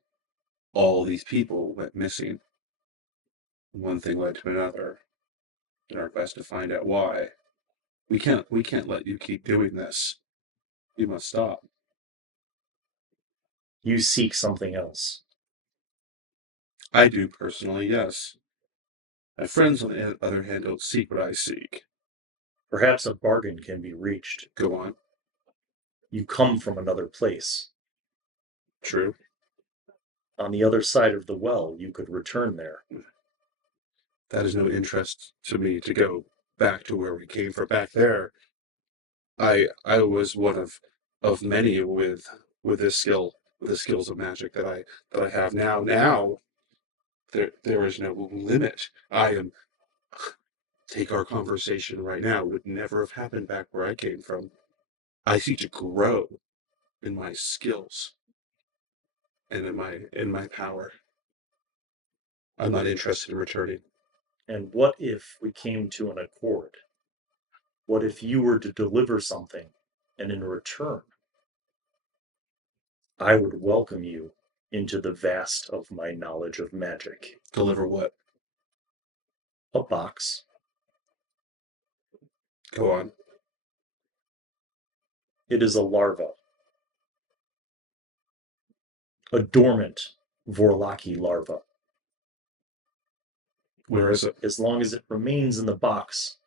all these people went missing. One thing led to another. In our quest to find out why, We can't let you keep doing this. You must stop. You seek something else. I do personally, yes. My friends, on the other hand, don't seek what I seek. Perhaps a bargain can be reached. Go on. You come from another place. True. On the other side of the well, you could return there. That is no interest to me to go back to where we came from. Back there, I was one of many with this skill, with the skills of magic that I have now. Now there is no limit. I am. Take our conversation right now. Would never have happened back where I came from. I seek to grow in my skills and in my power. I'm not interested in returning. And what if we came to an accord? What if you were to deliver something, and in return, I would welcome you into the vast of my knowledge of magic? Deliver what? A box. Go on. It is a larva. A dormant Vorlaki larva. Where is it? As long as it remains in the box,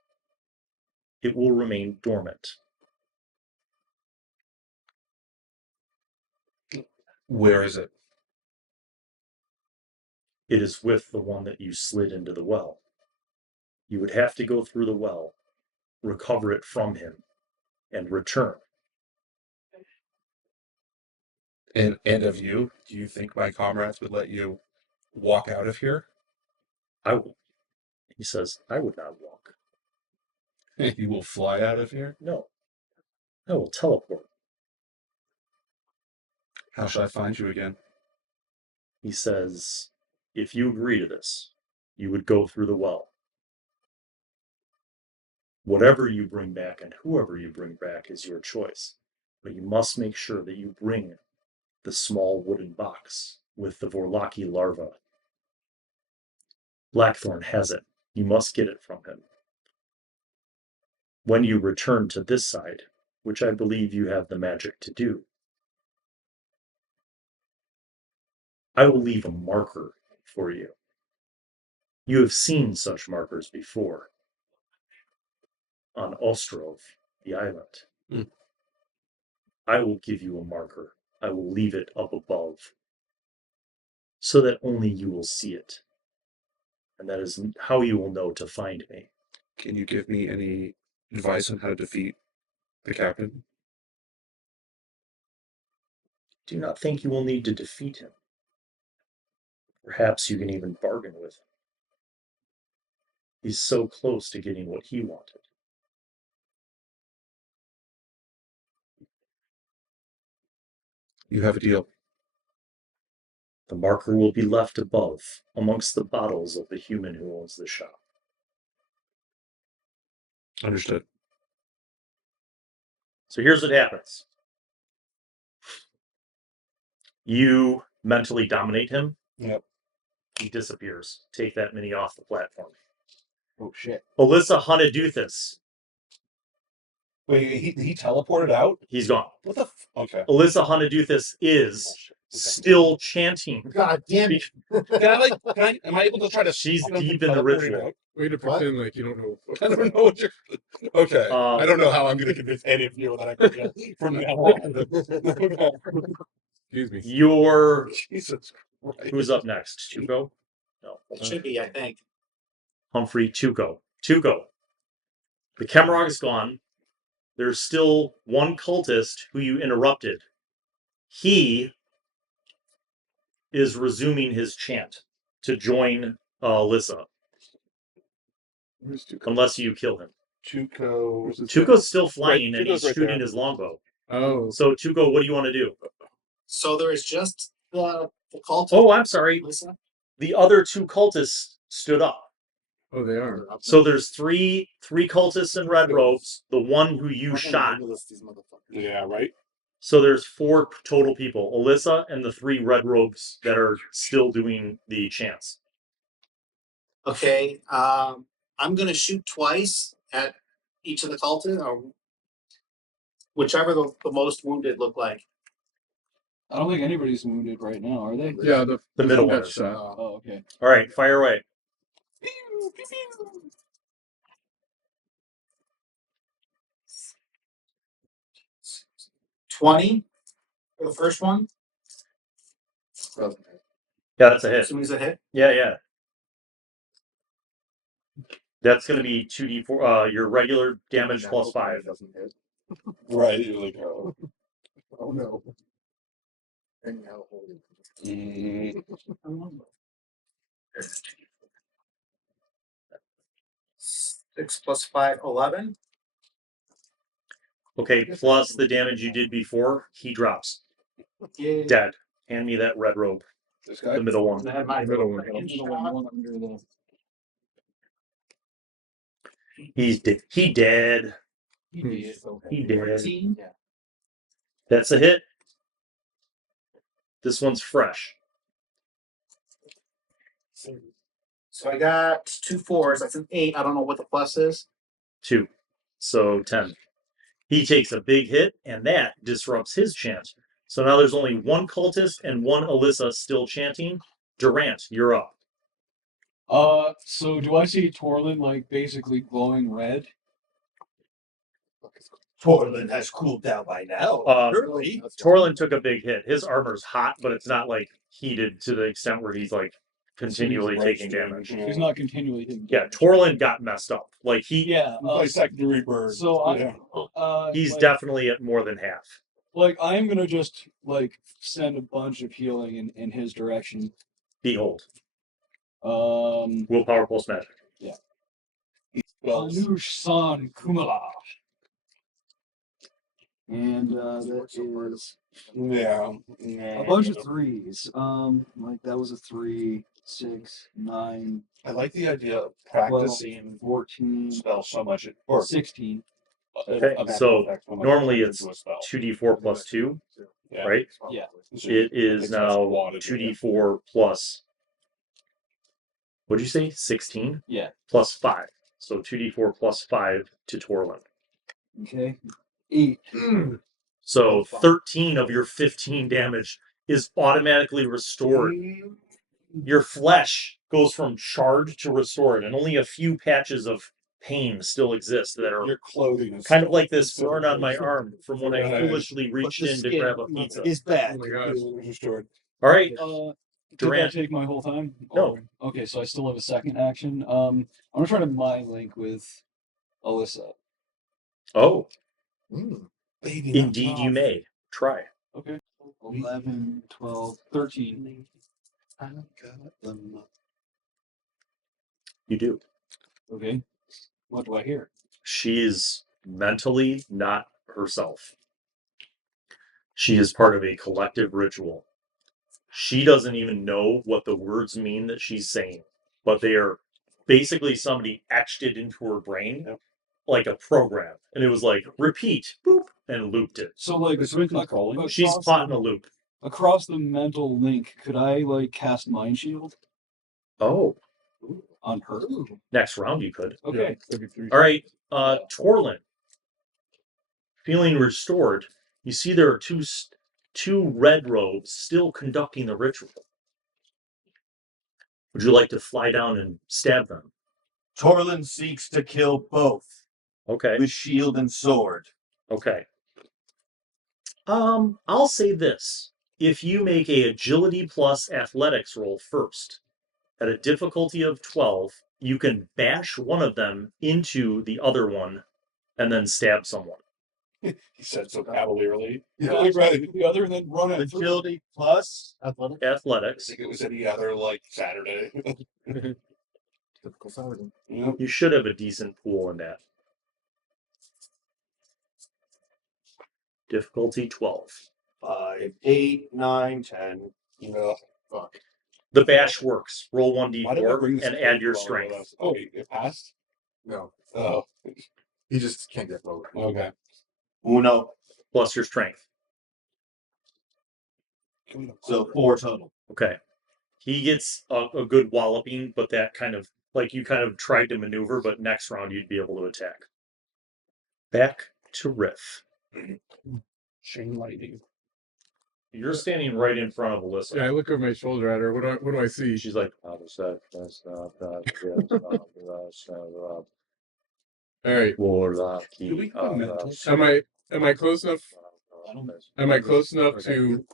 it will remain dormant. Where is it? It is with the one that you slid into the well. You would have to go through the well, recover it from him, and return. And of you, do you think my comrades would let you walk out of here? I will. He says, I would not walk. You will fly out of here? No. I will teleport. How shall I find you again? He says, if you agree to this, you would go through the well. Whatever you bring back and whoever you bring back is your choice. But you must make sure that you bring the small wooden box with the Vorlaki larva. Blackthorn has it. You must get it from him. When you return to this side, which I believe you have the magic to do, I will leave a marker for you. You have seen such markers before on Ostrov, the island. Mm. I will give you a marker. I will leave it up above so that only you will see it. And that is how you will know to find me. Can you give me any advice on how to defeat the captain? Do not think you will need to defeat him. Perhaps you can even bargain with him. He's so close to getting what he wanted. You have a deal. The marker will be left above, amongst the bottles of the human who owns the shop. Understood. So here's what happens. You mentally dominate him. Yep. He disappears. Take that mini off the platform. Oh, shit. Alyssa Hunaduthis. Wait, he teleported out? He's gone. What the Okay. Alyssa Hunaduthis is still chanting. God damn it. Am I able to try to... She's deep in the ritual. Way to pretend like you don't know. I don't know what you're... Okay. Um, I don't know how I'm going to convince any of you that I can get from now on. Excuse me. Your... Jesus Christ. Who's up next? Tuco? No. It should be, I think. Humphrey, Tuco. Tuco. The Kemrog is gone. There's still one cultist who you interrupted. He is resuming his chant to join Alyssa. Where's Tuco? Unless you kill him. Tuco... Tuco's still flying and Tuco's he's right shooting there. his longbow. Oh, So, Tuco, what do you want to do? So there is just the cult. Oh, I'm sorry. Listen. The other two cultists stood up. oh, they are. So there's three cultists in red robes, the one who you shot. Yeah, right? So there's 4 total people. Alyssa and the 3 red robes that are still doing the chants. Okay. I'm going to shoot twice at each of the cultists, or whichever the most wounded look like. I don't think anybody's wounded right now, are they? Yeah, The middle one that's is. shot. Oh, okay. All right, fire away. 20 for the first one. Yeah, that's a hit. Assuming it's a hit. Yeah. That's going to be 2d4. Your regular damage plus 5. Doesn't hit. Right. You're like, oh. Oh no. And now Mm, 6 plus 5, 11. Okay, plus the damage you did before, he drops. Yeah. Dead. Hand me that red robe. this guy. The middle one. I had my Middle one. One under the. He dead. He dead. 14. That's a hit. This one's fresh. So I got 2 4s. That's an 8. I don't know what the plus is. 2. So 10. He takes a big hit, and that disrupts his chant. So now there's only one cultist and one Alyssa still chanting. Durant, you're up. So do I see Torlin like basically glowing red? Torlin has cooled down by now. Surely. Torlin took a big hit. His armor's hot, but it's not like heated to the extent where he's like continually taking damage. He's not continually taking Yeah, damage. Torlin got messed up. Like Yeah. Like secondary burn. So I. Yeah. he's like, definitely at more than half. Like I am gonna just like send a bunch of healing in his direction. Behold, Um. willpower plus magic. Well, Anush San Kumala. And that is yeah. a bunch of 3s. Like that was a 3, 6, 9, I like the idea of 12, practicing 14, spells so much. Or 16. Okay, so normally it's 2d4 plus 2, Yeah. right? Yeah. It is now 2d4 plus, what'd you say, 16? Yeah. Plus 5. So 2d4 plus 5 to Torlin. Okay. 8. So 13 of your 15 damage is automatically restored. Your flesh goes from charred to restored, and only a few patches of pain still exist that are Your clothing is kind of like this burn on my arm from when I Yeah. foolishly reached the in to skin grab a pizza. is back. Oh my gosh. restored. All right, Did Durant. that take my whole time? No. Okay, so I still have a second action. I'm gonna try to mind link with Alyssa. Oh, Baby, indeed you may. Try. Okay. 11, 12, 13. You do. Okay. What do I hear? She is mentally not herself. She is part of a collective ritual. She doesn't even know what the words mean that she's saying, but they are basically somebody etched it into her brain like a program. And it was like, repeat, boop, and looped it. So like controlling? She's across caught in the- a loop. Across the mental link, could I like cast Mind Shield Oh, on her? next round you could. Okay. All right, Torlin. Feeling restored, you see there are two red robes still conducting the ritual. Would you like to fly down and stab them? Torlin seeks to kill both Okay. with shield and sword. Okay. I'll say this. If you make a agility plus athletics roll first, at a difficulty of 12, you can bash one of them into the other one and then stab someone. He said so cavalierly. Yeah. Like, right, the other and then run it through. Agility plus Athletic. I Athletics. think it was any other like Saturday. Typical Saturday. Yep. You should have a decent pool in that. Difficulty 12. 5, 8, 9, 10. Yeah. Fuck. The bash works. Roll Why did I 1d4 bring this and add your along with strength. us? Oh, it passed? No. Oh, He just can't get lower. okay. Uno. Plus your strength. So 4 total. Okay. He gets a good walloping, but that kind of, like you kind of tried to maneuver, but next round you'd be able to attack. Back to Riff. Chain lightning. You're standing right in front of Alyssa. Yeah, I look over my shoulder at her. What do I see? She's like, that's not that. All right. Do we go mental? Am I close enough? Am I close enough to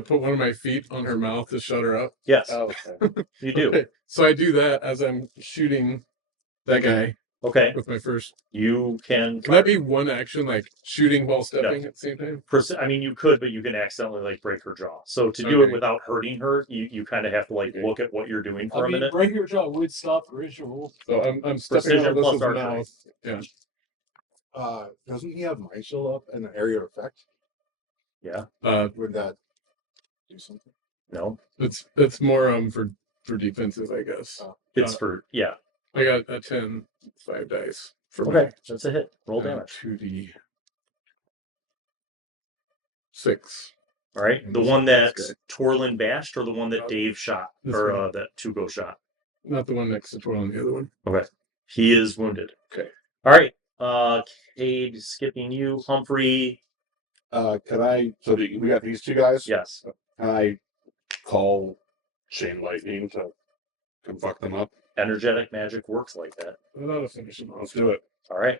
put one of my feet on her mouth to shut her up? Yes, Oh, okay. you do. Okay. So I do that as I'm shooting that guy Okay, with my first. you can. Can that be one action, like shooting while stepping at the same time? I mean, you could, but you can accidentally like break her jaw. So to do it Okay. without hurting her, you kind of have to like look at what you're doing for I a mean, minute. break your jaw would stop the ritual. So I'm stepping Precision on plus Alyssa's archery. mouth. Yeah. Doesn't he have Mind Shield up and an area of effect? Yeah. Would that do something? No, It's more for defensive, I guess. it's for I got a 10, 5 dice for Okay, that's a hit. Roll my damage. 2d 6. All right, the That's one that good. Torlin bashed, or the one that No, Dave shot, this or one. that Tuco shot. Not the one next to Torlin, the other one. Okay, he is wounded. Okay. All right, Cade skipping you, Humphrey. Could I? So we got these two guys. Yes. Can I call chain lightning to come fuck them up? Energetic magic works like that. I ought to finish him Let's off. do it. All right.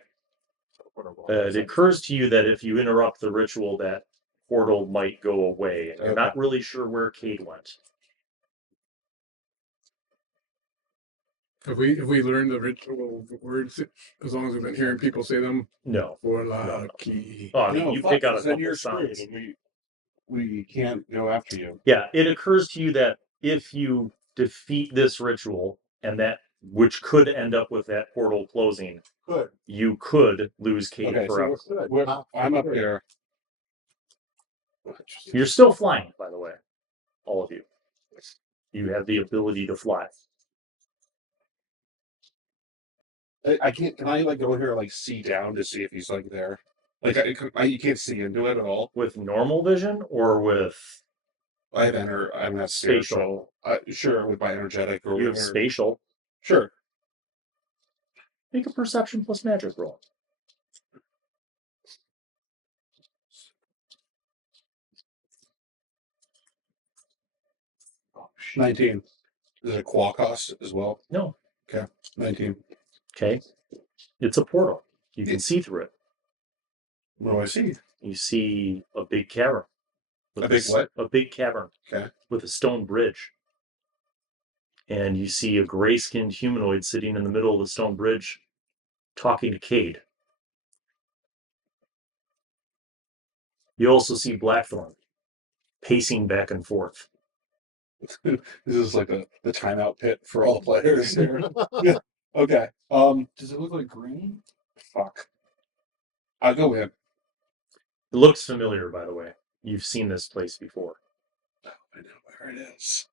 It occurs to you that if you interrupt the ritual, that portal might go away, and you're not really sure where Cade went. Have we learned the ritual words as long as we've been hearing people say them? No. For lucky. Oh, I mean, you pick out a then couple you're screwed, sounds. and we can't go after you. Yeah, it occurs to you that if you defeat this ritual, and that which could end up with that portal closing, Good. you could lose Cade Okay, forever. so I'm up here. You're still flying, by the way, all of you. You have the ability to fly. I can't. Can I like go here, like see down to see if he's like there? Like you can't see into it at all. With normal vision or with I'm not spatial. Sure, with my energetic or you have whatever. spatial. Sure. Make a perception plus magic roll. Oh, 19. Is it a qual cost as well? No. Okay. 19. Okay. It's a portal. You can see through it. What do I see? You see a big cavern. A big what? A big cavern. Okay. With a stone bridge. And you see a gray-skinned humanoid sitting in the middle of the stone bridge talking to Cade. You also see Blackthorn pacing back and forth. This is like the timeout pit for all the players here. Yeah. Okay. Does it look like green? Fuck. I'll go in. It looks familiar, by the way. You've seen this place before. Oh, I know where it is.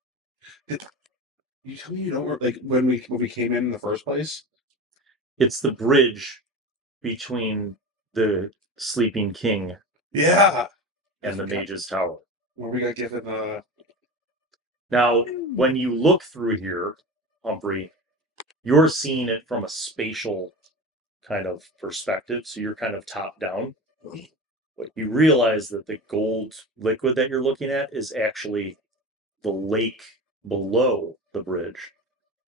You tell me you don't like when we came in the first place? It's the bridge between the Sleeping King Yeah. and the Mage's Tower. Where we got given Now, when you look through here, Humphrey, you're seeing it from a spatial kind of perspective, so you're kind of top down. But you realize that the gold liquid that you're looking at is actually the lake below the bridge.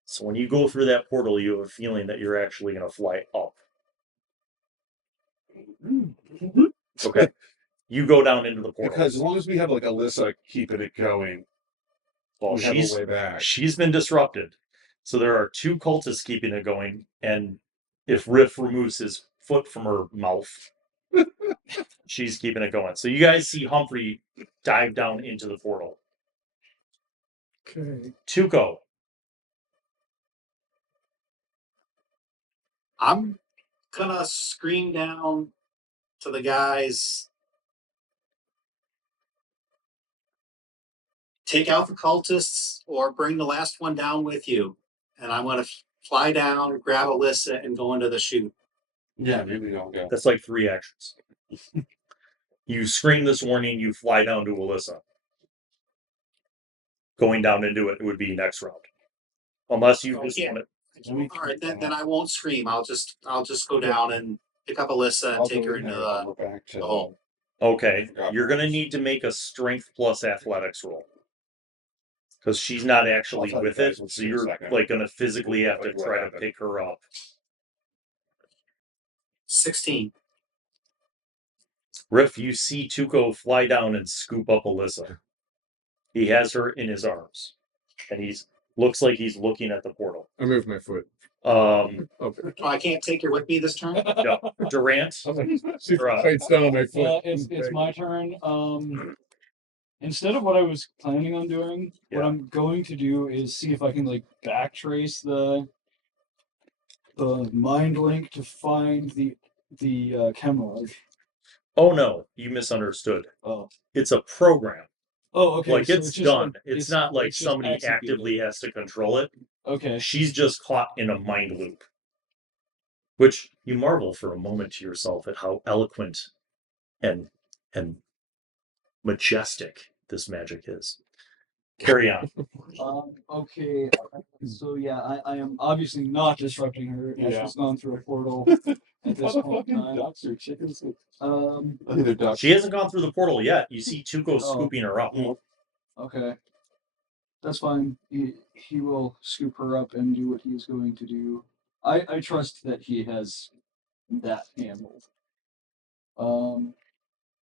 So when you go through that portal, you have a feeling that you're actually going to fly up. Okay. You go down into the portal. because as long as we have like Alyssa keeping it going, Well, we have a way back. she's been disrupted. So there are two cultists keeping it going, and if Riff removes his foot from her mouth, she's keeping it going. So you guys see Humphrey dive down into the portal. Okay. Tuco. I'm gonna scream down to the guys. Take out the cultists or bring the last one down with you. And I'm going to fly down, grab Alyssa, and go into the chute. Yeah, maybe we all go. That's like 3 actions. You scream this warning, you fly down to Alyssa. Going down into it would be next round. Unless you just want it. All right, then I won't scream. I'll just go down and pick up Alyssa and I'll take go her in into there and the go back to hole. Okay, Yeah. you're gonna need to make a strength plus athletics roll. Because she's not actually I'll tell you with it, guys in so a you're second. like gonna physically have to Like what try to happened. pick her up. 16. Riff, you see Tuco fly down and scoop up Alyssa. He has her in his arms, and looks like he's looking at the portal. I moved my foot. Okay. Oh, I can't take her with me this turn? No, Durant. I'm like, she Right. bites down on my foot. It's my turn. Instead of what I was planning on doing, what Yeah. I'm going to do is see if I can like backtrace the mind link to find the Camelot. Oh no, you misunderstood. Oh. It's a program. Oh, okay. Like so it's just done. like- It's not like it's just somebody executed. actively has to control it. Okay. She's just caught in a mind loop. Which you marvel for a moment to yourself at how eloquent and majestic this magic is. Carry on. Okay. So yeah, I am obviously not disrupting her. Yeah. She's gone through a portal at this point in time. Ducks or chickens? Um. Either ducks. She hasn't gone through the portal yet. You see Tuco Oh. scooping her up. Okay. That's fine. He will scoop her up and do what he's going to do. I trust that he has that handled.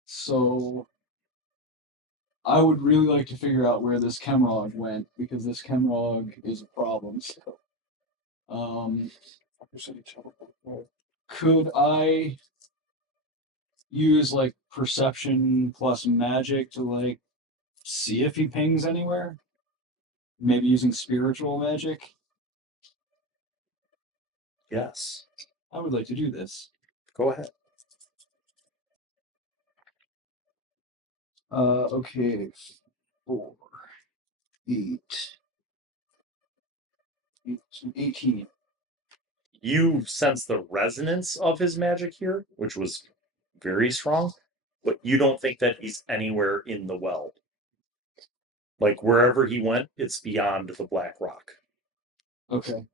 So I would really like to figure out where this Chemrog went, because this Chemrog is a problem still. Could I use like perception plus magic to like see if he pings anywhere? Maybe using spiritual magic? Yes. I would like to do this. Go ahead. Okay. 4, 8, 18. You sense the resonance of his magic here, which was very strong, but you don't think that he's anywhere in the well. Like wherever he went, it's beyond the black rock. Okay.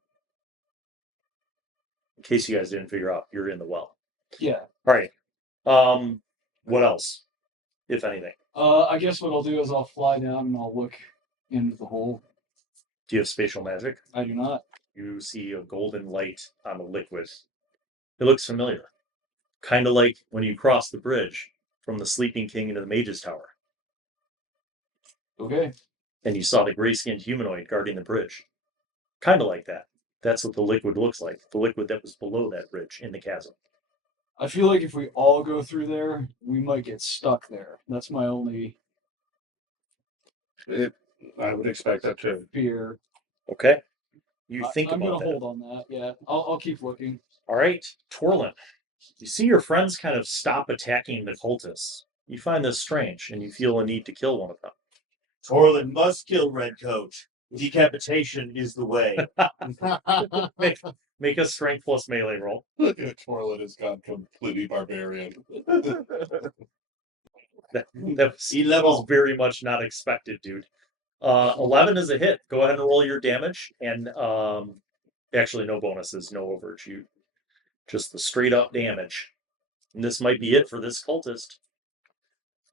In case you guys didn't figure out, you're in the well. Yeah. All right. What else, if anything? I guess what I'll do is I'll fly down and I'll look into the hole. Do you have spatial magic? I do not. You see a golden light on a liquid. It looks familiar. Kind of like when you cross the bridge from the Sleeping King into the Mage's Tower. Okay. And you saw the gray-skinned humanoid guarding the bridge. Kind of like that. That's what the liquid looks like. The liquid that was below that bridge in the chasm. I feel like if we all go through there, we might get stuck there. That's my only I would expect that too. fear. Okay. You think I'm about gonna that. hold on that. Yeah, I'll keep looking. All right, Torlin. You see your friends kind of stop attacking the cultists. You find this strange, and you feel a need to kill one of them. Torlin must kill Redcoat. Decapitation is the way. Make a strength plus melee roll. Torlin has gone completely barbarian. That was very much not expected, dude. 11 is a hit. Go ahead and roll your damage, and actually no bonuses, no overage. Just the straight up damage. And this might be it for this cultist,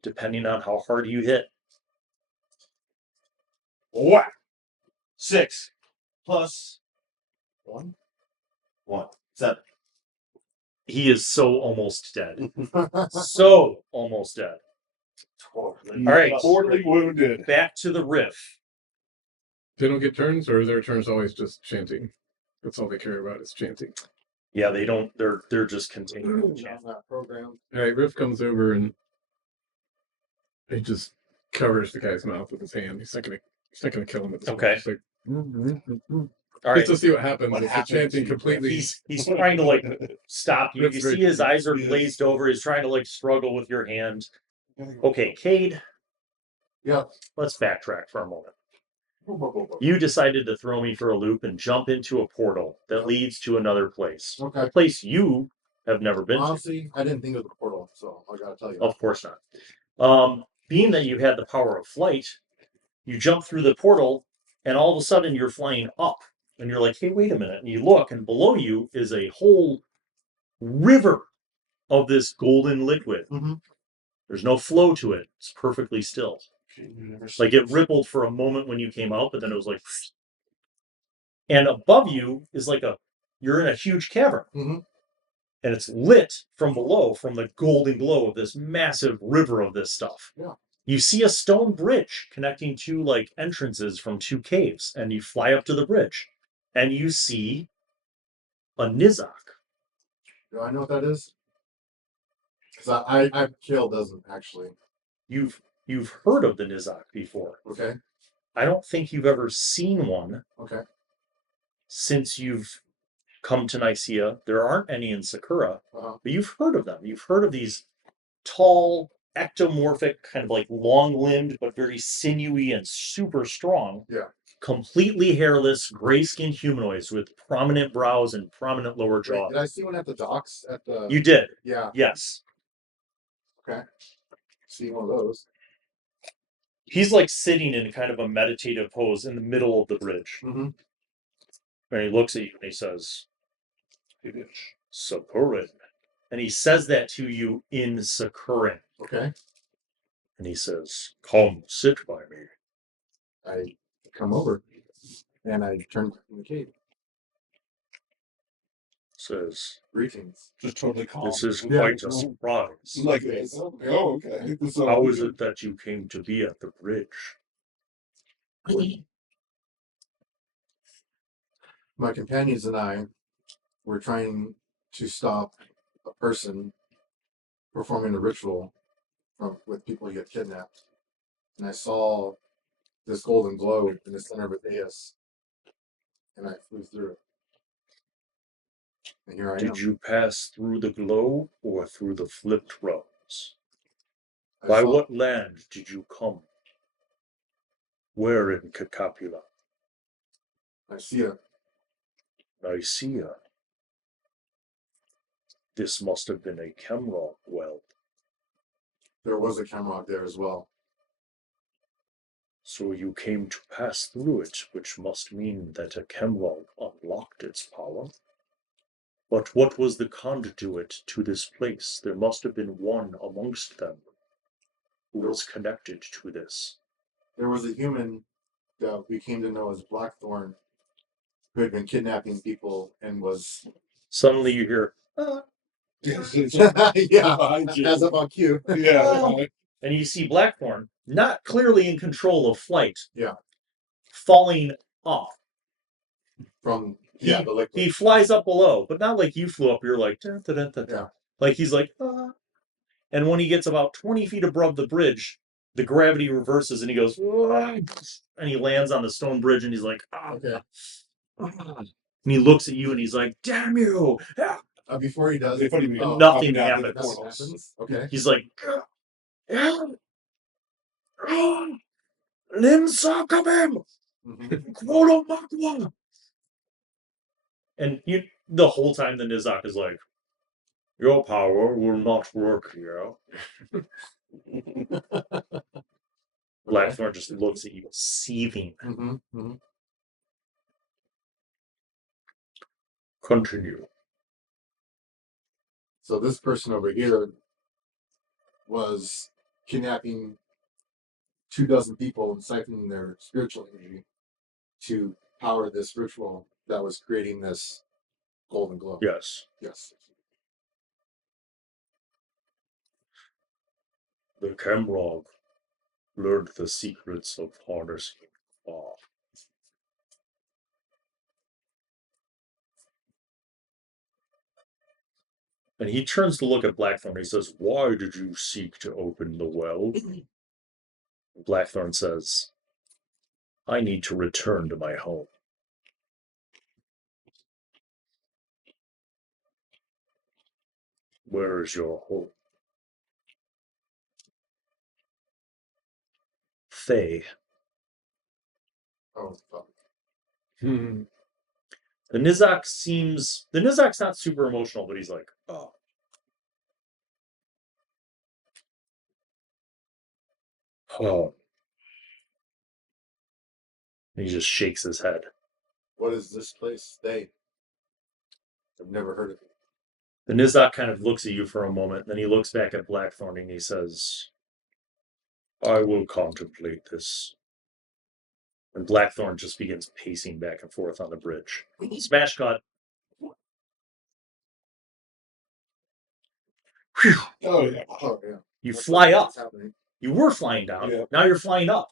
depending on how hard you hit. Whack! 6 plus 1. 7. He is so almost dead. So almost dead. Torlin. All right. Mortally wounded. Back to the riff. They don't get turns, or are their turns always just chanting? That's all they care about is chanting. Yeah, they don't. They're just continuing. On that program. All right, Riff comes over and he just covers the guy's mouth with his hand. He's not gonna kill him at this Okay. point. Just like, All right. just to see what happens. What if the happens chanting to you, completely. He's trying to like stop you. That's You very see his true. eyes are Yes. glazed over. He's trying to like struggle with your hand. Okay, Cade. Yeah. Let's backtrack for a moment. You decided to throw me for a loop and jump into a portal that leads to another place. Okay. A place you have never been to. Honestly, I didn't think of the portal, so I gotta tell you. Of course not. Being that you had the power of flight, you jump through the portal, and all of a sudden you're flying up. And you're like, hey, wait a minute. And you look, and below you is a whole river of this golden liquid. Mm-hmm. There's no flow to it. It's perfectly still. Like it rippled for a moment when you came out, but then it was like, and above you is like you're in a huge cavern. Mm-hmm. And it's lit from below from the golden glow of this massive river of this stuff. Yeah. You see a stone bridge connecting two like entrances from two caves, and you fly up to the bridge, and you see a Nizak. Do I know what that is? Because Kail doesn't actually. You've heard of the Nizak before. Okay. I don't think you've ever seen one. Okay. Since you've come to Nisia. There aren't any in Sakura, Uh-huh. but you've heard of them. You've heard of these tall, ectomorphic, kind of like long-limbed, but very sinewy and super strong. Yeah. Completely hairless, gray-skinned humanoids with prominent brows and prominent lower jaw. Wait, did I see one at the docks? You did. Yeah. Yes. Okay. See one of those. He's like sitting in kind of a meditative pose in the middle of the bridge. Mm-hmm. And he looks at you and he says, Sacuran. And he says that to you in Sacuran. Okay. And he says, come sit by me. I come over and I turn in the cave. Says, Greetings. Just totally calm. this is Yeah. quite a surprise. Like this. Oh, okay. So, How is it that you came to be at the bridge? My companions and I were trying to stop a person performing a ritual with people who get kidnapped. And I saw this golden globe in the center of a dais. And I flew through it. And here I am. Did you pass through the glow or through the flipped realms? I By saw- what land did you come? Where in Kikapulan? Nisia. Nisia. This must have been a Kemrock well. There was a Camrock there as well. So you came to pass through it, which must mean that a Kemrock unlocked its power. But what was the conduit to this place? There must have been one amongst them who was connected to this. There was a human that we came to know as Blackthorn who had been kidnapping people and was Suddenly you hear, yeah, behind you. as up on cue. Yeah. and you see Blackthorn, not clearly in control of flight, Yeah. falling off. From the liquid. He flies up below, but not like you flew up. You're like, da, da, da, da, da. Yeah. Like he's like, ah. And when he gets about 20 feet above the bridge, the gravity reverses and he goes, ah, and he lands on the stone bridge and he's like, ah. Okay. And he looks at you and he's like, damn you. Ah. Before he does, They put him in- Nothing down happens. the portals. happens. Okay. He's like, Limsa kabem, Mhm. Quoto Magua. And the whole time the Nizak is like, your power will not work here. Blackthorn just looks at you, seething. Mm-hmm. Mm-hmm. Continue. So this person over here was kidnapping 24 people and siphoning their spiritual energy to power this ritual that was creating this golden glow. Yes. Yes. The Kemrog learned the secrets of harnessing fire. And he turns to look at Blackthorn. He says, why did you seek to open the well? Blackthorn says, I need to return to my home. Where is your home? Thay. Oh, fuck. Hmm. The Nizak's not super emotional, but he's like, oh. Oh. And he just shakes his head. What is this place? I've never heard of it. The Nizak kind of looks at you for a moment, then he looks back at Blackthorn and he says, I will contemplate this. And Blackthorn just begins pacing back and forth on the bridge. Smash cut. Whew. Oh yeah. Oh yeah. You That's fly up. what's happening. You were flying down. Yeah. Now you're flying up.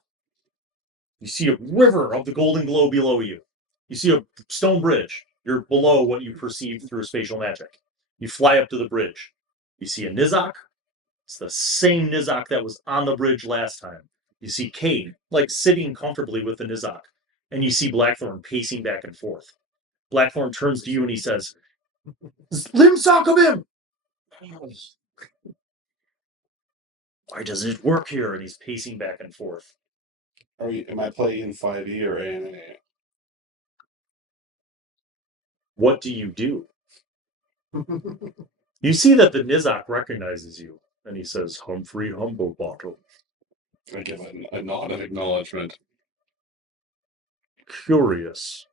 You see a river of the golden glow below you. You see a stone bridge. You're below what you perceive through spatial magic. You fly up to the bridge. You see a Nizak. It's the same Nizak that was on the bridge last time. You see Cade, like sitting comfortably with the Nizak. And you see Blackthorn pacing back and forth. Blackthorn turns to you and he says, Lim Sockabim! Why does it work here? And he's pacing back and forth. Am I playing 5e or ANA? What do you do? You see that the Nizak recognizes you, and he says, Humphrey Humblebottom. I give a nod of acknowledgement. Curious.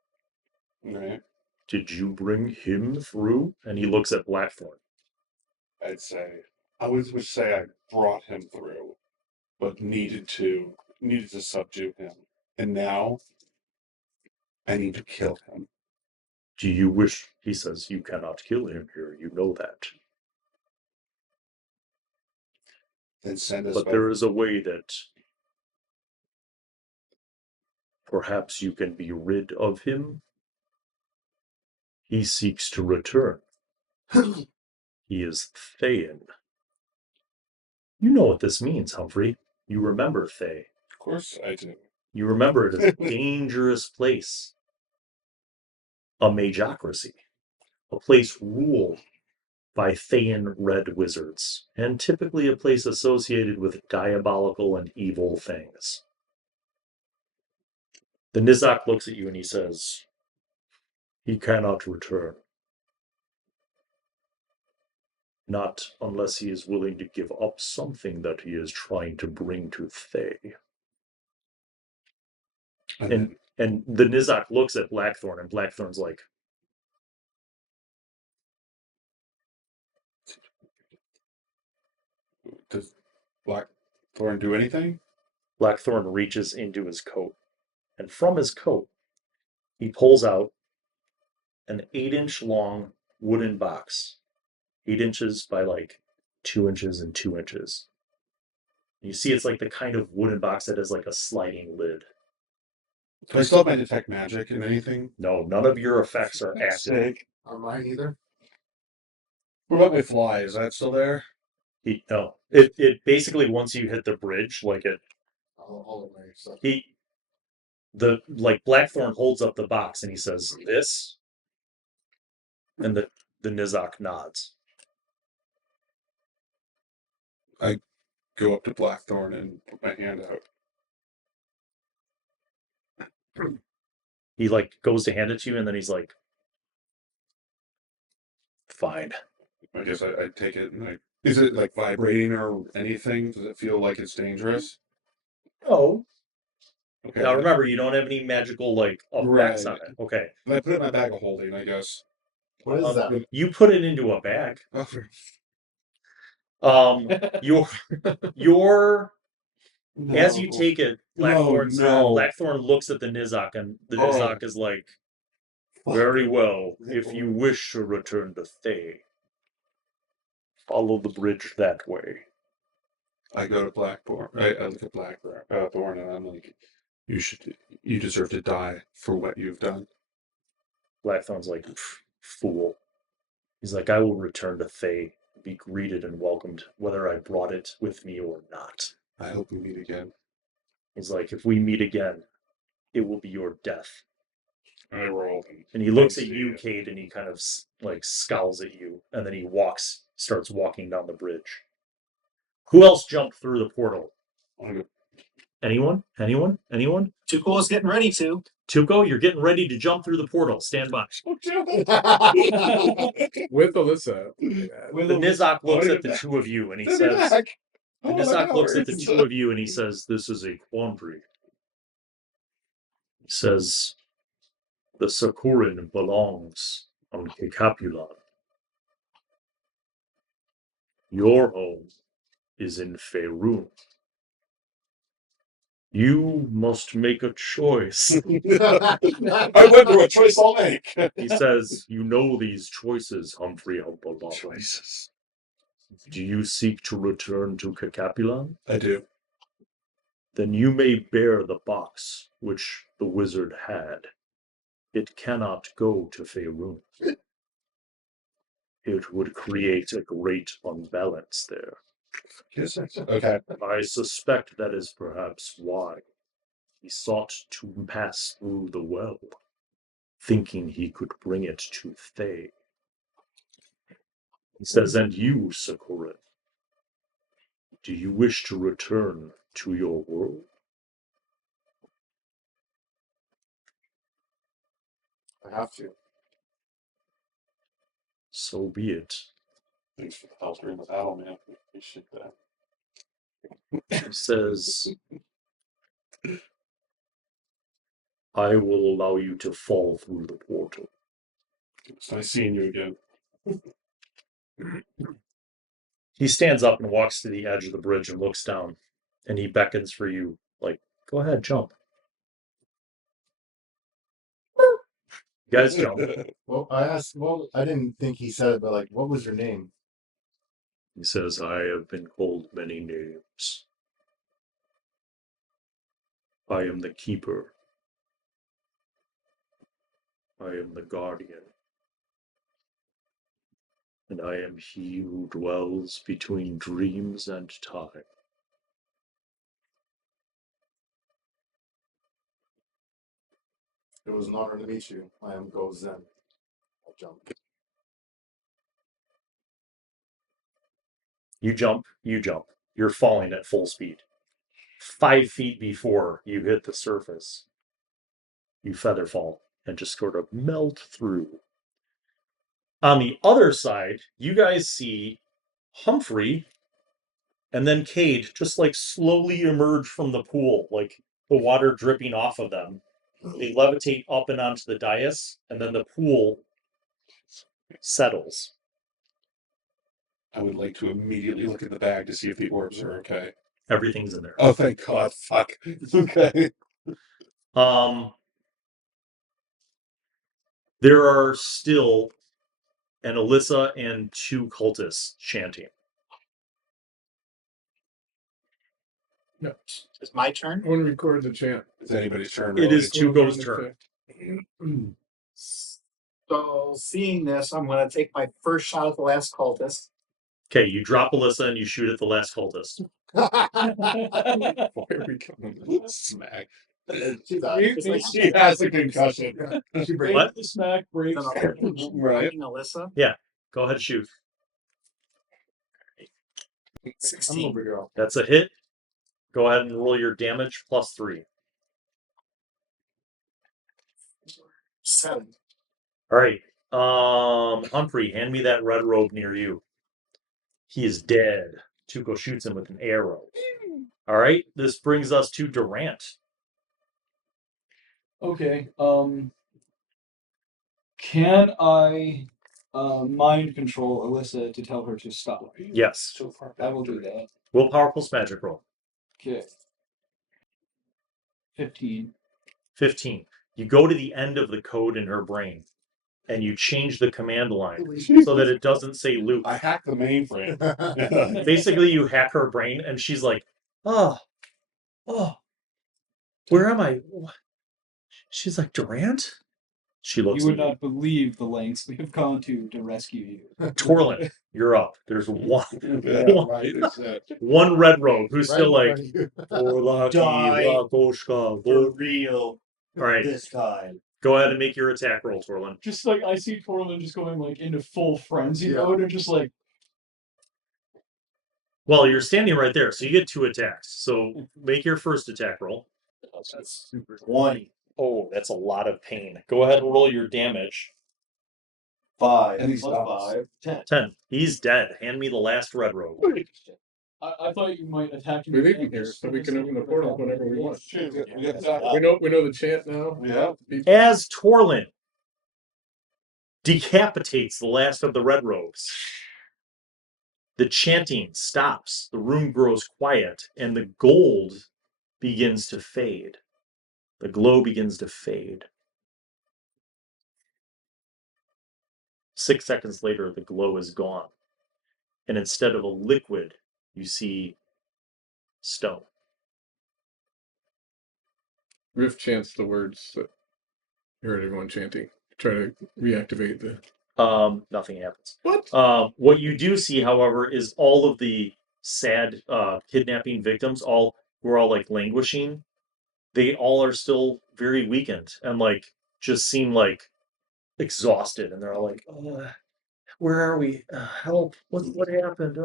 Right. Did you bring him through? And he looks at Blackthorn. I would say I brought him through, but needed to subdue him. And now I need to kill him. Do you wish? He says, you cannot kill him here. You know that. Then send us But back. there is a way that perhaps you can be rid of him. He seeks to return. He is Thayan. You know what this means, Humphrey. You remember Thay. Of course I do. You remember it as a dangerous place. A magocracy. A place ruled by Thayan red wizards, and typically a place associated with diabolical and evil things. The Nizak looks at you and he says, he cannot return. Not unless he is willing to give up something that he is trying to bring to Thay. And the Nizak looks at Blackthorn, and Blackthorn's like, does Blackthorn do anything? Blackthorn reaches into his coat, and from his coat, he pulls out an 8-inch long wooden box, 8 inches by like 2 inches and 2 inches. You see, it's like the kind of wooden box that has like a sliding lid. Do I still have my detect magic and anything? No, none of your effects are active. Sick. On mine either. What about my fly? Is that still there? No, it basically once you hit the bridge, like it, All of my stuff. Blackthorn holds up the box and he says, "This," and the Nizak nods. I go up to Blackthorn and put my hand out. He like goes to hand it to you, and then he's like, "Fine." I guess I take it and is it like vibrating or anything? Does it feel like it's dangerous? Oh. Okay. Now remember, you don't have any magical effects on it. Okay. I put it in my bag of holding, I guess. What is that? You put it into a bag. Oh, Your no. as you take it, Blackthorn no. looks at the Nizak, and the Nizak is like, very well, if you wish to return to Thay, follow the bridge that way. I go to Blackthorn. I look at Blackthorn and I'm like, you deserve to die for what you've done. Blackthorn's like, fool. He's like, I will return to Thay, be greeted and welcomed, whether I brought it with me or not. I hope we meet again. He's like, if we meet again, it will be your death. I roll. And he looks at you, Cade, and he kind of scowls at you, and then he starts walking down the bridge. Who else jumped through the portal? Anyone? Tuco is getting ready to. Tuco, you're getting ready to jump through the portal. Stand by. With Alyssa. The Nizak looks at the two of you, and he says, the Nizak looks at the two of you, and he says, this is a quandary. He says, the Sacuran belongs on Kikapulan. Your home is in Faerun. You must make a choice. I wonder what choice I'll make. He says, you know these choices, Humphrey Humblebottom. Choices. Do you seek to return to Kikapulan? I do. Then you may bear the box which the wizard had. It cannot go to Faerun. It would create a great unbalance there. Yes, okay. I suspect that is perhaps why he sought to pass through the well, thinking he could bring it to Thay. He says, and you, Sacuran, do you wish to return to your world? I have to. So be it. Thanks for the help during the battle, man. We appreciate that. He says, I will allow you to fall through the portal. It's nice seeing you again. He stands up and walks to the edge of the bridge and looks down, and he beckons for you, like, go ahead, jump. You guys jump. Well, I asked. Well, I didn't think he said it, but like, what was your name? He says, I have been called many names. I am the Keeper. I am the Guardian. And I am he who dwells between dreams and time. It was an honor to meet you. I am Go Zhen. I'll jump. You jump. You're falling at full speed. 5 feet before you hit the surface, you feather fall and just sort of melt through. On the other side, you guys see Humphrey and then Cade just like slowly emerge from the pool, like the water dripping off of them. They levitate up and onto the dais, and then the pool settles. I would like to immediately look at the bag to see if the orbs are okay. Everything's in there. Oh, thank God. Fuck. Okay. There are still an Alyssa and 2 cultists chanting. No. It's my turn. I want to record the chant. It's anybody's turn. It really. is Tuco's turn. So, seeing this, I'm going to take my first shot at the last cultist. Okay, you drop Alyssa and you shoot at the last cultist. Why are we coming? Smack. She died. She has a concussion. She What? breaks. The smack breaks. Right. Alyssa. Go ahead and shoot. I'm 16. over here. That's a hit. Go ahead and roll your damage plus 3. 7. All right. Humphrey, hand me that red robe near you. He is dead. Tuco shoots him with an arrow. All right. This brings us to Durant. Okay. Can I mind control Alyssa to tell her to stop? Yes. So far I will do that. Willpower plus magic roll. Okay. 15. 15. You go to the end of the code in her brain, and you change the command line so that it doesn't say Luke. I hacked the mainframe. Basically, you hack her brain, and she's like, oh, where am I? She's like, Durant? She looks You would at you. not believe the lengths we have gone to rescue you. Torlin, you're up. There's one Right. one red robe who's still Right like, in front Orlaki, Die. Lakoshka, For real. All right, This time. go ahead and make your attack roll, Torlin. Just like I see Torlin just going like into full frenzy Yeah. mode and just like Well, you're standing right there, so you get 2 attacks. So make your first attack roll. That's super. 20. Oh, that's a lot of pain. Go ahead and roll your damage. 5. And he's plus stops. 5. 10. 10. He's dead. Hand me the last red robe. I thought you might attack We me. leave him here so we can open the portal whenever we want. Yeah. We know the chant now. Yeah. As Torlin decapitates the last of the red robes, The chanting stops, the room grows quiet, and the gold begins to fade. The glow begins to fade. 6 seconds later, the glow is gone. And instead of a liquid, you see stone. Riff chants the words that you heard everyone chanting. Try to reactivate the. Nothing happens. What? What you do see, however, is all of the sad kidnapping victims, all who are all like languishing, they all are still very weakened and like just seem like exhausted, and they're all like, where are we? Help! What happened?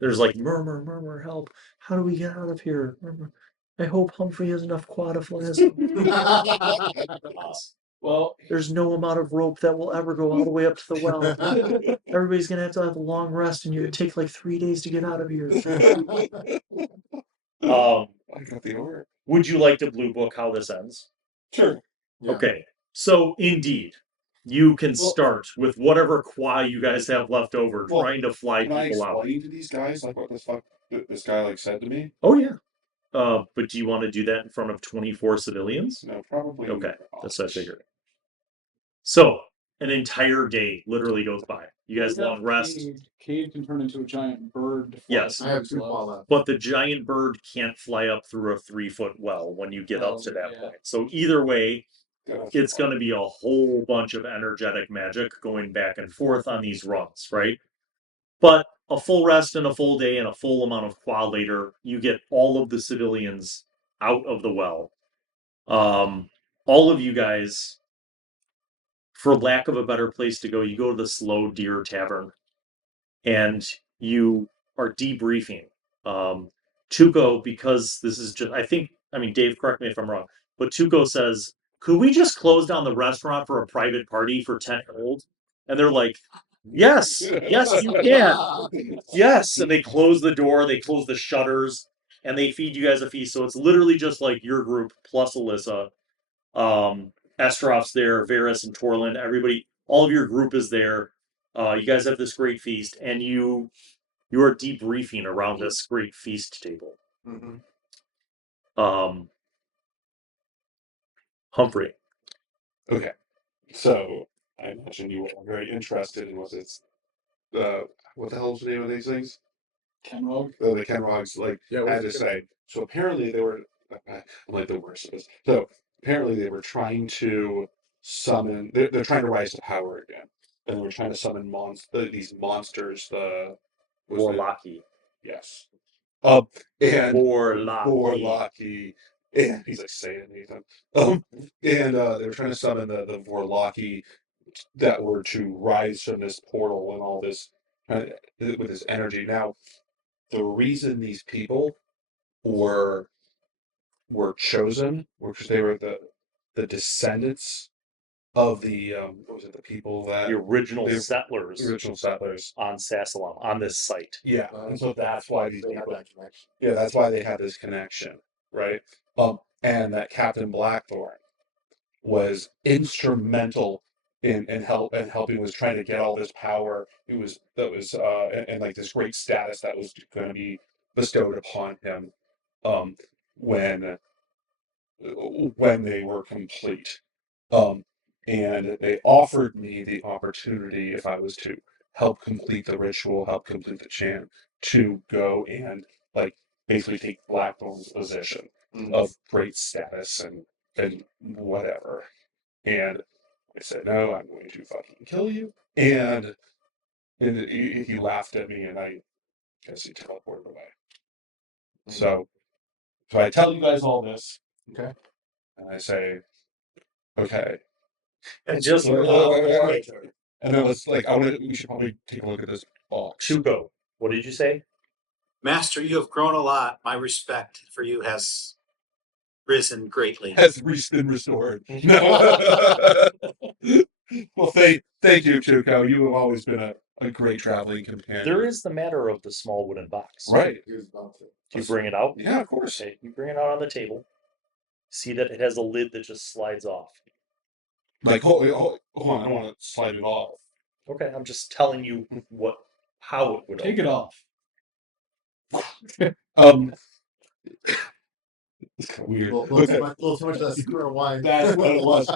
There's like murmur, help! How do we get out of here? Murmur. I hope Humphrey has enough quadriflas. Well, There's no amount of rope that will ever go all the way up to the well. Everybody's gonna have to have a long rest, and you're gonna take like 3 days to get out of here. I got the order. Would you like to blue book how this ends? Sure. Yeah. Okay, so indeed, you can start with whatever qua you guys have left over, Well, trying to fly Can I people out. explain to these guys like what the fuck this guy like said to me? Oh yeah. But do you want to do that in front of 24 civilians? No, probably. Okay, not. that's what I figured. So an entire day literally goes by. You guys long rest. Cade can turn into a giant bird. To fly Yes. I have 2 towards paw us. left. But the giant bird can't fly up through a 3-foot well when you get up to that yeah. point. So either way, Yeah, it's going to be a whole bunch of energetic magic going back and forth on these runs, right? But a full rest and a full day and a full amount of qua later, you get all of the civilians out of the well. All of you guys, for lack of a better place to go, you go to the Slow Deer Tavern and you are debriefing. Tuco, because this is just, I mean, Dave, correct me if I'm wrong, but Tuco says, could we just close down the restaurant for a private party for 10 gold? And they're like, yes, you can. Yes. And they close the door, they close the shutters, and they feed you guys a feast. So it's literally just like your group plus Alyssa. Estroff's there, Varys and Torlin, everybody, all of your group is there. You guys have this great feast, and you are debriefing around this great feast table. Mhm. Humphrey. Okay. So I imagine you are very interested in what the hell's the name of these things? Kenrog? The Kenrogs, like, Yeah, I had to what's it- say. So apparently they were, I'm like the worst of this. So apparently they were trying to summon, they're trying to rise to power again. And they were trying to summon these monsters, Warlocky. yes. And Vorlaki. And he's like saying Nathan. And they were trying to summon the Vorlaki that were to rise from this portal and all this with this energy. Now, the reason these people were chosen were because they were the descendants of the what was it, the people that The original the settlers original settlers. on Sassalam, on this site. Yeah, and so that's why these They have people. that connection. Yeah, that's why they had this connection, right? And that Captain Blackthorn was instrumental in helping, was trying to get all this power. And like this great status that was going to be bestowed upon him when they were complete. And they offered me the opportunity, if I was to help complete the ritual, help complete the chant, to go and like basically take Blackthorn's position of great status and whatever. And I said, no, I'm going to fucking kill you. And he laughed at me, and I guess he teleported away. So I tell you guys all this. Okay. And I say, okay. And just Wait. And then we should probably take a look at this box. Tuco, what did you say? Master, you have grown a lot. My respect for you has risen greatly. Has been restored. No. Well, thank you, Tuco. You have always been a great traveling companion. There is the matter of the small wooden box. Right. He was about to. Do you bring it out? Yeah, of course. Okay, you bring it out on the table. See that it has a lid that just slides off. Like, hold on, I don't want to slide it off. Okay, I'm just telling you how it would Take open. it off. It's kind of weird. little, Okay. little too much of that Sacuran wine. That's what it was.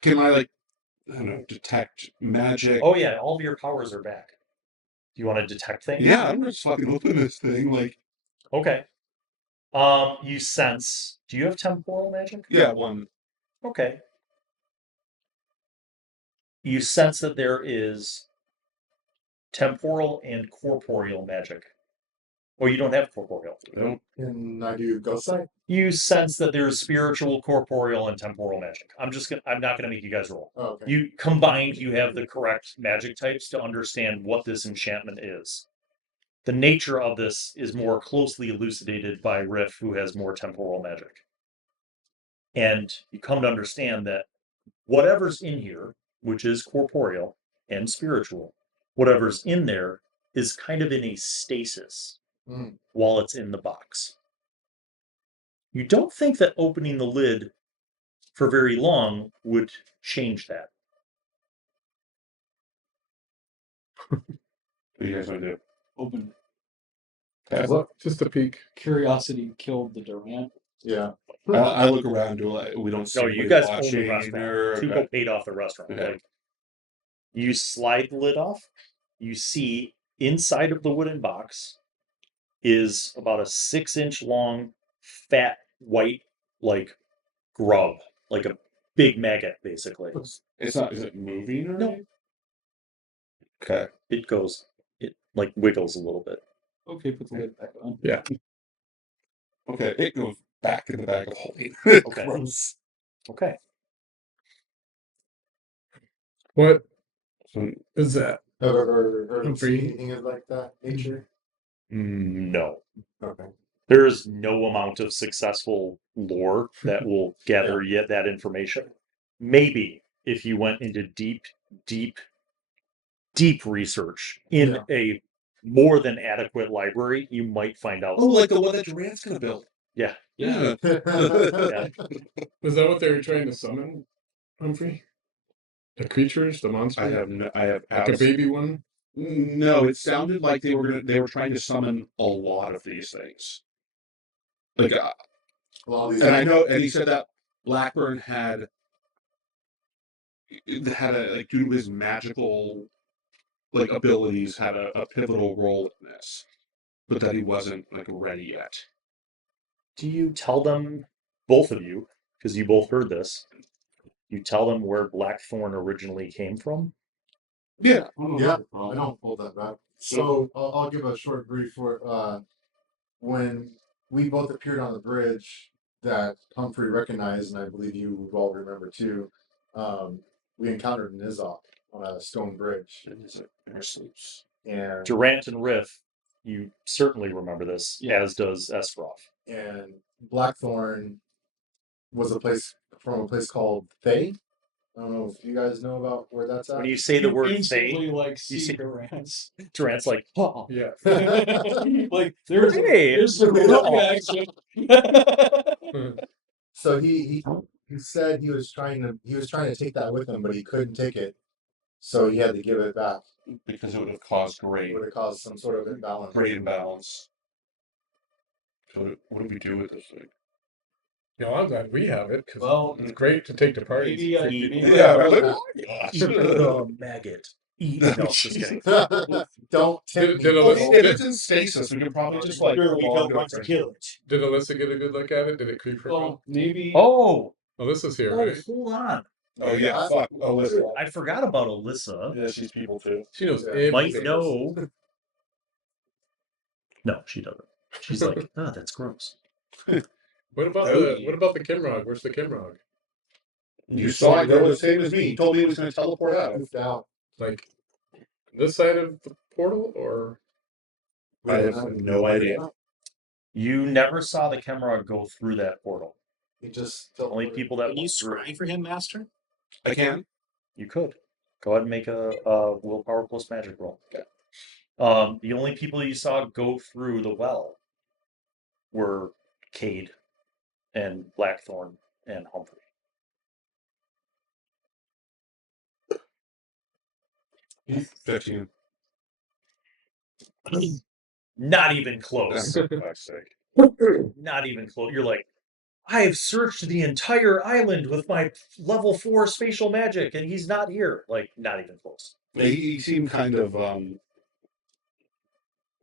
Can I like, I don't know, detect magic? Oh yeah, all of your powers are back. Do you want to detect things? Yeah, I'm gonna just fucking open this thing. Like, Okay. You sense. Do you have temporal magic? yeah, one. Okay. You sense that there is temporal and corporeal magic. Or you don't have corporeal. I don't. And I do ghost sight. You sense that there's spiritual, corporeal, and temporal magic. I'm not gonna make you guys roll. Oh, okay. You combined, you have the correct magic types to understand what this enchantment is. The nature of this is more closely elucidated by Riff, who has more temporal magic. And you come to understand that whatever's in here, which is corporeal and spiritual, whatever's in there is kind of in a stasis while it's in the box. You don't think that opening the lid for very long would change that. What do you guys want to do? Open. Okay. Look, just a peek. Curiosity killed the Durant. Yeah. I look around. We don't see. No, you anybody guys own the watching restaurant. or- Tuco paid off the restaurant. Okay. Like, you slide the lid off. You see inside of the wooden box is about a 6-inch long, fat, white, like grub, like a big maggot, basically. It's not. Is it moving or No. anything? Okay. It like wiggles a little bit. Okay, put the lid back on. Yeah. Okay. It goes back in the bag of holding. Okay. Gross. Okay. What So, is that? Ever heard of Humphrey. anything of like that nature? No. Okay. There is no amount of successful lore that will gather yet that information. Maybe if you went into deep research in a more than adequate library, you might find out. oh, like the one that Durant's gonna build. Yeah. Yeah. Yeah. Was that what they were trying to summon, Humphrey? The creatures, the monsters? I have like a baby one? No, it sounded like they were trying to summon a lot of these things. Like, and I know, and he said that Blackburn had a, like, due to his magical like abilities, had a pivotal role in this, but that he wasn't like ready yet. Do you tell them, both of you, because you both heard this, you tell them where Blackthorn originally came from? Yeah. Yeah, I don't hold that back. So I'll give a short brief for when we both appeared on the bridge that Humphrey recognized, and I believe you all remember too. We encountered Nisia on a stone bridge, In her sleeps. and Durant and Riff, you certainly remember this, as does Esroth. and Blackthorn was from a place called Thay. I don't know if you guys know about where that's at. When you say the word instantly Thay, like you see see Durant's. Durant's like, oh, Yeah. Like there's Hey, there's the reaction. So he said he was trying to take that with him, but he couldn't take it, so he had to give it back. Because it would have caused It great would have caused some sort of imbalance. imbalance. So what do we do with this thing? Yeah, well, I'm glad we have it because Well, it's great to take to parties. maybe Yeah, I- right. the maggot. No, just kidding. Don't tempt Did me. Alyssa, If it's in stasis, we can probably just like. Sure, we don't want to kill it. did Alyssa get a good look at it? Did it creep her out? well, maybe. Oh, Alyssa's here, oh, right? hold on. Oh yeah, fuck. Oh, listen. I forgot about Alyssa. Yeah, she's people too. She knows Yeah. Might everything. know. No, she doesn't. She's like, oh, that's gross. What about the Kimrog? Where's the Kimrog? You saw it go the same as me. He told me he was going to teleport out. Moved out. Like this side of the portal, or I have no idea. You never saw the Kemrog go through that portal. He just Only people that Can you went through scry for him, Master? I can. you could. Go ahead and make a willpower plus magic roll. Okay. The only people you saw go through the well were Cade and Blackthorn and Humphrey. Heath, 15. Not even close. For fuck's sake. Not even close. You're like, I have searched the entire island with my level 4 spatial magic, and he's not here. Like, not even close. He seemed kind of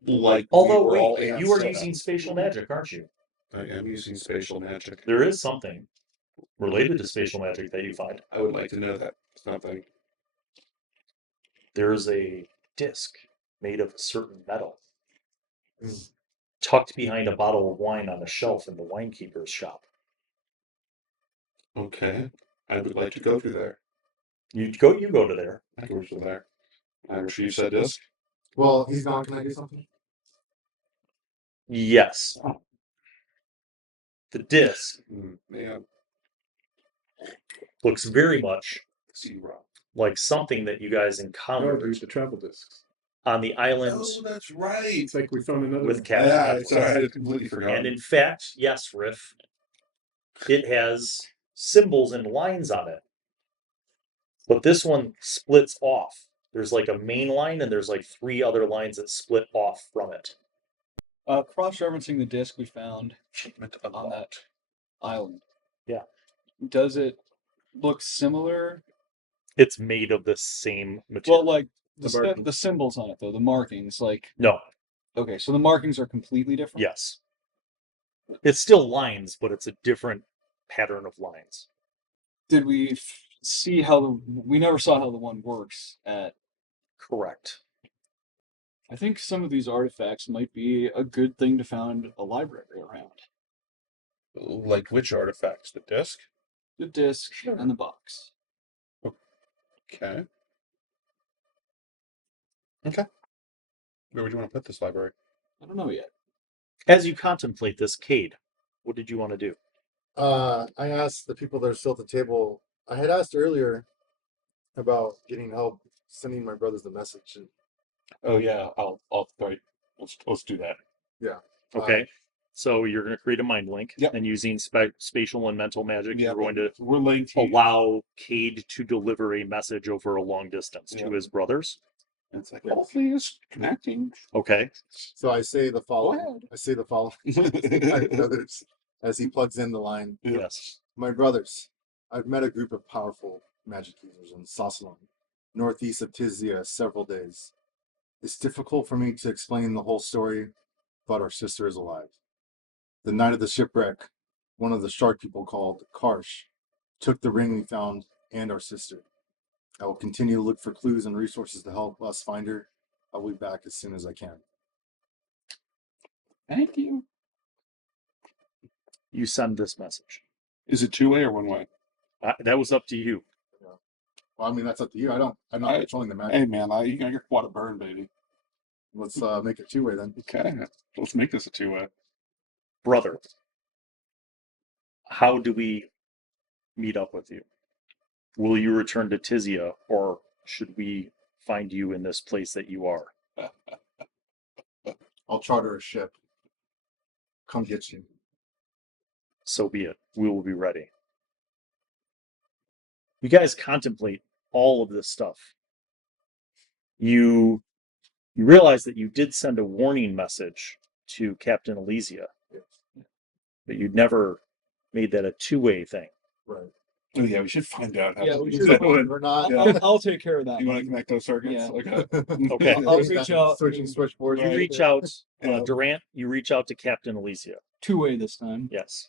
like. Although, we were all wait, ants you are set using up. spatial magic, aren't you? I am using spatial magic. There is something related to spatial magic that you find. I would like to know that something. There is a disc made of a certain metal, tucked behind a bottle of wine on a shelf in the winekeeper's shop. Okay, I would like to go through there. You go to there. I go through there. I retrieve said disc. Well, he's gone. Can I do something? Yes. The disc Yeah. looks very much Zero. like something that you guys Oh, encountered dude, the travel discs. on the island Oh, that's right. It's like we found another with one. Captain Yeah, Atlas. sorry, I had completely forgotten. And in fact, yes, Riff, it has symbols and lines on it. But this one splits off. There's like a main line, and there's like 3 other lines that split off from it. Cross-referencing the disc we found Shipment on that island. Yeah. Does it look similar? It's made of the same material. Well, like The the, markings. the symbols on it, though, the markings, like, No, okay, so the markings are completely different? yes. It's still lines, but it's a different pattern of lines. Did we see how we never saw how the one works at... Correct. I think some of these artifacts might be a good thing to found a library around. Like which artifacts? The disc? The disc and the box. Okay. Okay. Where would you want to put this library? I don't know yet. As you contemplate this, Cade, what did you want to do? I asked the people that are still at the table. I had asked earlier about getting help sending my brothers the message. And, Oh yeah, I'll right. Let's do that. yeah. Okay. So you're going to create a mind link, Yep. and using spatial and mental magic, Yeah, you're going to relate allow Cade to deliver a message over a long distance to Yeah. his brothers. It's like hopefully it's connecting. Okay. So I say the following. ahead. I say the following to my brothers as he plugs in the line. Yeah. Yes. My brothers, I've met a group of powerful magic users in Sossalon, northeast of Tizia, several days. It's difficult for me to explain the whole story, but our sister is alive. The night of the shipwreck, one of the shark people called Karsh took the ring we found and our sister. I will continue to look for clues and resources to help us find her. I'll be back as soon as I can. Thank you. You send this message. Is it 2-way or 1-way? That was up to you. Well, I mean, that's up to you. I'm not controlling the magic. Hey man, you got your quad to burn, baby. Let's make it 2-way then. Okay, let's make this a 2-way. Brother, how do we meet up with you? Will you return to Tizia, or should we find you in this place that you are? I'll charter a ship. Come get you. So be it. We will be ready. You guys contemplate all of this stuff. You realize that you did send a warning message to Captain Elysia, but you'd never made that a 2-way thing. Right. Oh yeah, we should find out. Yeah, we Is should. that one or not? Yeah. I'll take care of that. You want to connect those circuits? Yeah. Okay. I'll reach out. Switching switchboard. You reach out, Yeah. Durant, you reach out to Captain Elysia. 2-way this time. Yes.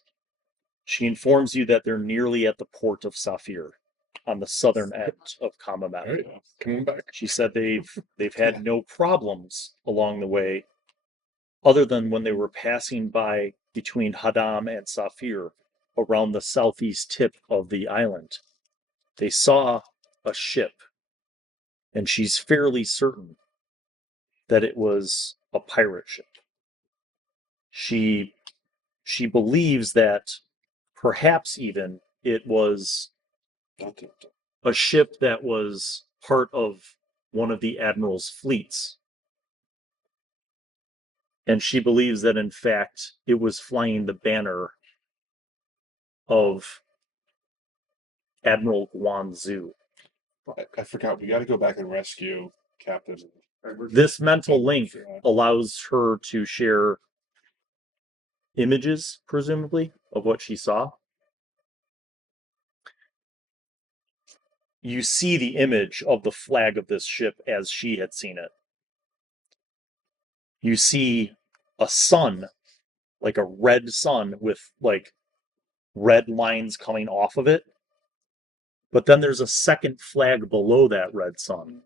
She informs you that they're nearly at the port of Saphir, on the southern end of Kamamat. All right, coming back. She said they've had no problems along the way, other than when they were passing by between Hadam and Saphir around the southeast tip of the island. They saw a ship, and she's fairly certain that it was a pirate ship. She believes that perhaps even it was a ship that was part of one of the Admiral's fleets. And she believes that, in fact, it was flying the banner of Admiral Guanzu. I forgot. We got to go back and rescue Captain This mental link allows her to share images, presumably, of what she saw. You see the image of the flag of this ship as she had seen it. You see a sun, like a red sun with like red lines coming off of it. But then there's a second flag below that red sun.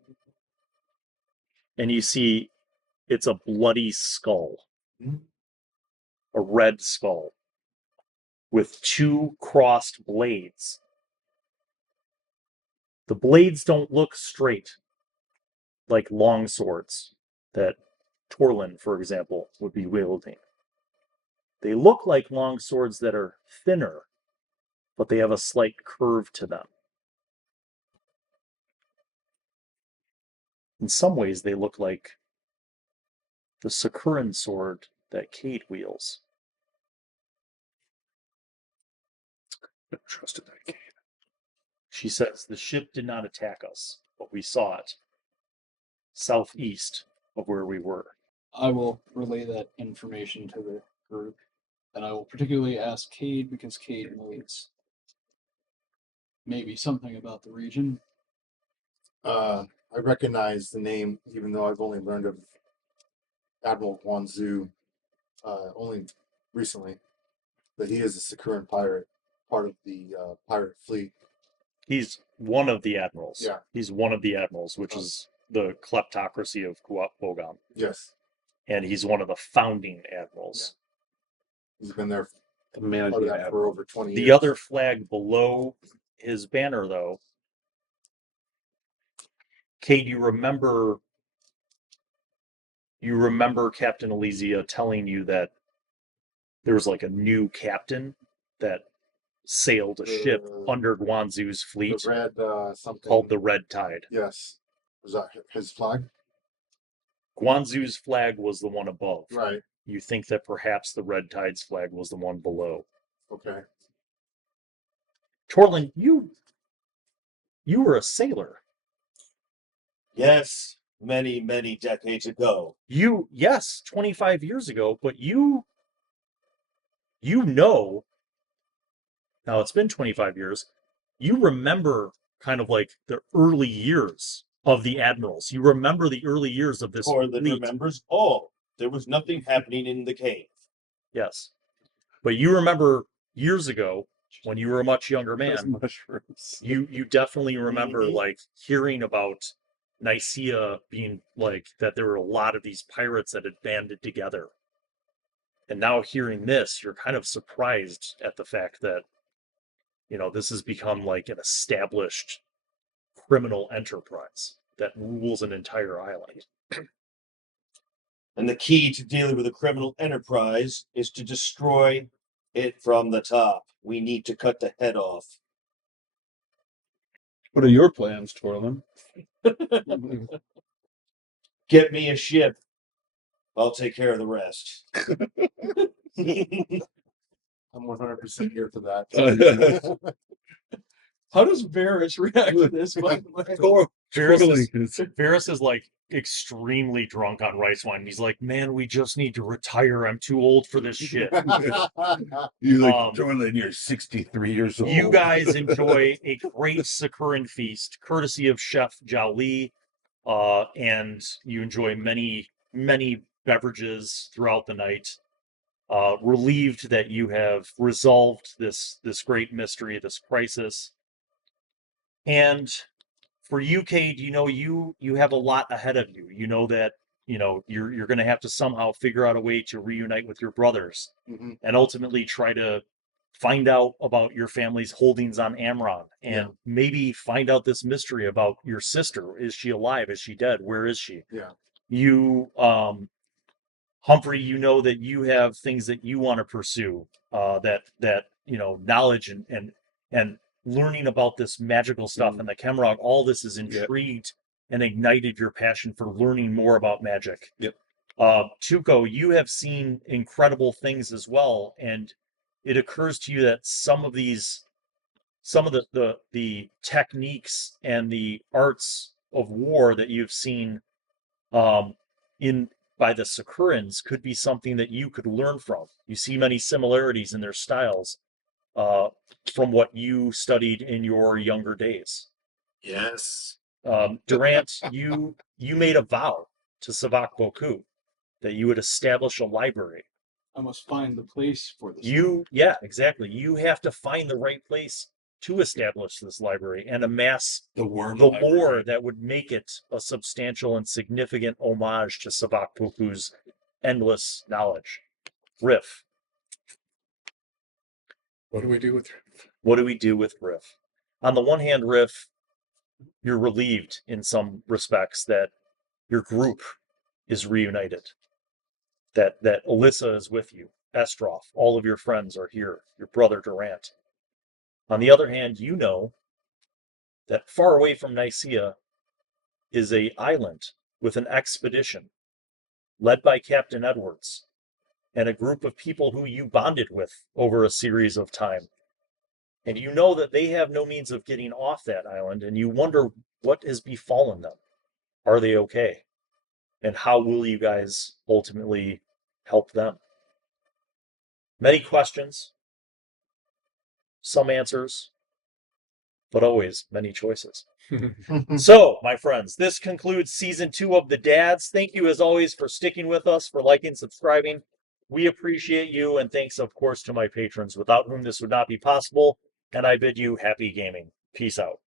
And you see it's a bloody skull. A red skull with two crossed blades. The blades don't look straight like long swords that Torlin, for example, would be wielding. They look like long swords that are thinner, but they have a slight curve to them. In some ways, they look like the Sacuran sword that Cade wields. I trusted that Cade. She says, the ship did not attack us, but we saw it southeast of where we were. I will relay that information to the group, and I will particularly ask Cade because Cade knows maybe something about the region. I recognize the name, even though I've only learned of Admiral Guanzu only recently. That he is a Sacuran pirate, part of the pirate fleet. He's one of the admirals. Yeah. He's one of the admirals, which is the kleptocracy of Bogam. Yes. And he's one of the founding admirals. He's been there The managing for admiral. over 20 years. The other flag below his banner, though, Cade, you remember Captain Elysia telling you that there was like a new captain that sailed a ship under Guanzu's fleet The red something called the Red Tide. Yes. Was that his flag? Guanzu's flag was the one above. Right. You think that perhaps the Red Tide's flag was the one below. Okay. Torlin, you were a sailor. Yes, many, many decades ago. Yes, 25 years ago, but you know, now it's been 25 years, you remember kind of like the early years of the admirals. You remember the early years of this Torlin fleet. remembers all. There was nothing happening in the cave. Yes. But you remember years ago, when you were a much younger man, Mushrooms. you definitely remember Mhm. like hearing about Nisia being like that there were a lot of these pirates that had banded together. And now hearing this, you're kind of surprised at the fact that, you know, this has become like an established criminal enterprise that rules an entire island. And the key to dealing with a criminal enterprise is to destroy it from the top. We need to cut the head off. What are your plans, Torlin? Get me a ship. I'll take care of the rest. I'm 100% here for that. How does Varys react to this, by the way? Varys is like extremely drunk on rice wine. He's like, man, we just need to retire. I'm too old for this shit. You like Torlin, you're 63 years old. You guys enjoy a great Sacuran feast, courtesy of Chef Zhao Li, and you enjoy many, many beverages throughout the night. Relieved that you have resolved this great mystery, this crisis. And for you, Cade, you know, you have a lot ahead of you. You know that, you know, you're going to have to somehow figure out a way to reunite with your brothers and ultimately try to find out about your family's holdings on Amron and maybe find out this mystery about your sister. Is she alive? Is she dead? Where is she? Yeah. You, Humphrey, you know that you have things that you want to pursue, that you know, knowledge and learning about this magical stuff and the Kemrog, all this is intrigued and ignited your passion for learning more about magic. Yep. Tuco, you have seen incredible things as well, and it occurs to you that some of the techniques and the arts of war that you've seen in by the Sacurans could be something that you could learn from. You see many similarities in their styles from what you studied in your younger days. Yes. Durant, you made a vow to Savak Boku that you would establish a library. I must find the place for this. Yeah, exactly. You have to find the right place to establish this library and amass The worm. the library. lore that would make it a substantial and significant homage to Savak Boku's endless knowledge. Riff. What do we do with Riff? What do we do with Riff? On the one hand, Riff, you're relieved in some respects that your group is reunited. That Alyssa is with you. Estroff, all of your friends are here. Your brother Durant. On the other hand, you know that far away from Nisia is a island with an expedition led by Captain Edwards and a group of people who you bonded with over a series of time. And you know that they have no means of getting off that island, and you wonder what has befallen them. Are they okay? And how will you guys ultimately help them? Many questions, some answers, but always many choices. So, my friends, this concludes season 2 of The Dads. Thank you, as always, for sticking with us, for liking, subscribing. We appreciate you, and thanks, of course, to my patrons, without whom this would not be possible. And I bid you happy gaming. Peace out.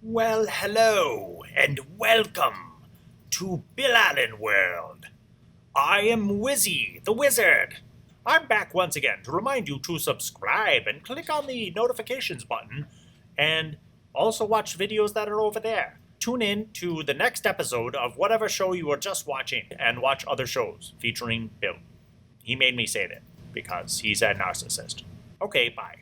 Well, hello, and welcome to Bill Allan World. I am Wizzy, the Wizard. I'm back once again to remind you to subscribe and click on the notifications button, and also watch videos that are over there. Tune in to the next episode of whatever show you were just watching, and watch other shows featuring Bill. He made me say that because he's a narcissist. Okay, bye.